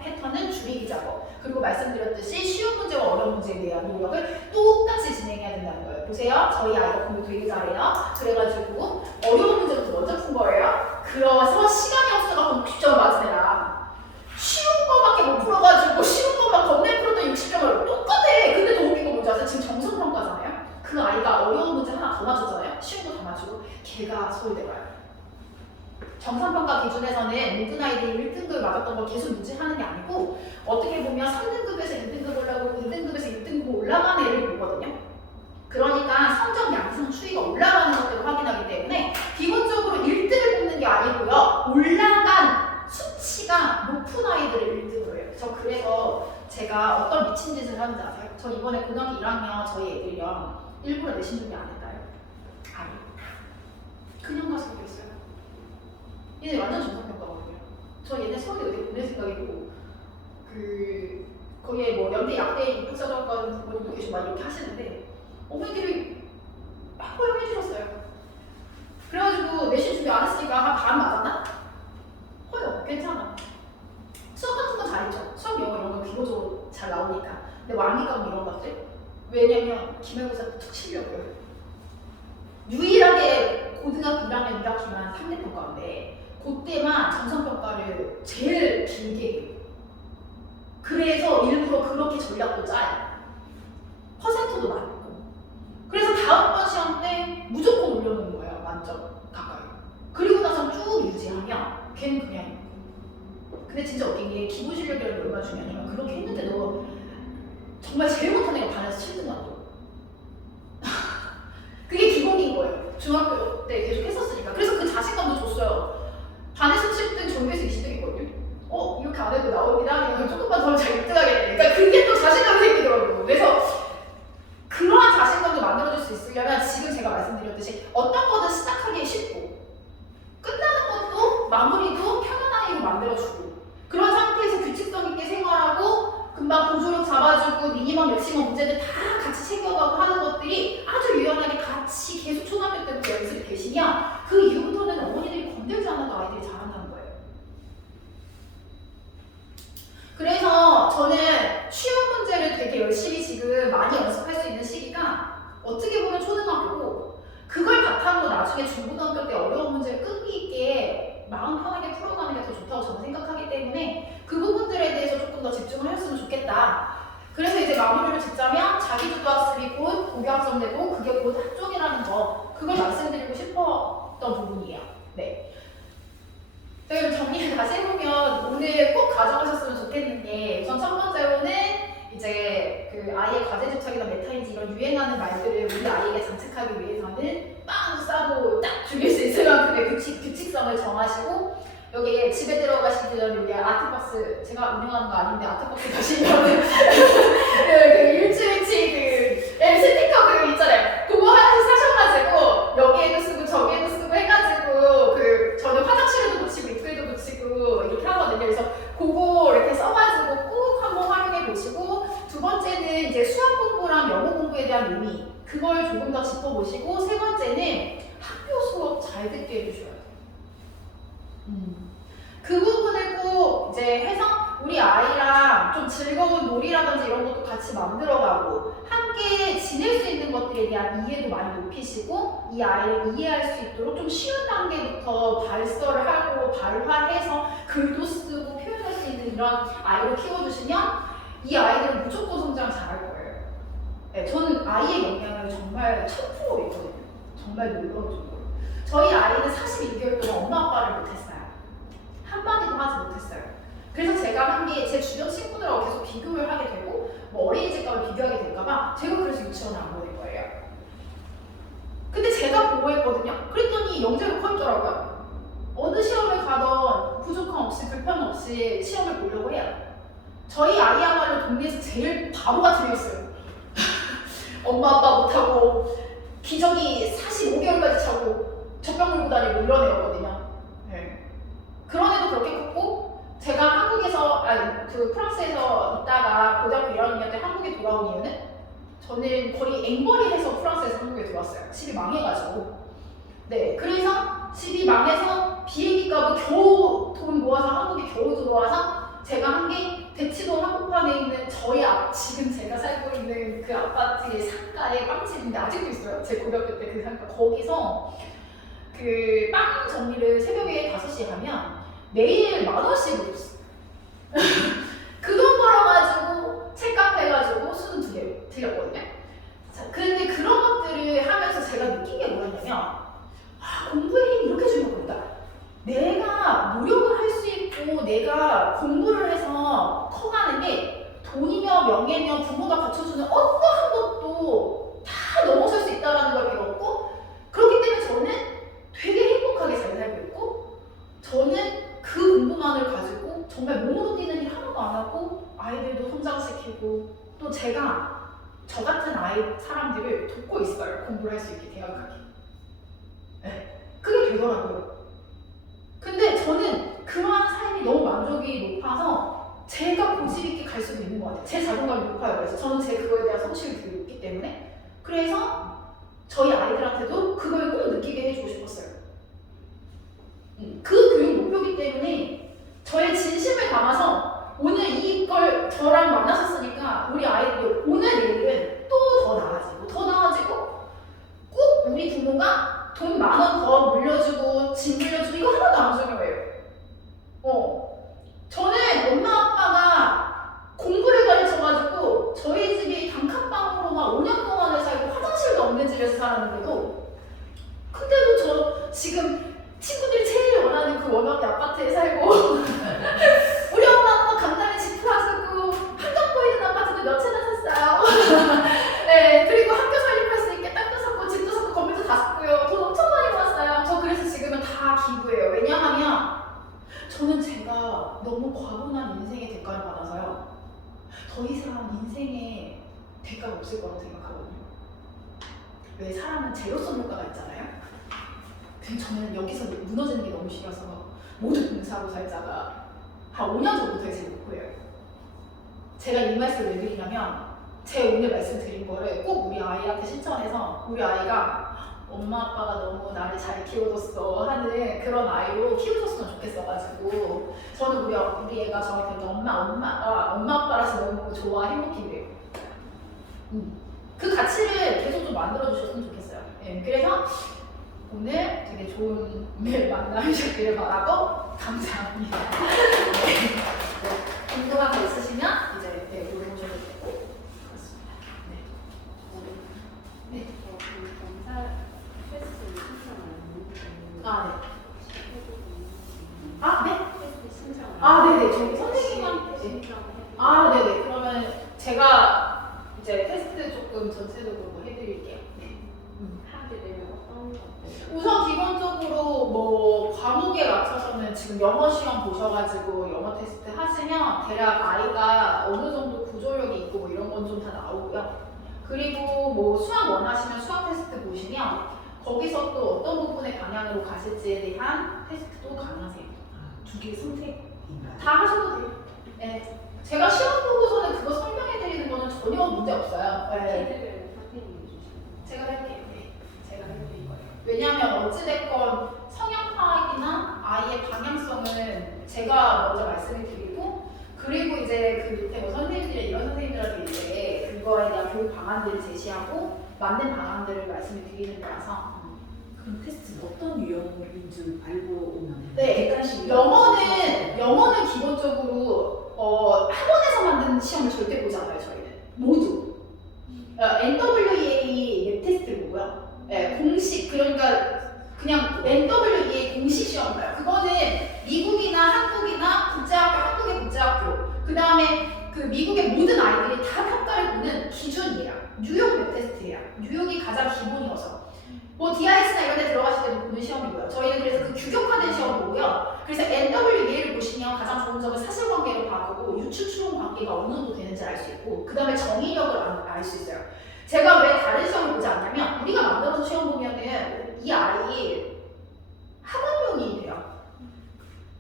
패턴은 줄이기 작업. 그리고 말씀드렸듯이 쉬운 문제와 어려운 문제에 대한 노력을 똑같이 진행해야 된다는 거예요. 보세요. 저희 아이가 공부 되게 잘해요. 그래가지고 어려운 문제부터 먼저 푼 거예요. 그래서 시간이 없어서 60점을 맞은 애랑 쉬운 거밖에 못 풀어가지고 쉬운 것만 겁내 풀었던 60점을 똑같아. 근데 더 웃긴 거 뭔지 아세요? 지금 정성평가잖아요. 그 아이가 어려운 문제 하나 더 맞췄잖아요. 쉬운 거 더 맞추고 걔가 서울대 가요. 정상평가 기준에서는 모든 아이들이 1등급 맞았던 걸 계속 유지하는 게 아니고 어떻게 보면 3등급에서 2등급 올라가고 2등급에서 6등급 올라가는 애를 보거든요. 그러니까 성적 양상 추이가 올라가는 것들을 확인하기 때문에 기본적으로 1등을 뽑는 게 아니고요. 올라간 수치가 높은 아이들을 1등으로 해요. 저 그래서 제가 어떤 미친 짓을 하는지 아세요? 저 이번에 고등학교 1학년 저희 애들이랑 일부러 내신 준비 안 했다요. 아니. 그냥 가서 보겠어요. 얘네 완전 정상평가거든요. 저 얘네 서울대 어디 보낼 생각이고 거기에 뭐 연대 약대 입학사정관 부모님도 계시고 막 이렇게 하시는데 어머니들이 막 허용해 주셨어요. 그래가지고 내신 준비 안 했으니까 한 반 맞았나? 허용 괜찮아. 수업 같은 건 잘했죠. 수학 영어 이런 거 기본적으로 잘 나오니까. 근데 완기과목 이런 것들 왜냐면 기말고사 툭 치려고요. 유일하게 고등학교 1학년 2학기만 3대 평가인데 그때만 정성평가를 제일 길게 해요. 그래서 일부러 그렇게 전략도 짜요. 퍼센트도 많고. 그래서 다음번 시험 때 무조건 올려놓는 거예요. 만점 가까이. 그리고 나서 쭉 유지하면 걔는 그냥. 근데 진짜 웃긴 게 기본 실력이라는 게 얼마나 중요하냐면 그렇게 했는데도 정말 제일 못한 애가 반에서 7등 나죠. 그게 기본인 거예요. 중학교 때 계속 했었으니까. 그래서 그 자신감도 줬어요. 반에서 7등, 전교에서 20등이거든요. 이렇게 안 해도 나오긴 하면 조금만 더 잘 1등하겠네. 그러니까 그게 또 자신감이 생기더라고요. 그래서 그러한 자신감도 만들어줄 수 있으려면 지금 제가 말씀드렸듯이 어떤 거든 시작하기 쉽고 끝나는 것도 마무리도 편안한 일로 만들어주고 그런 상태에서 규칙성 있게 생활하고 금방 보조력 잡아주고 미니멈 맥시멈 문제들 다 같이 챙겨가고 하는 것들이 아주 유연하게 같이 계속 초등학교 때부터 연습이 되시면 그 이후부터는 어머니들이 건들지 않아도 아이들이 잘한다는 거예요. 그래서 저는 쉬운 문제를 되게 열심히 지금 많이 연습할 수 있는 시기가 어떻게 보면 초등학교고 그걸 바탕으로 나중에 중고등학교 때 어려운 문제를 끈기 있게 마음 편하게 풀어가는 게 더 좋다고 저는 생각하기 때문에 그 부분들에 대해서 조금 더 집중을 했으면 좋겠다. 그래서 이제 마무리를 짓자면 자기주도 학습이 곧 고교학점 되고 그게 곧 학종이라는 거 그걸 말씀드리고 싶었던 부분이에요. 네. 그럼 정리를 다시 해보면 오늘 꼭 가져가셨으면 좋겠는 게 우선 첫 번째로는 이제 그 아이의 과제 집착이나 메타인지 이런 유행하는 말들을 우리 아이에게 장착하기 위해서는 빵 싸고 딱 죽일 수 있을 만큼의 규칙성을 정하시고 여기에 집에 들어가시든 보시면 여기 아트박스 제가 운영하는 거 아닌데 아트박스 가시면 그 일주일치 그 스티커 그 있잖아요. 그거 하나씩 사셔가지고 여기에도 쓰고 저기에도 쓰고 해가지고 그 저는 화장실에도 붙이고 입구에도 붙이고 이렇게 하거든요. 그래서 그거 이렇게 써가지고 꼭 한번 활용해 보시고, 두 번째는 이제 수학 공부랑 영어 공부에 대한 의미 그걸 조금 더 짚어보시고, 세 번째는 학교 수업 잘 듣게 해주셔야 돼요. 그 부분을 꼭 이제 해서 우리 아이랑 좀 즐거운 놀이라든지 이런 것도 같이 만들어가고 함께 지낼 수 있는 것들에 대한 이해도 많이 높이시고, 이 아이를 이해할 수 있도록 좀 쉬운 단계부터 발설을 하고 발화해서 글도 쓰고 표현할 수 있는 이런 아이로 키워주시면 이 아이들은 무조건 성장 잘할 거예요. 네, 저는 아이의 영향을 정말 1000% 있거든요. 정말 놀라운 정도로. 저희 아이는 42개월 동안 엄마 아빠를 못했어요. 한마디도 하지 못했어요. 그래서 제가 한 게 제 주변 친구들하고 계속 비교를 하게 되고 뭐 어린이집과를 비교하게 될까봐 제가 그래서 유치원을 안 보낼 거예요. 근데 제가 보고했거든요. 그랬더니 영재로 커 있더라고요. 어느 시험을 가던 부족함 없이 불편 없이 시험을 보려고 해요. 저희 아이야말로 동네에서 제일 바보 같은 애였어요. 엄마 아빠 못하고 기저귀 45개월까지 차고 젖병 물고 다니고 이런 애였거든요. 네. 그런 애도 그렇게 컸고, 제가 한국에서 그 프랑스에서 있다가 고등학교 1학년 때 한국에 돌아온 이유는 저는 거의 앵벌이해서 프랑스에서 한국에 들어왔어요. 집이 망해가지고. 네, 그래서 집이 망해서 비행기 값을 겨우 돈 모아서 한국에 겨우 들어와서 제가 한 게 대치동 한복판에 있는 저희 지금 제가 살고 있는 그 아파트의 상가에 빵집인데 아직도 있어요. 제 고등학교 때 그 상가. 거기서 그 빵 정리를 새벽에 5시에 하면 매일 10,000원씩을 줬어. 그 돈 벌어가지고 책값 해가지고 수능 2개 드렸거든요. 자, 근데 그런 것들을 하면서 제가 느낀 게 뭐였냐면, 공부에 힘 이렇게 주는 겁니다. 내가 노력을 할 수 있고 내가 공부를 해서 커가는 게 돈이며 명예며 부모가 받쳐주는 어떠한 것도 다 넘어설 수 있다는 걸 배웠고, 그렇기 때문에 저는 되게 행복하게 잘 살고 있고, 저는 그 공부만을 가지고 정말 몸으로 뛰는 일 하나도 안 하고 아이들도 성장시키고, 또 제가 저 같은 사람들을 돕고 있어요. 공부를 할 수 있게 대학 가기. 네, 그게 되더라고요. 근데 저는 그러한 삶이 너무 만족이 높아서 제가 고집 있게 갈 수도 있는 것 같아요. 제 자존감이 높아요. 그래서 저는 제 그거에 대한 성취를 되게 높기 때문에. 그래서 저희 아이들한테도 그걸 꼭 느끼게 해주고 싶었어요. 그 교육 목표이기 때문에 저의 진심을 담아서 오늘 이걸 저랑 만나셨으니까 우리 아이들이 오늘 내일은 또 더 나아지고 꼭 우리 부모가 돈 10,000원 더 물려주고 집 물려주고 이거 하나도 안 중요해요. 저는 엄마 아빠가 공부를 가르쳐가지고 저희 집이 단칸방으로만 5년 동안을 살고 화장실도 없는 집에서 살았는데도, 근데도 저 지금 친구들이 제일 원하는 그 원어민 아파트에 살고 우리 엄마 아빠 강남에 집 사주고 한강 보이는 아파트도 몇 채나 샀어요. 네, 그리고 학교 설립할 수 있게 땅도 샀고 집도 샀고 건물도 다 샀고요. 돈 엄청 많이 모았어요. 저 그래서 지금은 다 기부해요. 왜냐하면 저는 제가 너무 과분한 인생의 대가를 받아서요, 더 이상 인생에 대가가 없을 거라고 생각하거든요. 왜 사람은 제로섬 효과가 있잖아요. 근데 저는 여기서 무너지는 게 너무 싫어서 모두 봉사하고 살자가 한 5년 전부터 제 목표예요. 제가 이 말씀을 왜 드리냐면, 제 오늘 말씀드린 거를 꼭 우리 아이한테 실천해서 우리 아이가 엄마 아빠가 너무 나를 잘 키워줬어 하는 그런 아이로 키워줬으면 좋겠어가지고, 저는 우리 애가 저한테 엄마 아빠라서 너무 좋아 행복해 그래요. 그 가치를 계속 좀 만들어주셨으면 좋겠어요. 네, 그래서 오늘 되게 좋은 만나셨기를 바라고 감사합니다. 네, 궁금한 거 있으시면 이제 물어보셔도 되고 그렇습니다. 네. 검사 테스트 신청하는 테스트 신청하는 네네. 저희 선생님한테. 네네. 그러면 제가 이제 테스트 조금 전체적으로 해드릴게요. 하게 되면 어떤 것 우선 기본적으로 뭐 과목에 맞춰서는 지금 영어 영어 시험 보셔가지고 영어 테스트 하시면 대략 아이가 어느 정도 구조력이 있고 뭐 이런 건 좀 다 나오고요. 그리고 뭐 수학 원하시면 수학 테스트 보시면 거기서 또 어떤 부분의 방향으로 가실지에 대한 테스트도 가능하세요. 두 개 선택인가요? 다 하셔도 돼요. 네. 제가 시험 보고서는 그거 설명해 드리는 거는 전혀 문제 없어요. 네. 키드를 선생님이 주시는 제가 할게요. 네. 제가 해드릴 거예요. 왜냐하면 어찌됐건 성향 파악이나 아이의 방향성은 제가 먼저 말씀을 드리고, 그리고 이제 그 밑에 뭐 선생님들이 이런 선생님들한테 이제 그거에 대한 교육 방안들을 제시하고 맞는 방안들을 말씀을 드리는 거라서. 그럼 테스트는 어떤 유형인 줄 알고 오면 돼요? 네. 객관식 영어는 기본적으로 학원에서 만든 시험을 절대 보지 않아요. 저희는 모두 NWEA 웹 테스트를 보고요. 네, 공식, 그러니까 그냥 NWEA 공식 시험 봐요. 그거는 미국이나 한국이나 국제학교, 한국의 국제학교, 그 다음에 그 미국의 모든 아이들이 다 평가를 보는 기준이에요. 뉴욕 웹 테스트예요. 뉴욕이 가장 기본이어서. 뭐 DIS나 이런 데 들어가실 때도 보는 시험이고요. 저희는 그래서 그 규격화된 시험 보고요. 그래서 NWEA를 보시면 가장 좋은 점은 사실관계를 봐보고 유추 추론 관계가 어느 정도 되는지 알 수 있고, 그 다음에 정의력을 알 수 있어요. 제가 왜 다른 시험을 보지 않냐면 우리가 만들어서 시험 보면은 이 아이 학원용이 돼요.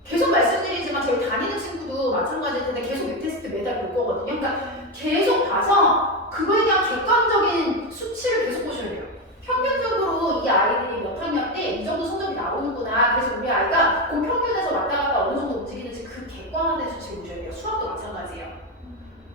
계속 말씀드리지만 저희 다니는 친구도 마찬가지일 텐데 계속 웹 테스트 매달 볼 거거든요. 그러니까 계속 봐서 그거에 대한 객관적인 수치를 계속 보셔야 돼요. 평균적으로 이 아이들이 몇 학년 때 이 정도 성적이 나오는구나. 그래서 우리 아이가 그 평균에서 왔다 갔다 어느 정도 움직이는지 그 객관화된 수치를 보셔야 돼요. 수학도 마찬가지예요.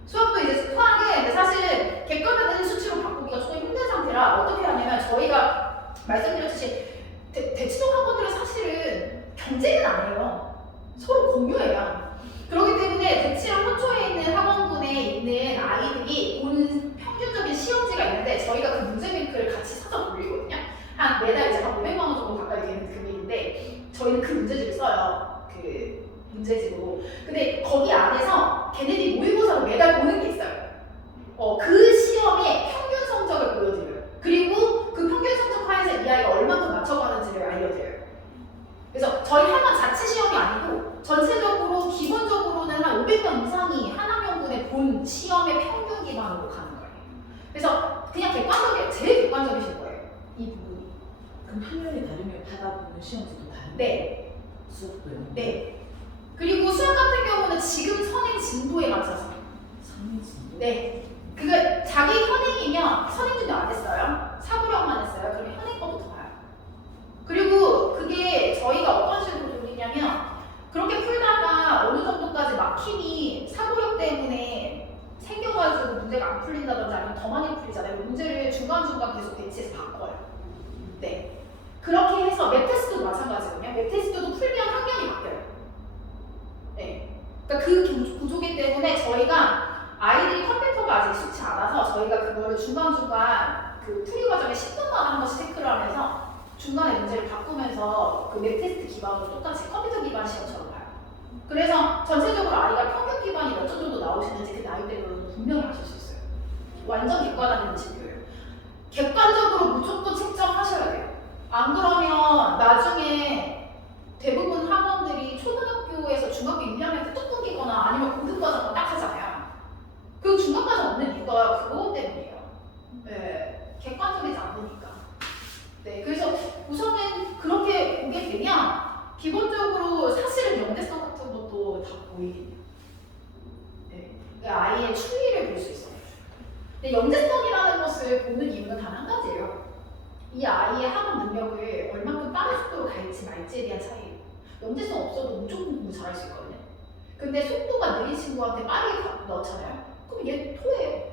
수학도 이제 수학은 사실 객관화된 수치로 바꾸기가 조금 힘든 상태라 어떻게 하냐면 저희가 말씀드렸듯이 대치동 학원들은 사실은 경쟁은 아니에요. 서로 공유해요. 그렇기 때문에 대치랑 혼초에 있는 학원군에 있는 아이들이 본 평균적인 시험지가 있는데 저희가 그 문제뱅크를 같이 사서 돌리거든요. 한 매달 이제 한 500만 원 정도 가까이 되는 금액인데 저희는 그 문제집을 써요. 그 문제집으로. 근데 거기 안에서 걔네들이 모의고사로 매달 보는 게 있어요. 그 시험의 평균 성적을 보여드려요. 그리고 그 평균 성적 하에서 이 아이가 얼마큼 맞춰가는지를 알려드려요. 그래서 저희 학원 자체 시험이 아니고 전체적으로 기본적으로는 한 500명 이상이 한 학년군에 본 시험의 평균 기반으로 가는 거예요. 그래서 그냥 제일 객관적이실 거예요. 이 부분이. 그럼 학년이 다르면 받아보는 시험지도 다르고 네. 수업도요? 네. 그리고 수학 같은 경우는 지금 선행 진도에 맞춰서. 선행진도? 네. 그거 자기 현행이면 선행진도 안 했어요. 사고력만 했어요. 그러면 현행 것도 더 봐요. 그리고 그게 저희가 어떤 식으로 돌리냐면 그렇게 풀다가 어느 정도까지 막힘이 사고력 때문에 생겨가지고 문제가 안 풀린다든지 아니면 더 많이 풀리잖아요. 문제를 중간중간 계속 배치해서 바꿔요. 네. 그렇게 해서 맵 테스트도 마찬가지거든요. 맵 테스트도 풀면 학년이 바뀌어요. 네. 그러니까 그 구조기 때문에 저희가 아이들이 컴퓨터가 아직 익숙치 않아서 저희가 그거를 중간중간 그 풀이 과정에 10분마다 한 번씩 체크를 하면서 중간에 문제를 바꾸면서 그 웹 테스트 기반으로 똑같이 컴퓨터 기반 시험처럼 봐요. 그래서 전체적으로 아이가 평균 기반이 몇 점 정도 나오시는지 그 나이대로는 분명히 아실 수 있어요. 완전 객관화된 지표예요. 객관적으로 무조건 책정하셔야 돼요. 안 그러면 나중에 대부분 학원들이 초등학교에서 중학교 1학년 때 뚝 끊기거나 아니면 고등과정만 딱 하잖아요. 그 중간과정 없는 이유가 그거 때문이에요. 네, 객관적이지 않으니까. 네, 그래서 우선은 그렇게 보게 되면 기본적으로 사실은 연대성 같은 것도 다 보이겠네요. 네, 아이의 추이를 볼 수 있어요. 근데 연대성이라는 것을 보는 이유는 단 한 가지예요. 이 아이의 학업 능력을 얼만큼 빠른 속도로 갈지 말지에 대한 차이예요. 연대성 없어도 무조건 공부 잘할 수 있거든요. 근데 속도가 느린 친구한테 빠르게 넣잖아요. 그럼 얘 토해요.